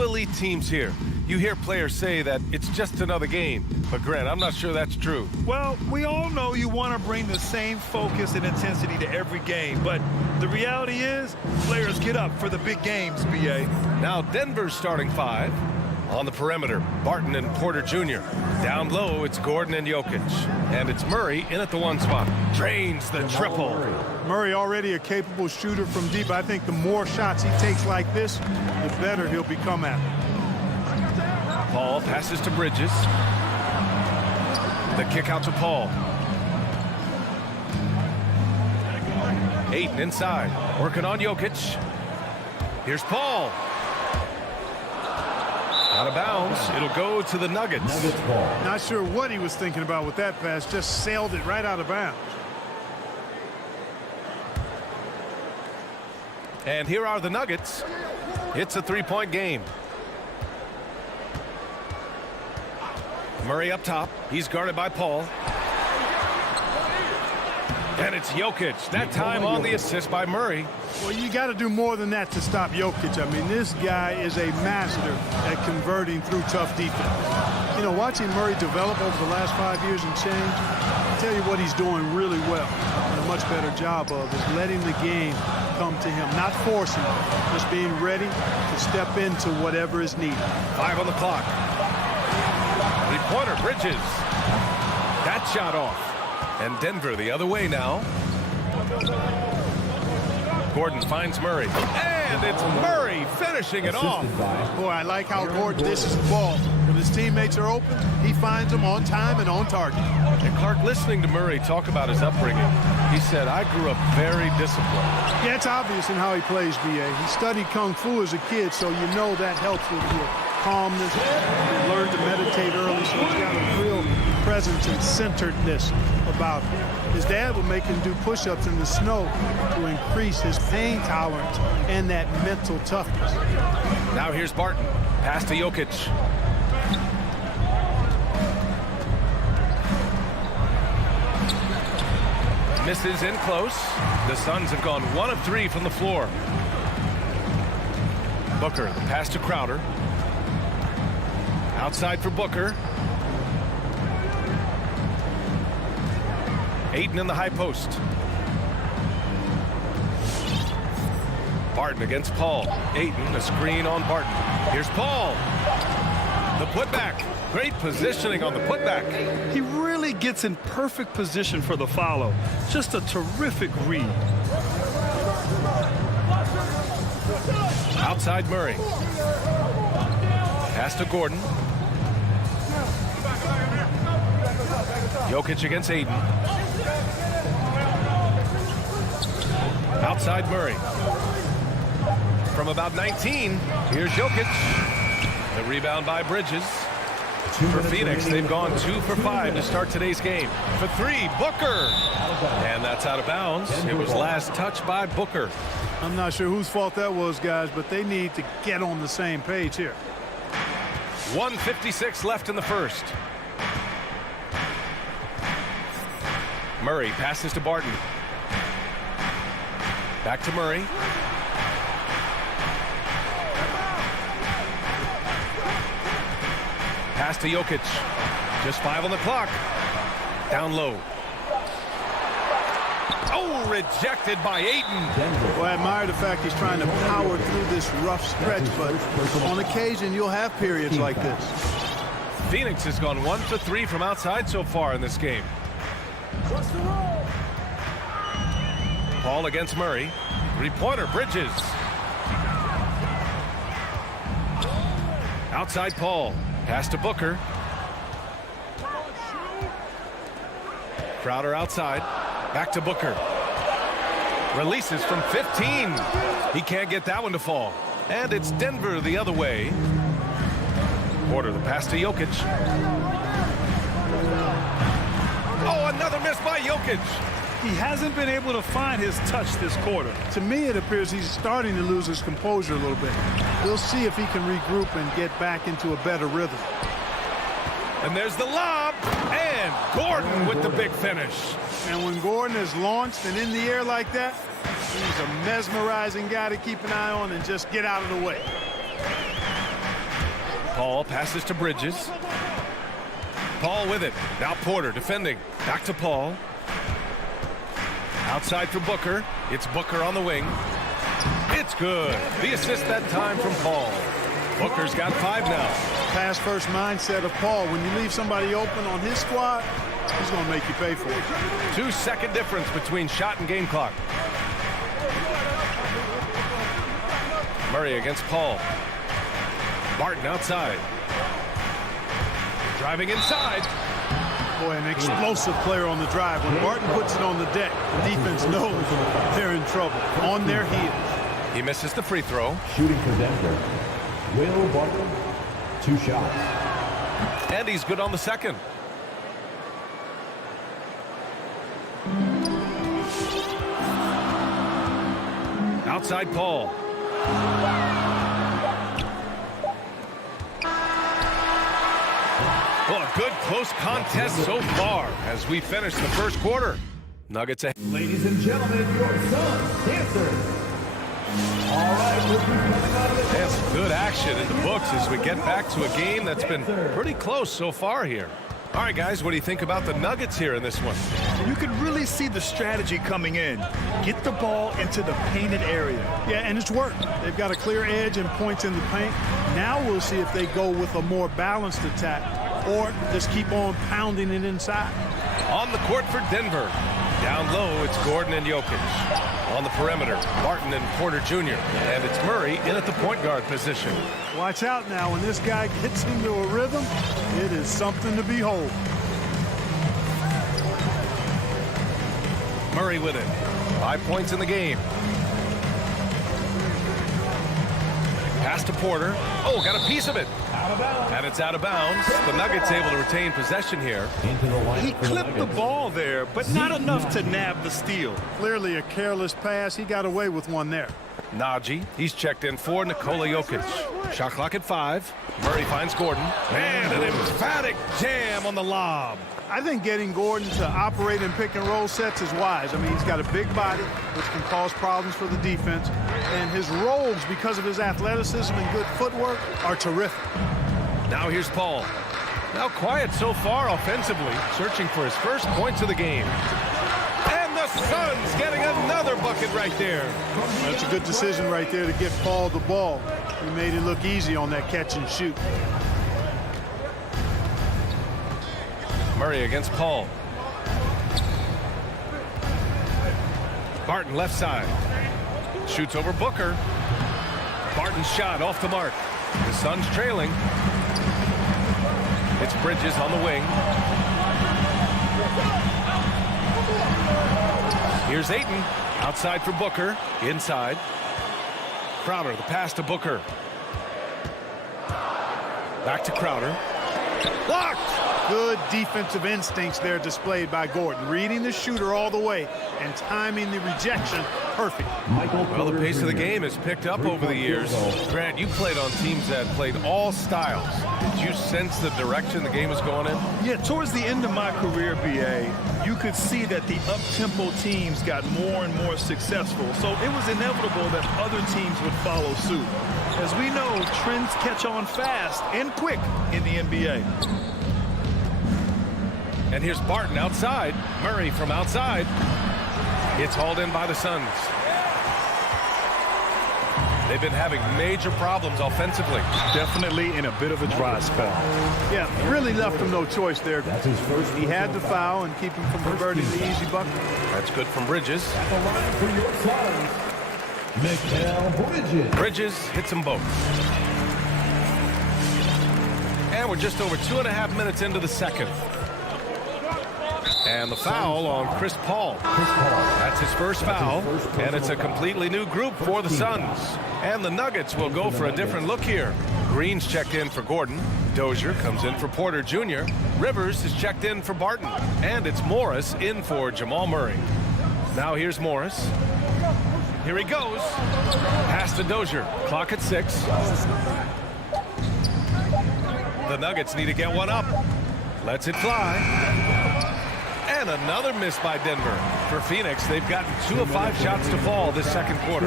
two elite teams here. You hear players say that it's just another game. But, Grant, I'm not sure that's true. Well, we all know you want to bring the same focus and intensity to every game. But the reality is, players get up for the big games, B.A. Now Denver's starting five. On the perimeter, Barton and Porter Jr. Down low, it's Gordon and Jokic. And it's Murray in at the one spot. Drains the triple. Murray already a capable shooter from deep. I think the more shots he takes like this, the better he'll become at it. Paul passes to Bridges. The kick out to Paul. Ayton inside, working on Jokic. Here's Paul. Out of bounds. It'll go to the Nuggets. Not sure what he was thinking about with that pass. Just sailed it right out of bounds. And here are the Nuggets. It's a three-point game. Murray up top. He's guarded by Paul. And it's Jokic. That time on the assist by Murray. Well, you got to do more than that to stop Jokic. I mean, this guy is a master at converting through tough defense. You know, watching Murray develop over the last 5 years and change, I tell you what he's doing really well and a much better job of is letting the game come to him, not forcing it, just being ready to step into whatever is needed. 5 on the clock. Three-pointer, Bridges. That shot off. And Denver the other way now. Gordon finds Murray. And it's Murray finishing it off. Boy, I like how Gordon dishes the ball. When his teammates are open, he finds them on time and on target. And Clark, listening to Murray talk about his upbringing, he said, I grew up very disciplined. Yeah, it's obvious in how he plays, B.A. He studied Kung Fu as a kid, so you know that helps with your calmness. He learned to meditate early, so he's got a real presence and centeredness about him. His dad would make him do push-ups in the snow to increase his pain tolerance and that mental toughness. Now here's Barton. Pass to Jokic. Misses in close. The Suns have gone 1 of 3 from the floor. Booker, the pass to Crowder. Outside for Booker. Ayton in the high post. Barton against Paul. Ayton, a screen on Barton. Here's Paul. The putback. Great positioning on the putback. He really gets in perfect position for the follow. Just a terrific read. Outside Murray. Pass to Gordon. Jokic against Ayton. Outside Murray. From about 19, here's Jokic. The rebound by Bridges. For Phoenix, they've gone 2 for 5 to start today's game. For 3, Booker. And that's out of bounds. It was last touched by Booker. I'm not sure whose fault that was, guys, but they need to get on the same page here. 1:56 left in the first. Murray passes to Barton. Back to Murray. Pass to Jokic. Just 5 on the clock. Down low. Oh, rejected by Ayton. Well, I admire the fact he's trying to power through this rough stretch, but on occasion you'll have periods like this. Phoenix has gone 1 for 3 from outside so far in this game. Paul against Murray. Three-pointer, Bridges. Outside Paul. Pass to Booker. Crowder outside. Back to Booker. Releases from 15. He can't get that one to fall. And it's Denver the other way. Porter, the pass to Jokic. Oh, another miss by Jokic. He hasn't been able to find his touch this quarter. To me, it appears he's starting to lose his composure a little bit. We'll see if he can regroup and get back into a better rhythm. And there's the lob. And Gordon with the big finish. And when Gordon is launched and in the air like that, he's a mesmerizing guy to keep an eye on and just get out of the way. Paul passes to Bridges. Paul with it. Now Porter defending. Back to Paul. Outside for Booker. It's Booker on the wing. It's good. The assist that time from Paul. Booker's got 5 now. Pass first mindset of Paul. When you leave somebody open on his squad, he's going to make you pay for it. 2-second difference between shot and game clock. Murray against Paul. Barton outside. Driving inside. Boy, an explosive player on the drive. When Barton puts it on the deck, the defense knows they're in trouble. On their heels. He misses the free throw. Shooting for Denver, Will Barton, 2 shots. And he's good on the second. Outside Paul. Well, a good close contest so far as we finish the first quarter. Nuggets ahead. Ladies and gentlemen, your Suns dancers. All right, we'll be coming out of the That's good action in the books as we get back to a game that's been pretty close so far here. All right, guys, what do you think about the Nuggets here in this one? You can really see the strategy coming in. Get the ball into the painted area. Yeah, and it's worked. They've got a clear edge and points in the paint. Now we'll see if they go with a more balanced attack or just keep on pounding it inside. On the court for Denver. Down low, it's Gordon and Jokic. On the perimeter, Barton and Porter Jr. And it's Murray in at the point guard position. Watch out now. When this guy gets into a rhythm, it is something to behold. Murray with it. 5 points in the game. Pass to Porter. Oh, got a piece of it. And it's out of bounds. The Nuggets able to retain possession here. He clipped the ball there, but not enough to nab the steal. Clearly a careless pass. He got away with one there. Najee, he's checked in for Nikola Jokic. Shot clock at 5. Murray finds Gordon. And an emphatic jam on the lob. I think getting Gordon to operate in pick and roll sets is wise. I mean, he's got a big body, which can cause problems for the defense. And his rolls, because of his athleticism and good footwork, are terrific. Now here's Paul. Now quiet so far offensively, searching for his first points of the game. And the Suns getting another bucket right there. That's a good decision right there to get Paul the ball. He made it look easy on that catch and shoot. Murray against Paul. Barton left side. Shoots over Booker. Barton's shot off the mark. The Suns trailing. It's Bridges on the wing. Here's Ayton. Outside for Booker. Inside. Crowder, the pass to Booker. Back to Crowder. Blocked! Good defensive instincts there displayed by Gordon. Reading the shooter all the way and timing the rejection perfect. Well, the pace of the game has picked up over the years. Grant, you played on teams that played all styles. Did you sense the direction the game was going in? Yeah, towards the end of my career, BA, you could see that the up-tempo teams got more and more successful. So it was inevitable that other teams would follow suit. As we know, trends catch on fast and quick in the NBA. And here's Barton outside. Murray from outside. It's hauled in by the Suns. They've been having major problems offensively. Definitely in a bit of a dry spell. Yeah, really left him no choice there. That's his first. He had to foul and keep him from converting the easy bucket. That's good from Bridges. At the line for your Suns, Mikal Bridges. Bridges hits them both. And we're just over 2.5 minutes into the second. And the foul on Chris Paul. That's his first foul, and it's a completely new group for the Suns. And the Nuggets will go for a different look here. Green's checked in for Gordon. Dozier comes in for Porter Jr. Rivers is checked in for Barton. And it's Morris in for Jamal Murray. Now here's Morris. Here he goes. Pass to Dozier. Clock at 6. The Nuggets need to get one up. Lets it fly. And another miss by Denver. For Phoenix, they've gotten 2 of 5 shots to fall this second quarter.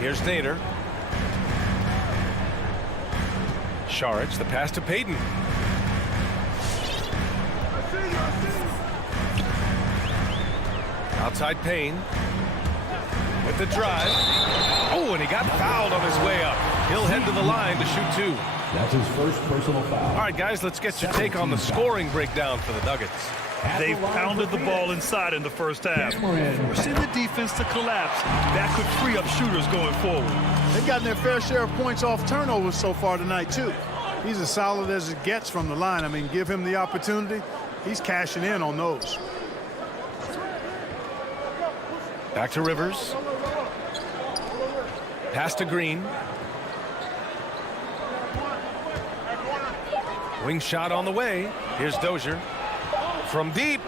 Here's Nader. Saric, the pass to Payton. Outside Payne with the drive. Oh, and he got fouled on his way up. He'll head to the line to shoot 2. That's his first personal foul. All right, guys, let's get your take on the scoring breakdown for the Nuggets. They've pounded the ball inside in the first half, forcing the defense to collapse. That could free up shooters going forward. They've gotten their fair share of points off turnovers so far tonight, too. He's as solid as it gets from the line. I mean, give him the opportunity. He's cashing in on those. Back to Rivers. Pass to Green. Wing shot on the way. Here's Dozier. From deep.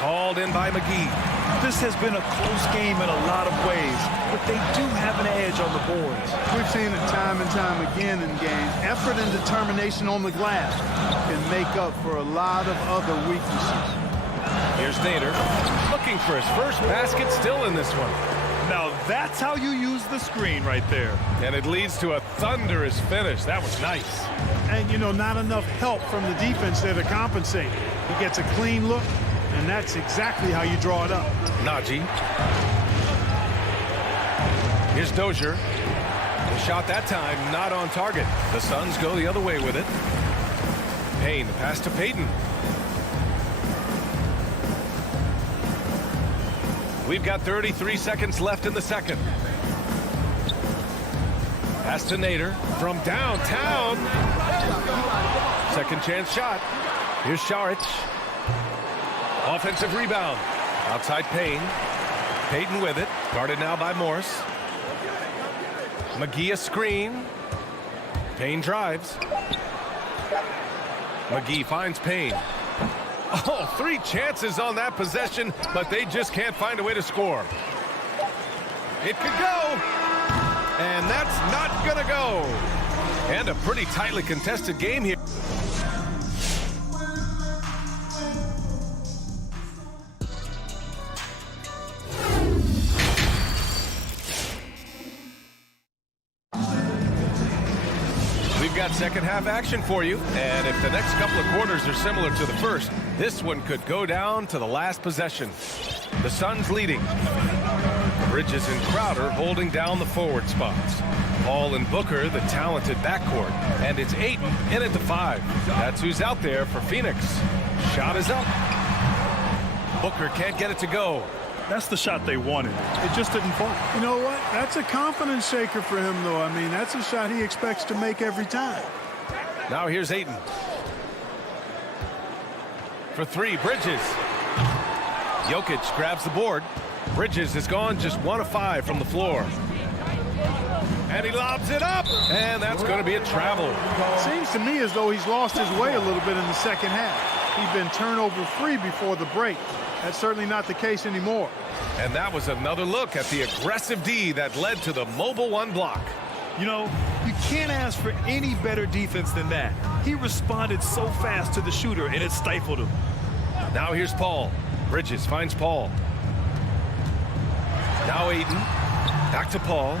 Called in by McGee. This has been a close game in a lot of ways, but they do have an edge on the boards. We've seen it time and time again in games. Effort and determination on the glass can make up for a lot of other weaknesses. Here's Nader. Looking for his first basket, still in this one. Now that's how you use the screen right there. And it leads to a thunderous finish. That was nice. And, you know, not enough help from the defense there to compensate. He gets a clean look, and that's exactly how you draw it up. Najee. Here's Dozier. The shot that time not on target. The Suns go the other way with it. Payne, the pass to Payton. We've got 33 seconds left in the second. Pass to Nader from downtown. Second chance shot. Here's Saric. Offensive rebound. Outside Payne. Payton with it. Guarded now by Morris. McGee a screen. Payne drives. McGee finds Payne. Oh, 3 chances on that possession, but they just can't find a way to score. It could go. And that's not going to go. And a pretty tightly contested game here. We've got second half action for you. And if the next couple of quarters are similar to the first, this one could go down to the last possession. The Suns leading. Bridges and Crowder holding down the forward spots. Paul and Booker, the talented backcourt. And it's Ayton in at the 5. That's who's out there for Phoenix. Shot is up. Booker can't get it to go. That's the shot they wanted. It just didn't fall. You know what? That's a confidence shaker for him, though. I mean, that's a shot he expects to make every time. Now here's Ayton. For 3, Bridges. Jokic grabs the board. Bridges has gone just 1 of 5 from the floor. And he lobs it up. And that's going to be a travel. Seems to me as though he's lost his way a little bit in the second half. He's been turnover free before the break. That's certainly not the case anymore. And that was another look at the aggressive D that led to the mobile 1 block. You know, you can't ask for any better defense than that. He responded so fast to the shooter, and it stifled him. Now here's Paul. Bridges finds Paul. Now Ayton. Back to Paul.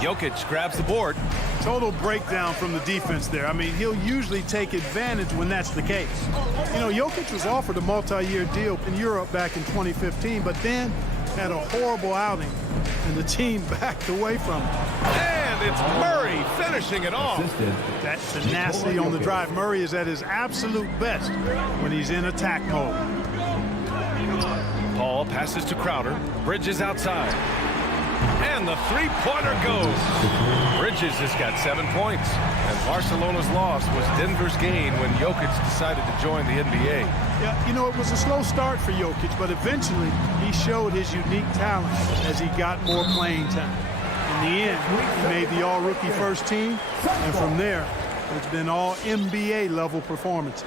Jokic grabs the board. Total breakdown from the defense there. I mean, he'll usually take advantage when that's the case. You know, Jokic was offered a multi-year deal in Europe back in 2015, but then had a horrible outing, and the team backed away from him. And it's Murray finishing it off. That tenacity on the drive. Murray is at his absolute best when he's in attack mode. Paul passes to Crowder. Bridges outside. And the three-pointer goes. Bridges has got 7 points. And Barcelona's loss was Denver's gain when Jokic decided to join the NBA. Yeah, you know, it was a slow start for Jokic, but eventually he showed his unique talent as he got more playing time. In the end, he made the all-rookie first team, and from there, it's been all NBA-level performances.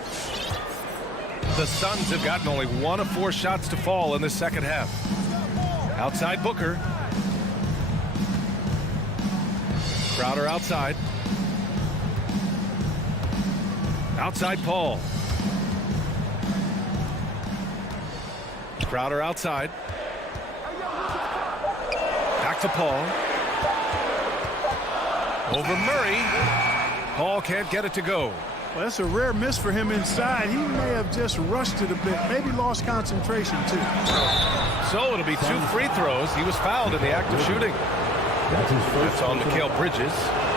The Suns have gotten only 1 of 4 shots to fall in the second half. Outside Booker. Crowder outside. Outside Paul. Crowder outside. Back to Paul. Over Murray. Paul can't get it to go. Well, that's a rare miss for him inside. He may have just rushed it a bit, maybe lost concentration too. So it'll be 2 free throws. He was fouled in the act of shooting. That's on Mikal Bridges.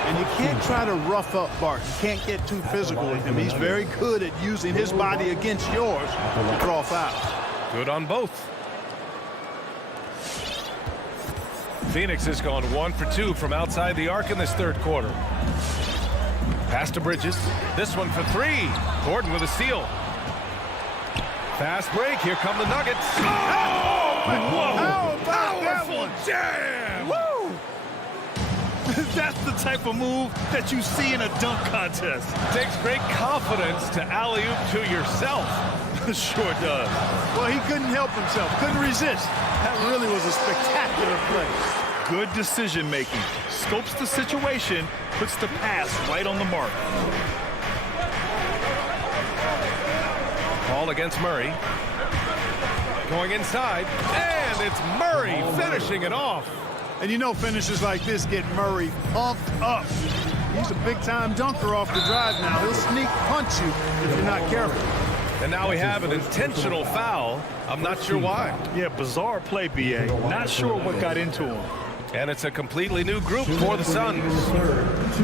And you can't try to rough up Bart. You can't get too physical with him. He's very good at using his body against yours to draw fouls. Good on both. Phoenix has gone 1 for 2 from outside the arc in this third quarter. Pass to Bridges. This one for 3. Gordon with a steal. Fast break. Here come the Nuggets. Oh! Whoa! Powerful jam! Woo! That's the type of move that you see in a dunk contest. Takes great confidence to alley-oop to yourself. Sure does. Well, he couldn't help himself, couldn't resist. That really was a spectacular play. Good decision making. Scopes the situation, puts the pass right on the mark. Ball against Murray. Going inside, and it's Murray finishing it off. And you know finishes like this get Murray pumped up. He's a big-time dunker off the drive now. He'll sneak punch you if you're not careful. And now we have an intentional foul. I'm not sure why. Yeah, bizarre play, B.A. Not sure what got into him. And it's a completely new group for the Suns.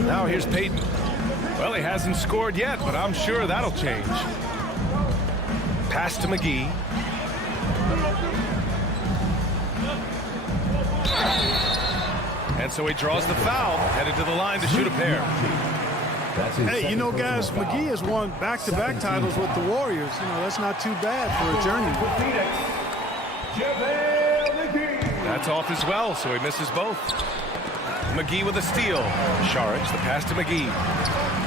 Now here's Payton. Well, he hasn't scored yet, but I'm sure that'll change. Pass to McGee. And so he draws the foul, headed to the line to shoot a pair. Hey, you know, guys, McGee has won back-to-back titles with the Warriors. You know, that's not too bad for a journeyman. That's off as well, so he misses both. McGee with a steal. Saric, the pass to McGee.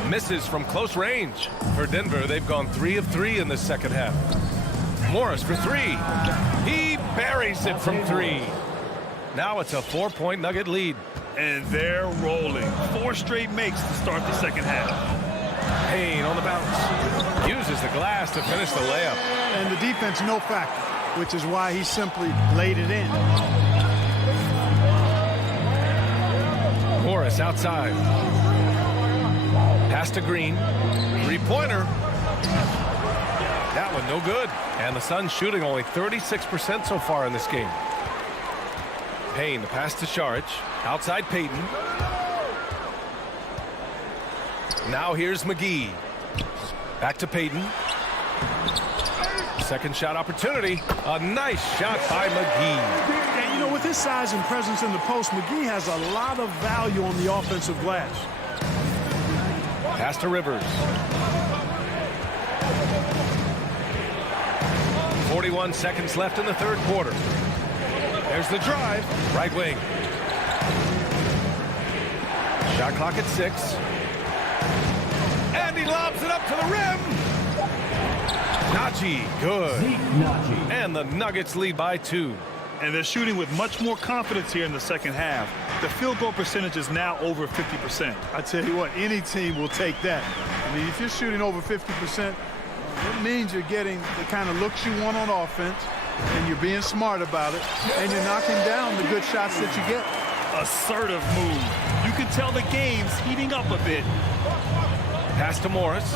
Misses from close range. For Denver, they've gone 3 of 3 in the second half. Morris for 3. He buries it from 3. Now it's a 4-point Nugget lead. And they're rolling. 4 straight makes to start the second half. Payne on the bounce. Uses the glass to finish the layup. And the defense no factor, which is why he simply laid it in. Morris outside. Pass to Green. 3-pointer. That one no good. And the Suns shooting only 36% so far in this game. Payne, the pass to Saric. Outside Payton. Now here's McGee. Back to Payton. Second shot opportunity. A nice shot by McGee. And you know, with his size and presence in the post, McGee has a lot of value on the offensive glass. Pass to Rivers. 41 seconds left in the third quarter. There's the drive. Right wing. Shot clock at 6. And he lobs it up to the rim. Naji, good. And the Nuggets lead by 2. And they're shooting with much more confidence here in the second half. The field goal percentage is now over 50%. I tell you what, any team will take that. I mean, if you're shooting over 50%, it means you're getting the kind of looks you want on offense, and you're being smart about it, and you're knocking down the good shots that you get. Assertive move. You can tell the game's heating up a bit. Pass to Morris.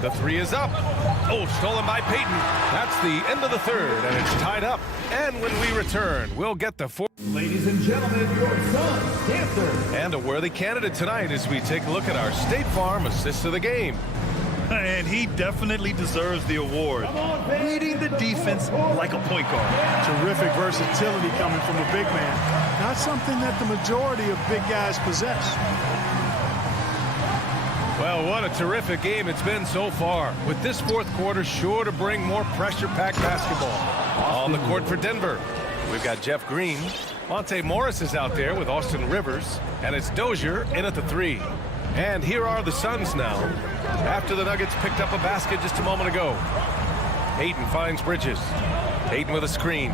The 3 is up. Oh, stolen by Payton. That's the end of the third, and it's tied up. And when we return, we'll get the 4th. Ladies and gentlemen, your Suns dancer. And a worthy candidate tonight as we take a look at our State Farm assist of the game. And he definitely deserves the award. Leading the defense like a point guard. Terrific versatility coming from a big man. Not something that the majority of big guys possess. Well, what a terrific game it's been so far. With this fourth quarter sure to bring more pressure-packed basketball. On the court for Denver, we've got Jeff Green. Monte Morris is out there with Austin Rivers. And it's Dozier in at the 3. And here are the Suns now, after the Nuggets picked up a basket just a moment ago. Payton finds Bridges. Payton with a screen.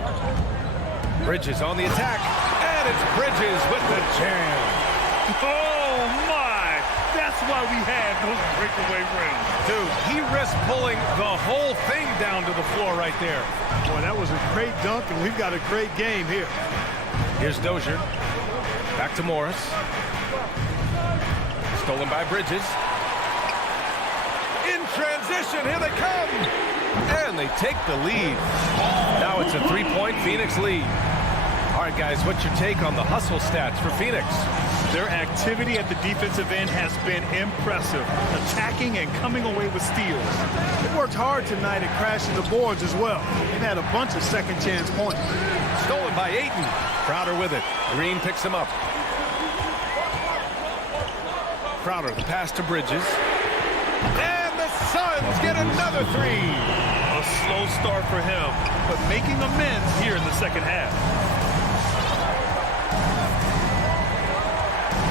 Bridges on the attack. And it's Bridges with the jam. Oh, my! That's That's why we had those breakaway rims. Dude, he risked pulling the whole thing down to the floor right there. Boy, that was a great dunk, and we've got a great game here. Here's Dozier. Back to Morris. Stolen by Bridges. In transition, here they come. And they take the lead. Now it's a 3-point Phoenix lead. All right, guys, what's your take on the hustle stats for Phoenix? Their activity at the defensive end has been impressive, attacking and coming away with steals. They worked hard tonight at crashing the boards as well. They've had a bunch of second-chance points. Stolen by Ayton. Crowder with it. Green picks him up. Crowder, the pass to Bridges. And the Suns get another three. A slow start for him, but making amends here in the second half.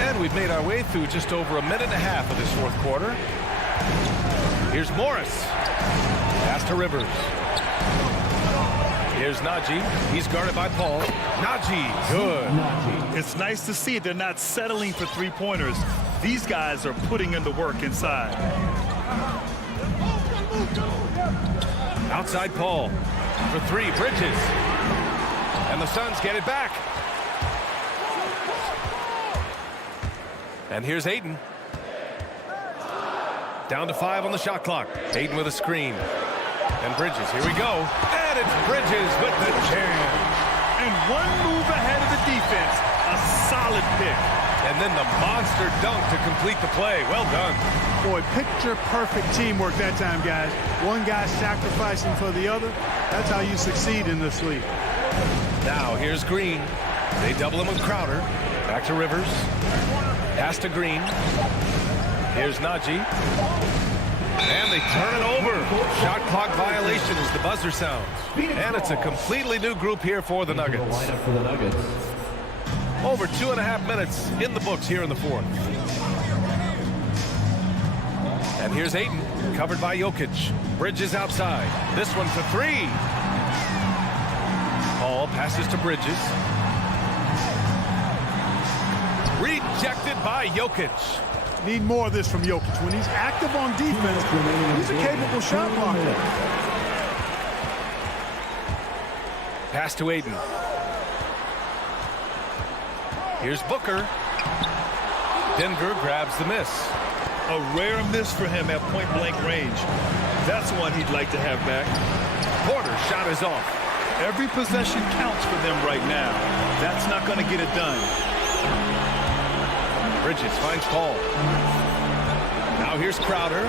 And we've made our way through just over a minute and a half of this fourth quarter. Here's Morris. Pass to Rivers. Here's Najee. He's guarded by Paul. Najee, good. It's nice to see they're not settling for three-pointers. These guys are putting in the work inside. Outside Paul for three. Bridges. And the Suns get it back. And here's Ayton. Down to 5 on the shot clock. Ayton with a screen. And Bridges, here we go. And it's Bridges with the jam. And one move ahead of the defense. A solid pick. And then the monster dunk to complete the play. Well done. Boy, picture-perfect teamwork that time, guys. One guy sacrificing for the other. That's how you succeed in this league. Now here's Green. They double him with Crowder. Back to Rivers. Pass to Green. Here's Najee. And they turn it over. Shot clock violation as the buzzer sounds. And it's a completely new group here for the Nuggets. Over 2.5 minutes in the books here in the fourth. And here's Ayton, covered by Jokic. Bridges outside. This one for three. Paul passes to Bridges. Rejected by Jokic. Need more of this from Jokic. When he's active on defense, he's a capable shot blocker. Pass to Ayton. Here's Booker. Denver grabs the miss. A rare miss for him at point-blank range. That's one he'd like to have back. Porter's shot is off. Every possession counts for them right now. That's not going to get it done. Bridges finds Paul. Now here's Crowder.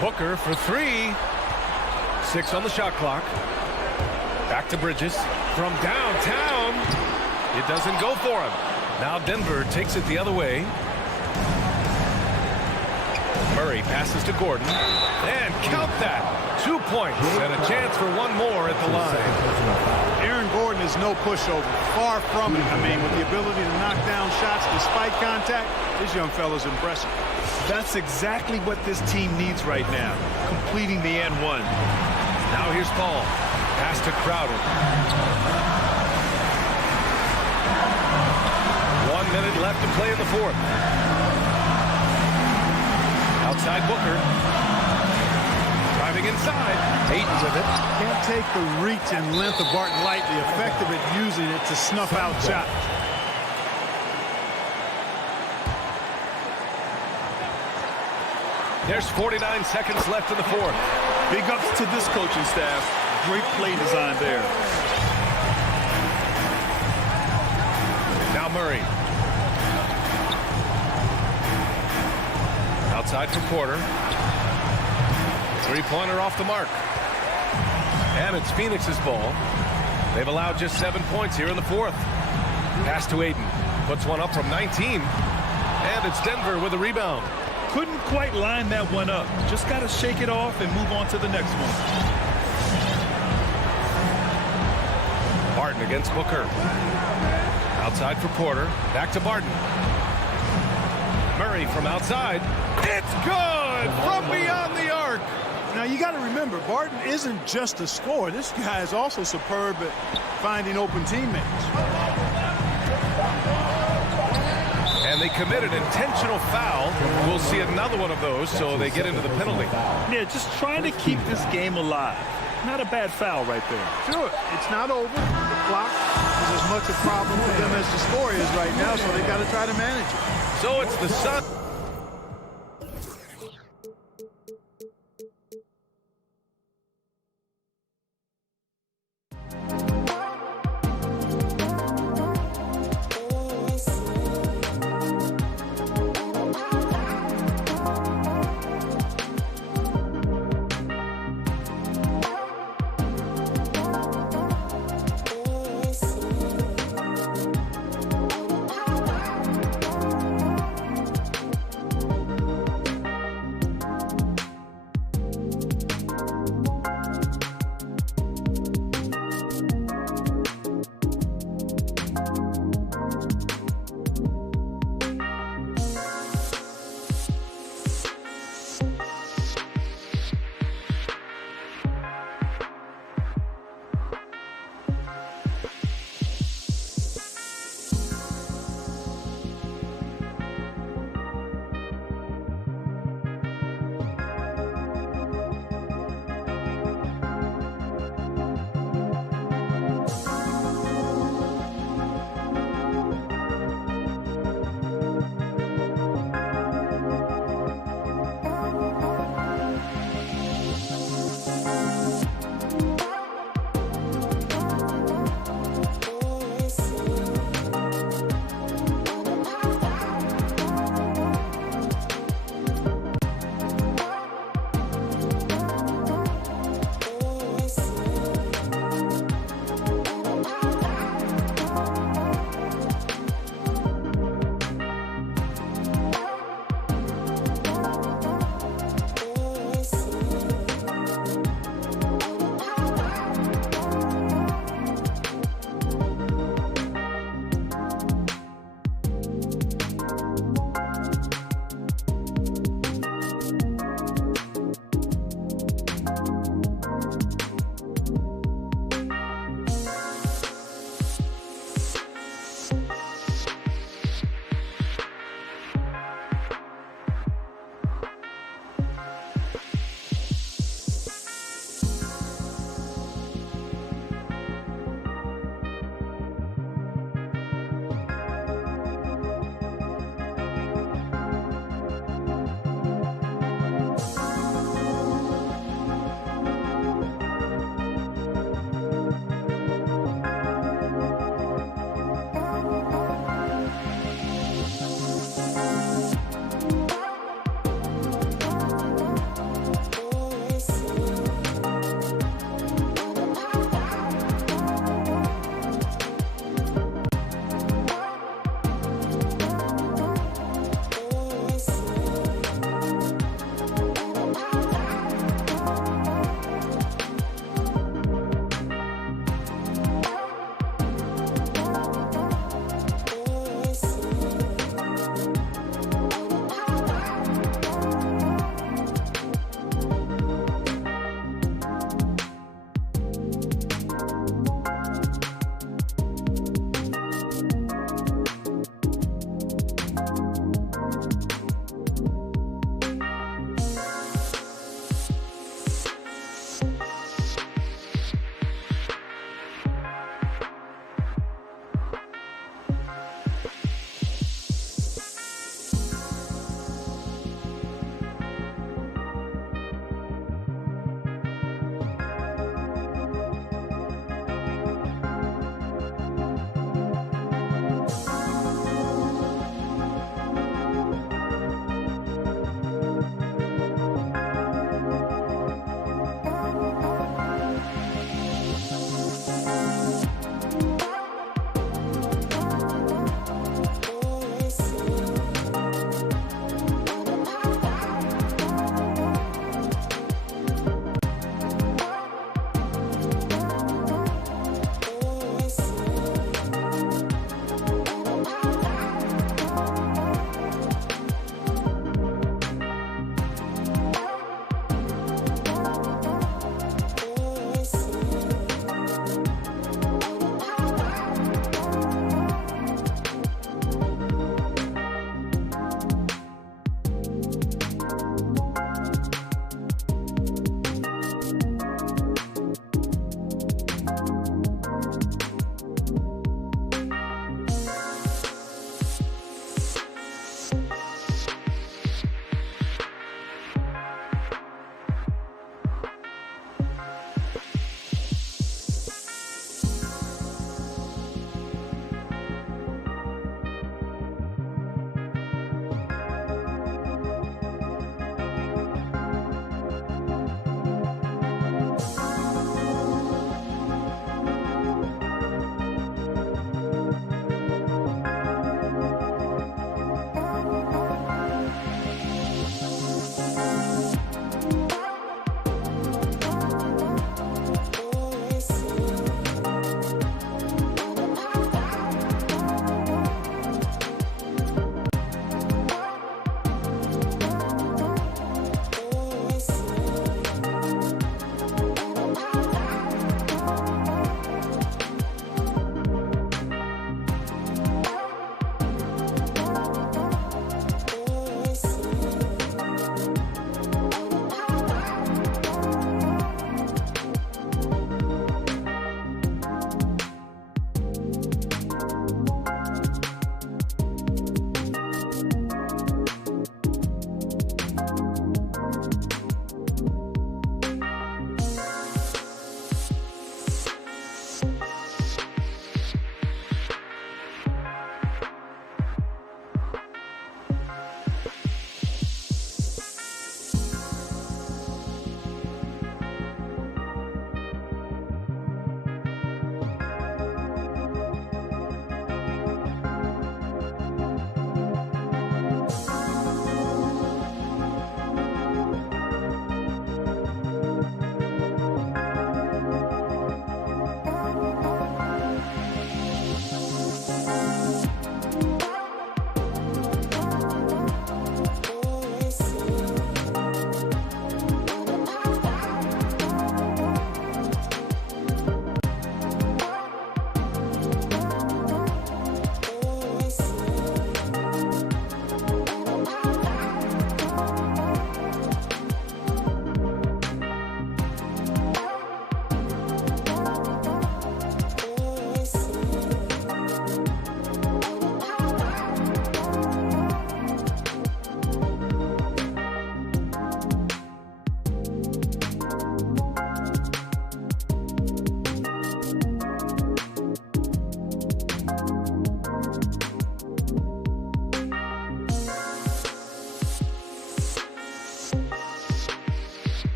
Booker for three. 6 on the shot clock. Back to Bridges. From downtown. It doesn't go for him. Now Denver takes it the other way. Murray passes to Gordon. And count that. 2 points and a chance for one more at the line. Aaron Gordon is no pushover. Far from it. I mean, with the ability to knock down shots despite contact, this young fella's impressive. That's exactly what this team needs right now. Completing the and one. Now here's Paul. Pass to Crowder. 1 minute left to play in the fourth. Outside Booker. Driving inside. Ayton with it. Can't take the reach and length of Barton lightly. Effective at using it to snuff out shots. There's 49 seconds left in the fourth. Big ups to this coaching staff. Great play design there. Now Murray. Outside for Porter. Three-pointer off the mark. And it's Phoenix's ball. They've allowed just 7 points here in the fourth. Pass to Ayton. Puts one up from 19. And it's Denver with a rebound. Couldn't quite line that one up. Just got to shake it off and move on to the next one. Barton against Booker. Outside for Porter. Back to Barton. Murray from outside. It's good from beyond the arc. Now, you got to remember, Barton isn't just a scorer. This guy is also superb at finding open teammates. they commit an intentional foul. We'll see another one of those, so they get into the penalty. Yeah, just trying to keep this game alive. Not a bad foul right there. Sure, it's not over. The clock is as much a problem for them as the score is right now, so they've got to try to manage it. So it's the Suns.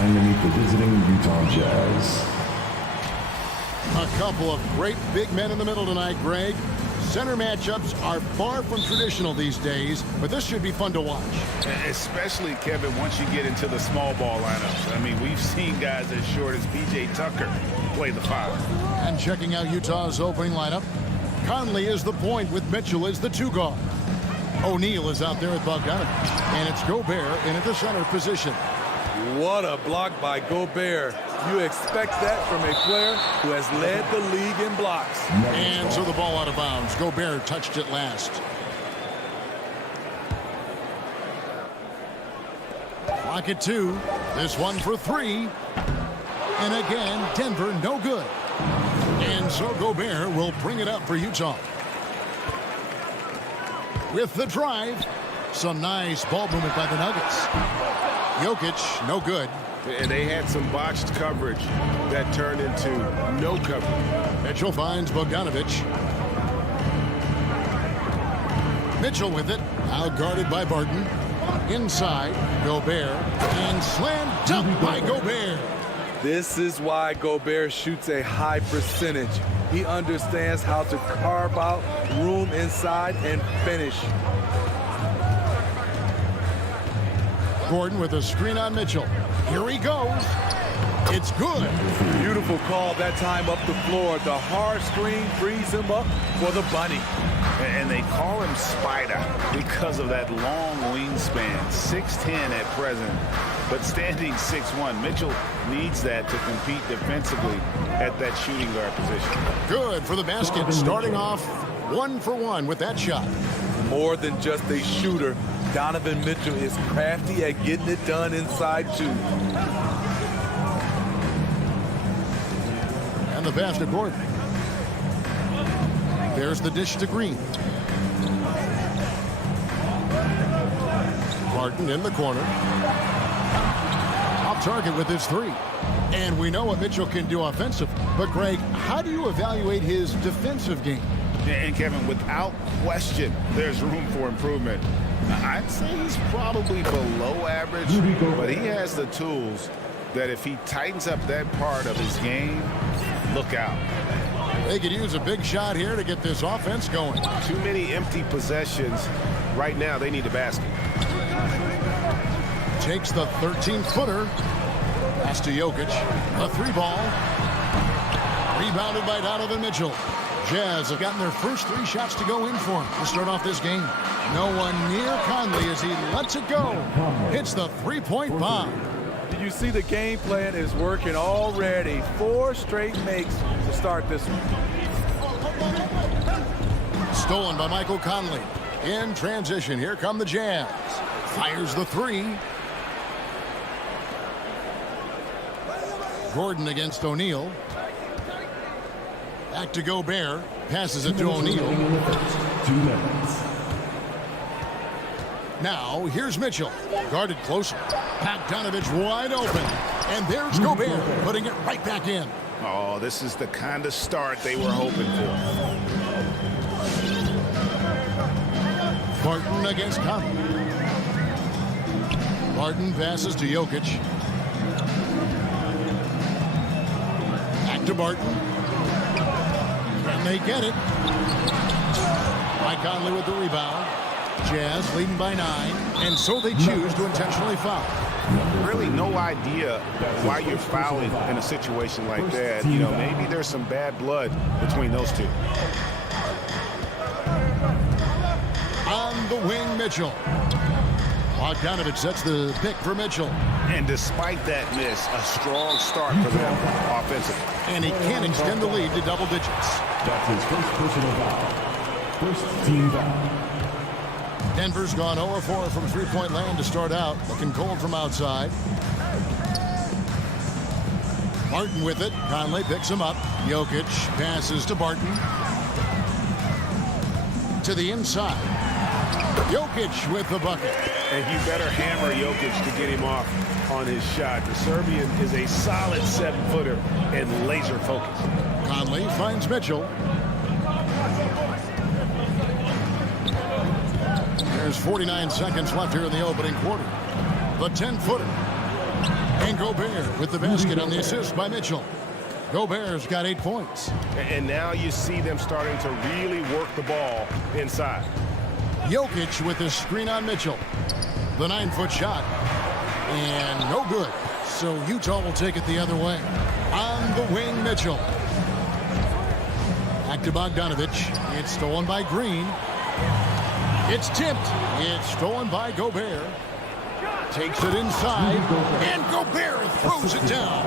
time to meet the visiting Utah Jazz. A couple of great big men in the middle tonight, Greg. Center matchups are far from traditional these days, but this should be fun to watch. Especially, Kevin, once you get into the small ball lineups. I mean, we've seen guys as short as P.J. Tucker play the 5. And checking out Utah's opening lineup, Conley is the point with Mitchell as the 2 guard. O'Neal is out there at Bogdanovich, and it's Gobert in at the center position. What a block by Gobert. You expect that from a player who has led the league in blocks. And so the ball out of bounds. Gobert touched it last. Clock at 2. This one for 3. And again, Denver no good. And so Gobert will bring it up for Utah. With the drive, some nice ball movement by the Nuggets. Jokic, no good. And they had some botched coverage that turned into no coverage. Mitchell finds Bogdanovich. Mitchell with it, out guarded by Barton. Inside, Gobert, and slam dunk by Gobert. This is why Gobert shoots a high percentage. He understands how to carve out room inside and finish. Gordon with a screen on Mitchell. Here he goes. It's good. Beautiful call that time up the floor. The hard screen frees him up for the bunny. And they call him Spider because of that long wingspan, 6'10" at present, but standing 6'1". Mitchell needs that to compete defensively at that shooting guard position. Good for the basket, starting off 1 for 1 with that shot. More than just a shooter, Donovan Mitchell is crafty at getting it done inside too. And the pass to Gordon. There's the dish to Green. Martin in the corner. Off target with his 3. And we know what Mitchell can do offensively. But Greg, how do you evaluate his defensive game? And Kevin, without question, there's room for improvement. I'd say he's probably below average, but he has the tools that if he tightens up that part of his game, look out. They could use a big shot here to get this offense going. Too many empty possessions. Right now, they need a basket. Takes the 13-footer. Pass to Jokic. A 3-ball. Rebounded by Donovan Mitchell. Jazz have gotten their first 3 shots to go in for him to start off this game. No one near Conley as he lets it go. Hits the 3-point bomb. You see the game plan is working already. 4 straight makes to start this one. Stolen by Michael Conley. In transition, here come the Jazz. Fires the 3. Gordon against O'Neal. Back to Gobert. Passes it to O'Neal. 2 minutes. Now, here's Mitchell. Guarded closer. Bogdanovich wide open. And there's Gobert putting it right back in. Oh, this is the kind of start they were hoping for. Barton against Conley. Barton passes to Jokic. Back to Barton. And they get it. Mike Conley with the rebound. Jazz leading by 9, and so they choose to intentionally foul. Really no idea why you're fouling in a situation like that. You know, maybe there's some bad blood between those two. On the wing, Mitchell. Bogdanovich sets the pick for Mitchell. And despite that miss, a strong start for them offensively. And he can extend the lead to double digits. That's his first personal foul. First team foul. Denver's gone 0-4 from three-point land to start out. Looking cold from outside. Barton with it. Conley picks him up. Jokic passes to Barton. To the inside. Jokic with the bucket. And you better hammer Jokic to get him off on his shot. The Serbian is a solid 7-footer and laser focused. Conley finds Mitchell. There's 49 seconds left here in the opening quarter. The 10-footer. And Gobert with the basket on the assist by Mitchell. Gobert's got 8 points. And now you see them starting to really work the ball inside. Jokic with the screen on Mitchell. The 9-foot shot. And no good. So Utah will take it the other way. On the wing, Mitchell. Back to Bogdanovich. It's stolen by Green. It's tipped. It's stolen by Gobert. Takes it inside. And Gobert throws it down.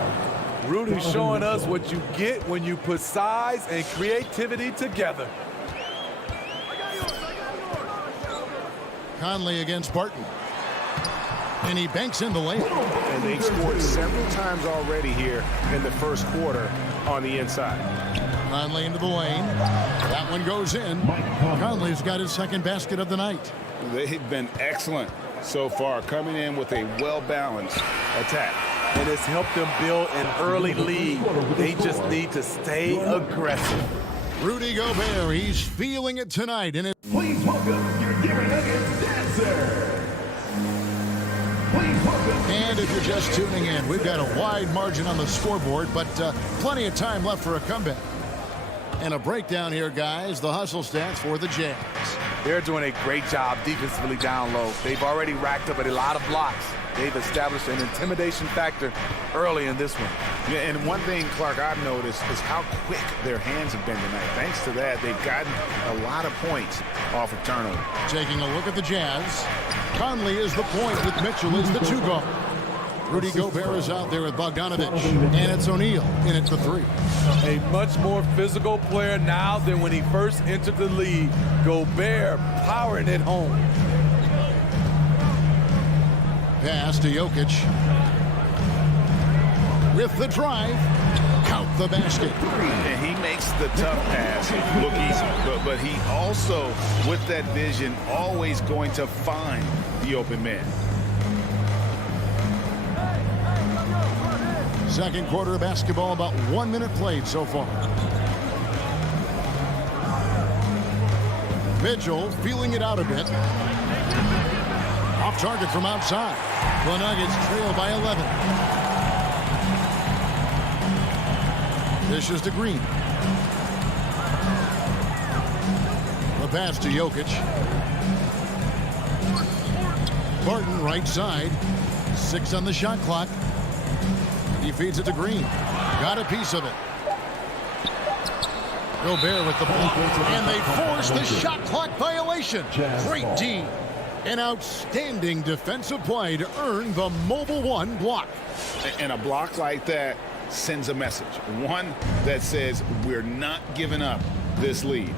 Rudy's showing us what you get when you put size and creativity together. Conley against Barton. And he banks in the lane. And they've scored several times already here in the first quarter on the inside. Conley into the lane. That one goes in. Conley's got his second basket of the night. They've been excellent so far, coming in with a well-balanced attack. And it's helped them build an early lead. They just need to stay aggressive. Rudy Gobert, he's feeling it tonight. And Please welcome your Denver Nuggets dancer. Please welcome. And if you're just tuning in, we've got a wide margin on the scoreboard, but plenty of time left for a comeback. And a breakdown here, guys. The hustle stats for the Jazz. They're doing a great job defensively down low. They've already racked up a lot of blocks. They've established an intimidation factor early in this one. Yeah, and one thing, Clark, I've noticed is how quick their hands have been tonight. Thanks to that, they've gotten a lot of points off of turnover. Taking a look at the Jazz. Conley is the point with Mitchell is the 2 guard. Rudy Gobert is out there with Bogdanovich. And it's O'Neal in it for 3. A much more physical player now than when he first entered the league. Gobert powering it home. Pass to Jokic. With the drive. Count the basket. And he makes the tough pass look easy. But he also, with that vision, always going to find the open man. Second quarter of basketball, about 1 minute played so far. Mitchell feeling it out a bit. Off target from outside. The Nuggets trail by 11. This is to Green. The pass to Jokic. Barton right side. 6 on the shot clock. He feeds it to Green. Got a piece of it. Gobert with the block. And they force the shot clock violation. Great D. An outstanding defensive play to earn the Mobile One block. And a block like that sends a message. One that says we're not giving up this lead.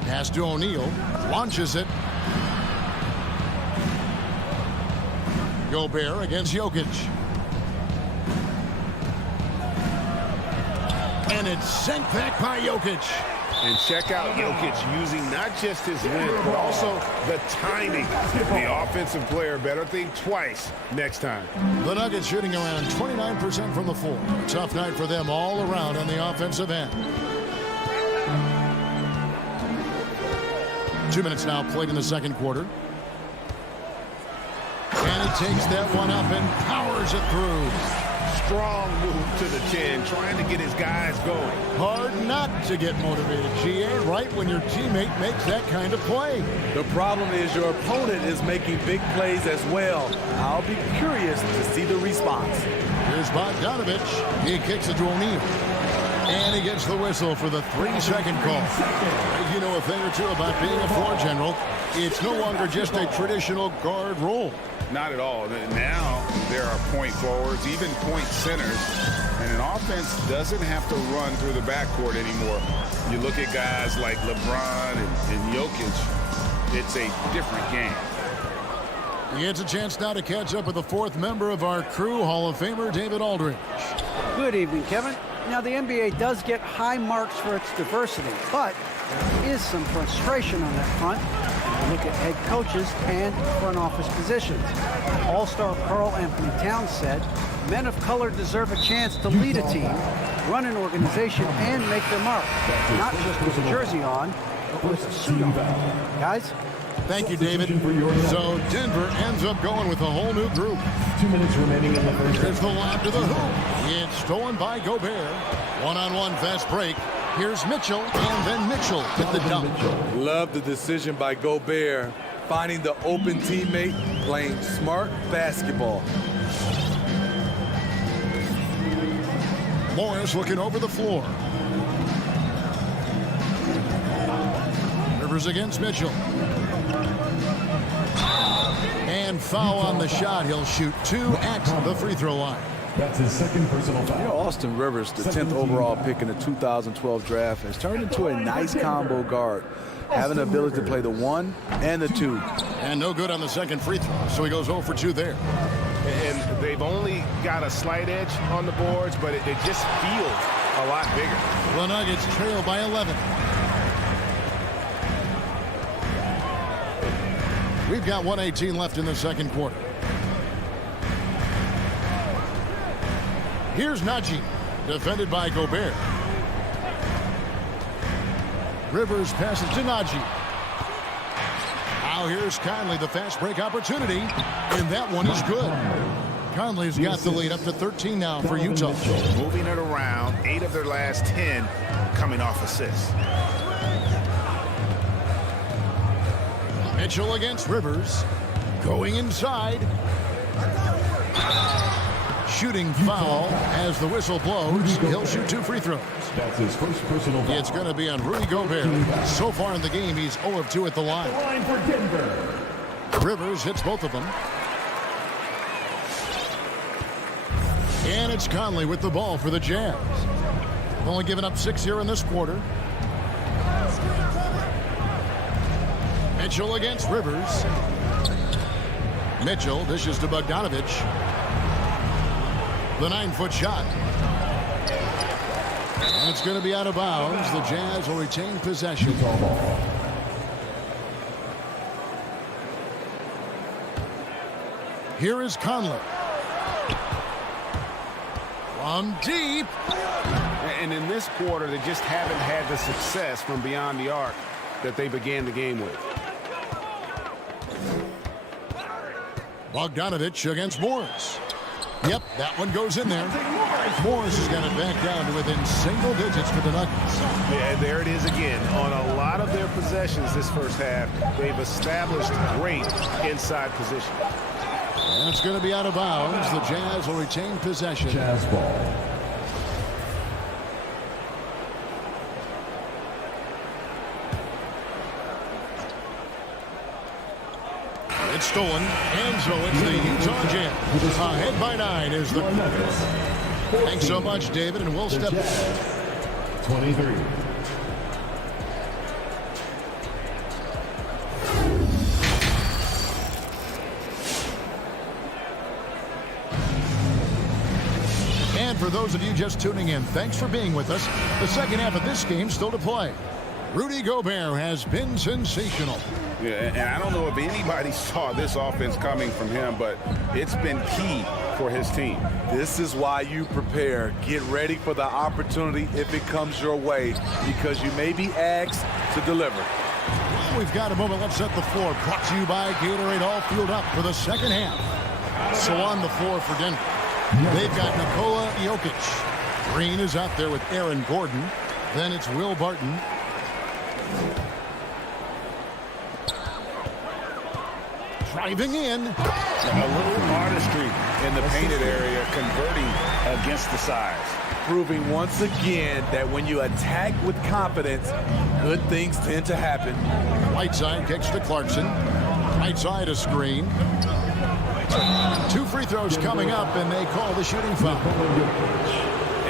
Pass to O'Neal. Launches it. Gobert against Jokic. And it's sent back by Jokic. And check out Jokic using not just his length, but also the timing. The offensive player better think twice next time. The Nuggets shooting around 29% from the floor. Tough night for them all around on the offensive end. 2 minutes now played in the second quarter. And he takes that one up and powers it through. Strong move to the 10, trying to get his guys going. Hard not to get motivated, GA, right when your teammate makes that kind of play. The problem is your opponent is making big plays as well. I'll be curious to see the response. Here's Bogdanovich. He kicks it to O'Neal. And he gets the whistle for the 3-second call. You know a thing or two about being a floor general. It's no longer just a traditional guard role. Not at all. Now there are point forwards, even point centers, and an offense doesn't have to run through the backcourt anymore. You look at guys like LeBron and Jokic, it's a different game. He gets a chance now to catch up with the 4th member of our crew, Hall of Famer David Aldridge. Good evening, Kevin. Now, the NBA does get high marks for its diversity, but there is some frustration on that front. Look at head coaches and front office positions. All-star Karl Anthony Towns said, men of color deserve a chance to lead a team, run an organization, and make their mark. Not just with a jersey on, but with a suit on. Guys? Thank you, David. So Denver ends up going with a whole new group. 2 minutes remaining in the first. Here's the lob to the hoop. It's stolen by Gobert. One-on-one fast break. Here's Mitchell, and then Mitchell with the dunk. Love the decision by Gobert, finding the open teammate, playing smart basketball. Morris looking over the floor. Rivers against Mitchell. And foul on the shot. He'll shoot 2 at the free throw line. That's his second personal foul. You know, Austin Rivers, the 10th overall pick in the 2012 draft, has turned into a nice combo guard, having the ability to play the 1 and the 2. And no good on the second free throw, so he goes 0 for 2 there. And they've only got a slight edge on the boards, but it just feels a lot bigger. The Nuggets trail by 11. We've got 1:18 left in the second quarter. Here's Najee, defended by Gobert. Rivers passes to Najee. Now here's Conley, the fast break opportunity, and that one is good. Conley's got the lead up to 13 now for Utah. Moving it around, 8 of their last 10 coming off assists. Mitchell against Rivers. Going inside. Shooting foul as the whistle blows. He'll shoot 2 free throws. That's his first personal foul. It's going to be on Rudy Gobert. So far in the game, he's 0 of 2 at the line. Line for Denver. Rivers hits both of them. And it's Conley with the ball for the Jazz. Only giving up 6 here in this quarter. Mitchell against Rivers. Mitchell dishes to Bogdanovich. The 9-foot shot. And it's going to be out of bounds. The Jazz will retain possession. Here is Conley. From deep. And in this quarter, they just haven't had the success from beyond the arc that they began the game with. Bogdanovich against Morris. Yep, that one goes in there. Morris has got it back down to within single digits for the Nuggets. Yeah, there it is again. On a lot of their possessions this first half, they've established great inside position. And it's going to be out of bounds. The Jazz will retain possession. Jazz ball. It's stolen, and so it's the Utah Jazz. Ahead by 9 is the... Thanks so much, David, and we'll step... 23. And for those of you just tuning in, thanks for being with us. The second half of this game still to play. Rudy Gobert has been sensational. Yeah, and I don't know if anybody saw this offense coming from him, but it's been key for his team. This is why you prepare. Get ready for the opportunity if it comes your way, because you may be asked to deliver. Well, we've got a moment left set the floor. Brought to you by Gatorade, all fueled up for the second half. So on the floor for Denver, they've got Nikola Jokic. Green is out there with Aaron Gordon. Then it's Will Barton. Driving in. A little artistry in the painted area, converting against the size. Proving once again that when you attack with confidence, good things tend to happen. Right side kicks to Clarkson. Right side a screen. 2 free throws coming up, and they call the shooting foul.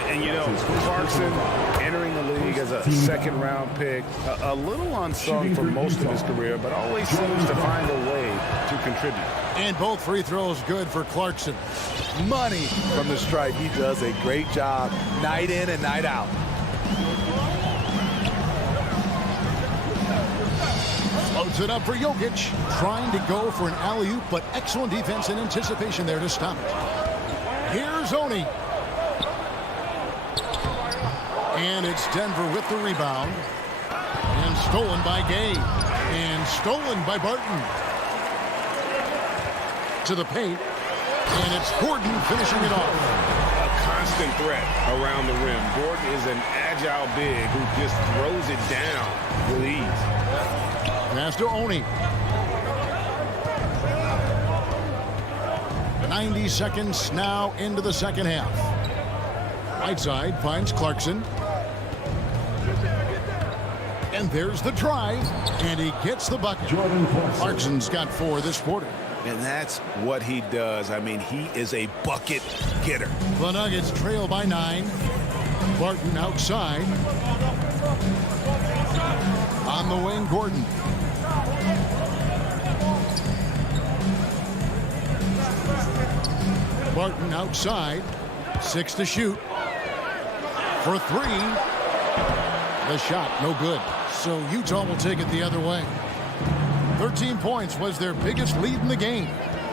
And, you know, Clarkson entering the league as a second-round pick, a little unsung for most of his career, but always seems to find a way to contribute. And both free throws good for Clarkson. Money from the stripe. He does a great job night in and night out. Floats it up for Jokic. Trying to go for an alley-oop, but excellent defense and anticipation there to stop it. Here's Oni. And it's Denver with the rebound. And Stolen by Gay. And stolen by Barton. To the paint. And it's Gordon finishing it off. A constant threat around the rim. Gordon is an agile big who just throws it down with ease. Pass to Oni. 90 seconds now into the second half. Whiteside finds Clarkson. And there's the drive. And he gets the bucket. Clarkson's got 4 this quarter. And that's what he does. I mean, he is a bucket getter. The Nuggets trail by 9. Barton outside. On the wing, Gordon. Barton outside. 6 to shoot. For 3. The shot, no good. So Utah will take it the other way. 13 points was their biggest lead in the game.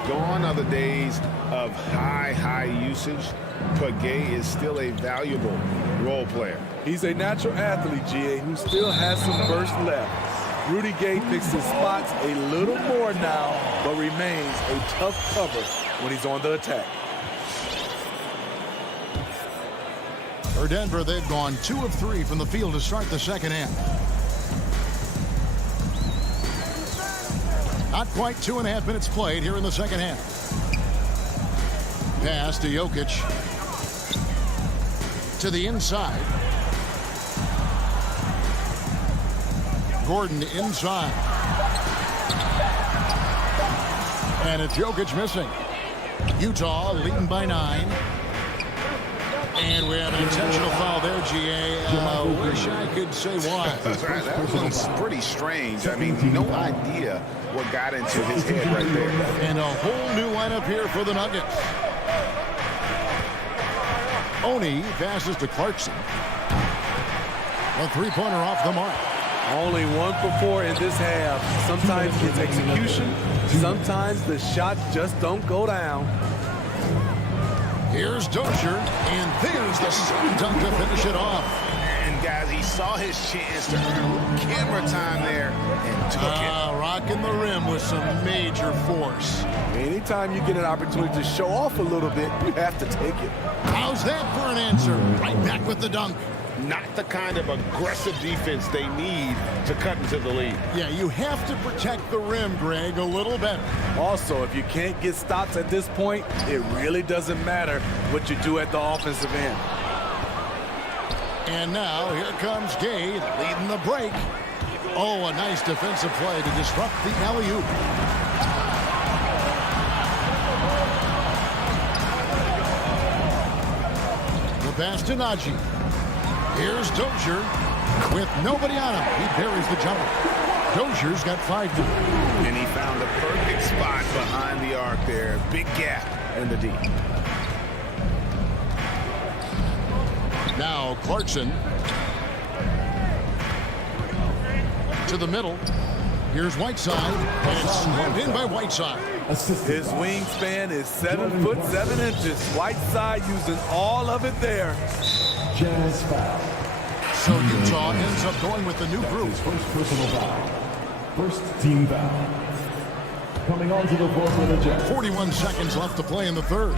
Gone are the days of high usage, but Gay is still a valuable role player. He's a natural athlete, GA, who still has some burst left. Rudy Gay picks his spots a little more now, but remains a tough cover when he's on the attack. For Denver, they've gone 2 of 3 from the field to start the second half. Not quite 2.5 minutes played here in the second half. Pass to Jokic. To the inside. Gordon inside. And it's Jokic missing. Utah leading by 9. And we have an intentional foul there, GA. Wish I could say why. That one's pretty strange. I mean, no idea what got into his head right there. And a whole new lineup here for the Nuggets. Oni passes to Clarkson. A 3-pointer off the mark. Only 1 for 4 in this half. Sometimes it's execution. Sometimes the shots just don't go down. Here's Dozier, and there's the slam dunk to finish it off. And guys, he saw his chance to earn a little camera time there and took it. Rocking the rim with some major force. Anytime you get an opportunity to show off a little bit, you have to take it. How's that for an answer? Right back with the dunk. Not the kind of aggressive defense they need to cut into the lead. Yeah, you have to protect the rim, Greg, a little better. Also, if you can't get stops at this point, it really doesn't matter what you do at the offensive end. And now here comes Gay leading the break. Oh, a nice defensive play to disrupt the alley-oop. The pass to Najee. Here's Dozier with nobody on him. He buries the jumper. Dozier's got 5 now. And he found the perfect spot behind the arc there. Big gap in the D. Now Clarkson to the middle. Here's Whiteside, and it's slammed in by Whiteside. His wingspan is 7'7". Whiteside using all of it there. Jazz foul. So Utah ends up going with the new group. First personal foul. First team foul. Coming onto the floor for the Jazz. 41 seconds left to play in the third.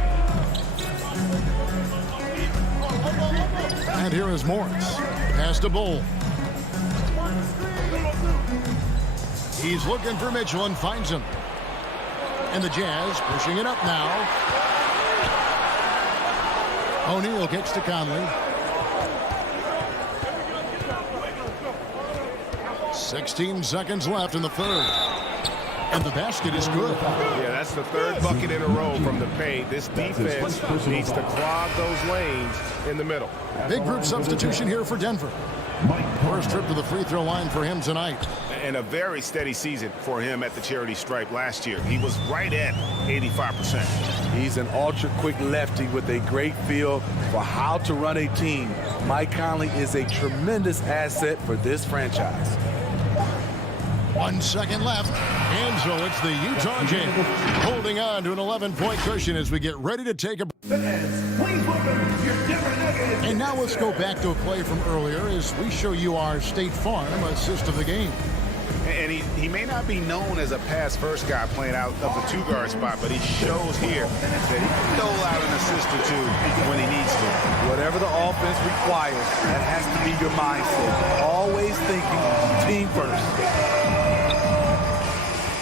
And here is Morris. Pass to Bull. He's looking for Mitchell and finds him. And the Jazz pushing it up now. O'Neal gets to Conley. 16 seconds left in the third. And the basket is good. Yeah, that's the 3rd bucket in a row from the paint. This defense needs to clog those lanes in the middle. Big group substitution here for Denver. First trip to the free throw line for him tonight. And a very steady season for him at the charity stripe last year. He was right at 85%. He's an ultra-quick lefty with a great feel for how to run a team. Mike Conley is a tremendous asset for this franchise. 1 second left. And so it's the Utah Jazz holding on to an 11-point cushion as we get ready to take a... Please welcome And now let's go back to a play from earlier as we show you our State Farm assist of the game. And he may not be known as a pass-first guy playing out of the two-guard spot, but he shows here that he can dole out an assist or two when he needs to. Whatever the offense requires, that has to be your mindset. Always thinking team first.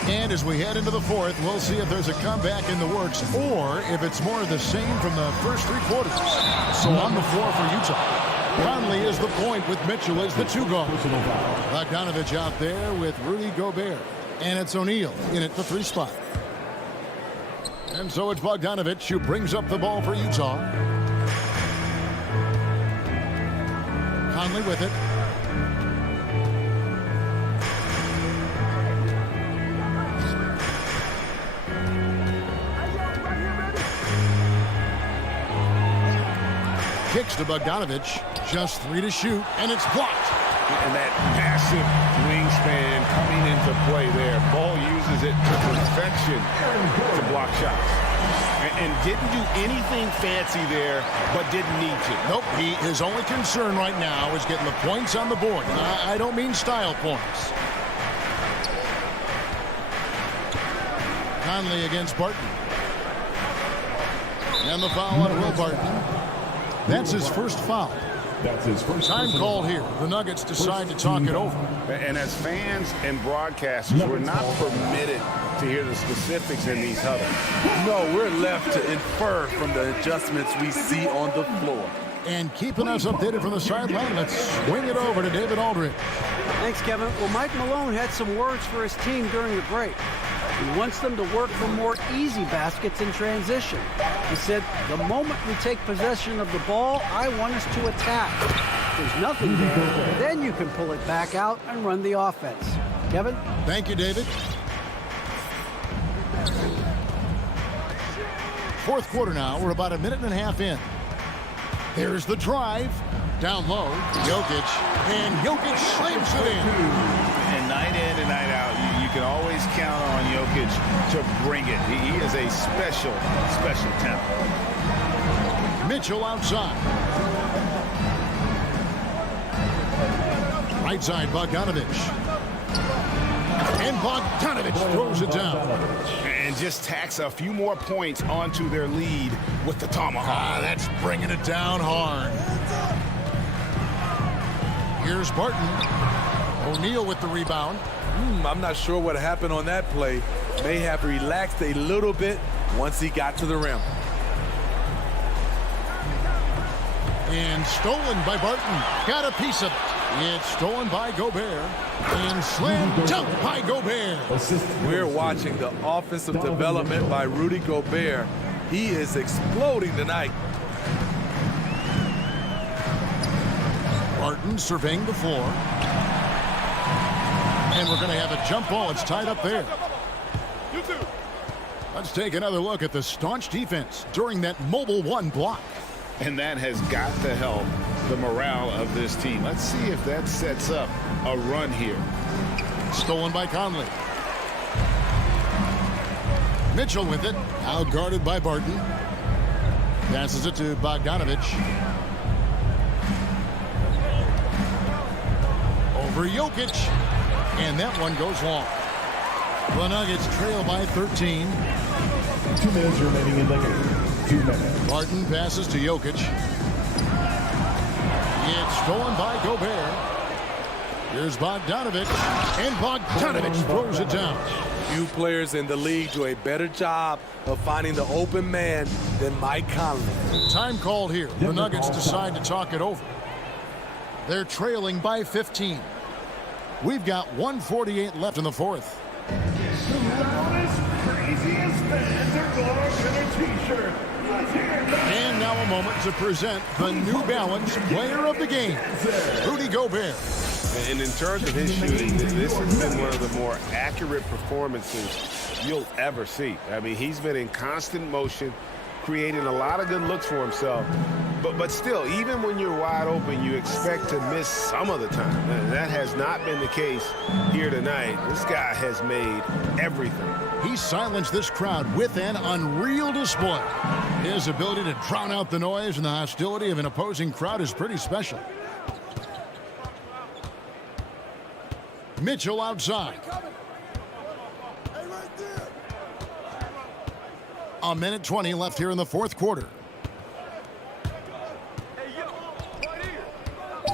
And as we head into the fourth, we'll see if there's a comeback in the works or if it's more of the same from the first three quarters. So on the floor for Utah, Conley is the point with Mitchell as the two-guard. Bogdanovich out there with Rudy Gobert. And it's O'Neal in at the three spot. And so it's Bogdanovich who brings up the ball for Utah. Conley with it. Kicks to Bogdanovich. Just 3 to shoot, and it's blocked. And that massive wingspan coming into play there. Ball uses it to perfection to block shots. And didn't do anything fancy there, but didn't need to. Nope, his only concern right now is getting the points on the board. I don't mean style points. Conley against Barton. And the foul on Will Barton. That's his first foul. That's his first time called here. The Nuggets decide to talk it over. And as fans and broadcasters, we're not permitted to hear the specifics in these huddles. No, we're left to infer from the adjustments we see on the floor. And keeping us updated from the sideline, let's swing it over to David Aldridge. Thanks, Kevin. Well, Mike Malone had some words for his team during the break. He wants them to work for more easy baskets in transition. He said, the moment we take possession of the ball, I want us to attack. If there's nothing there, then you can pull it back out and run the offense. Kevin? Thank you, David. Fourth quarter now. We're about a minute and a half in. There's the drive. Down low, Jokic. And Jokic slams it in. And night in and night out, you can always count on Jokic to bring it. He is a special, special talent. Mitchell outside. Right side, Bogdanovich. And Bogdanovich throws it down. And just tacks a few more points onto their lead with the tomahawk. That's bringing it down hard. Here's Barton. O'Neal with the rebound. I'm not sure what happened on that play. May have relaxed a little bit once he got to the rim. And stolen by Barton. Got a piece of it. It's stolen by Gobert. And slam dunk by Gobert. We're watching the offensive development by Rudy Gobert. He is exploding tonight. Barton surveying the floor. And we're going to have a jump ball. It's tied up there. Let's take another look at the staunch defense during that mobile one block. And that has got to help the morale of this team. Let's see if that sets up a run here. Stolen by Conley. Mitchell with it. Out guarded by Barton. Passes it to Bogdanovich. Over Jokic. And that one goes long. The Nuggets trail by 13. 2 minutes remaining in the game. 2 minutes. Barton passes to Jokic. It's stolen by Gobert. Here's Bogdanovich. And Bogdanovich throws it down. Few players in the league do a better job of finding the open man than Mike Conley. Time called here. The Nuggets decide to talk it over. They're trailing by 15. We've got 1:48 left in the fourth. And now a moment to present the New Balance Player of the Game, Rudy Gobert. And in terms of his shooting, this has been one of the more accurate performances you'll ever see. I mean, he's been in constant motion, creating a lot of good looks for himself. But still, even when you're wide open, you expect to miss some of the time. And that has not been the case here tonight. This guy has made everything. He silenced this crowd with an unreal display. His ability to drown out the noise and the hostility of an opposing crowd is pretty special. Mitchell outside. A minute 20 left here in the fourth quarter.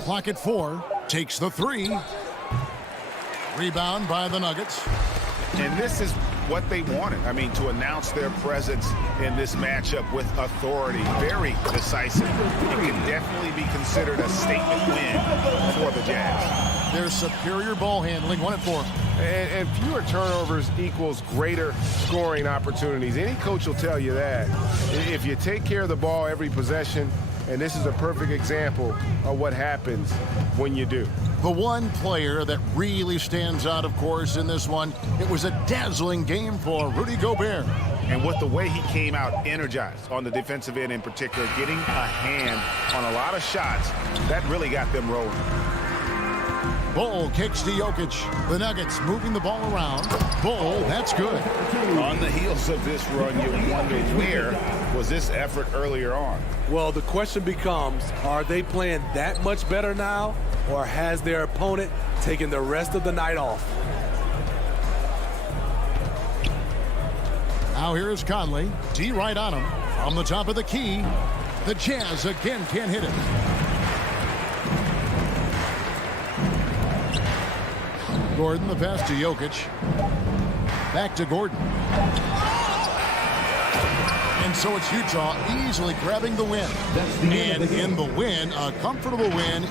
Clock at 4. Takes the 3. Rebound by the Nuggets. And this is what they wanted. I mean, to announce their presence in this matchup with authority. Very decisive. It can definitely be considered a statement win for the Jazz. Their superior ball handling, 1 at 4. And fewer turnovers equals greater scoring opportunities. Any coach will tell you that. If you take care of the ball every possession, and this is a perfect example of what happens when you do. The one player that really stands out, of course, in this one, it was a dazzling game for Rudy Gobert. And with the way he came out energized on the defensive end in particular, getting a hand on a lot of shots, that really got them rolling. Bull kicks to Jokic. The Nuggets moving the ball around. Bull, that's good. On the heels of this run, you wonder where was this effort earlier on? Well, the question becomes, are they playing that much better now, or has their opponent taken the rest of the night off? Now here's Conley. D right on him. From the top of the key. The Jazz again can't hit it. Gordon, the pass to Jokic. Back to Gordon. And so it's Utah easily grabbing the win. And in the win, a comfortable win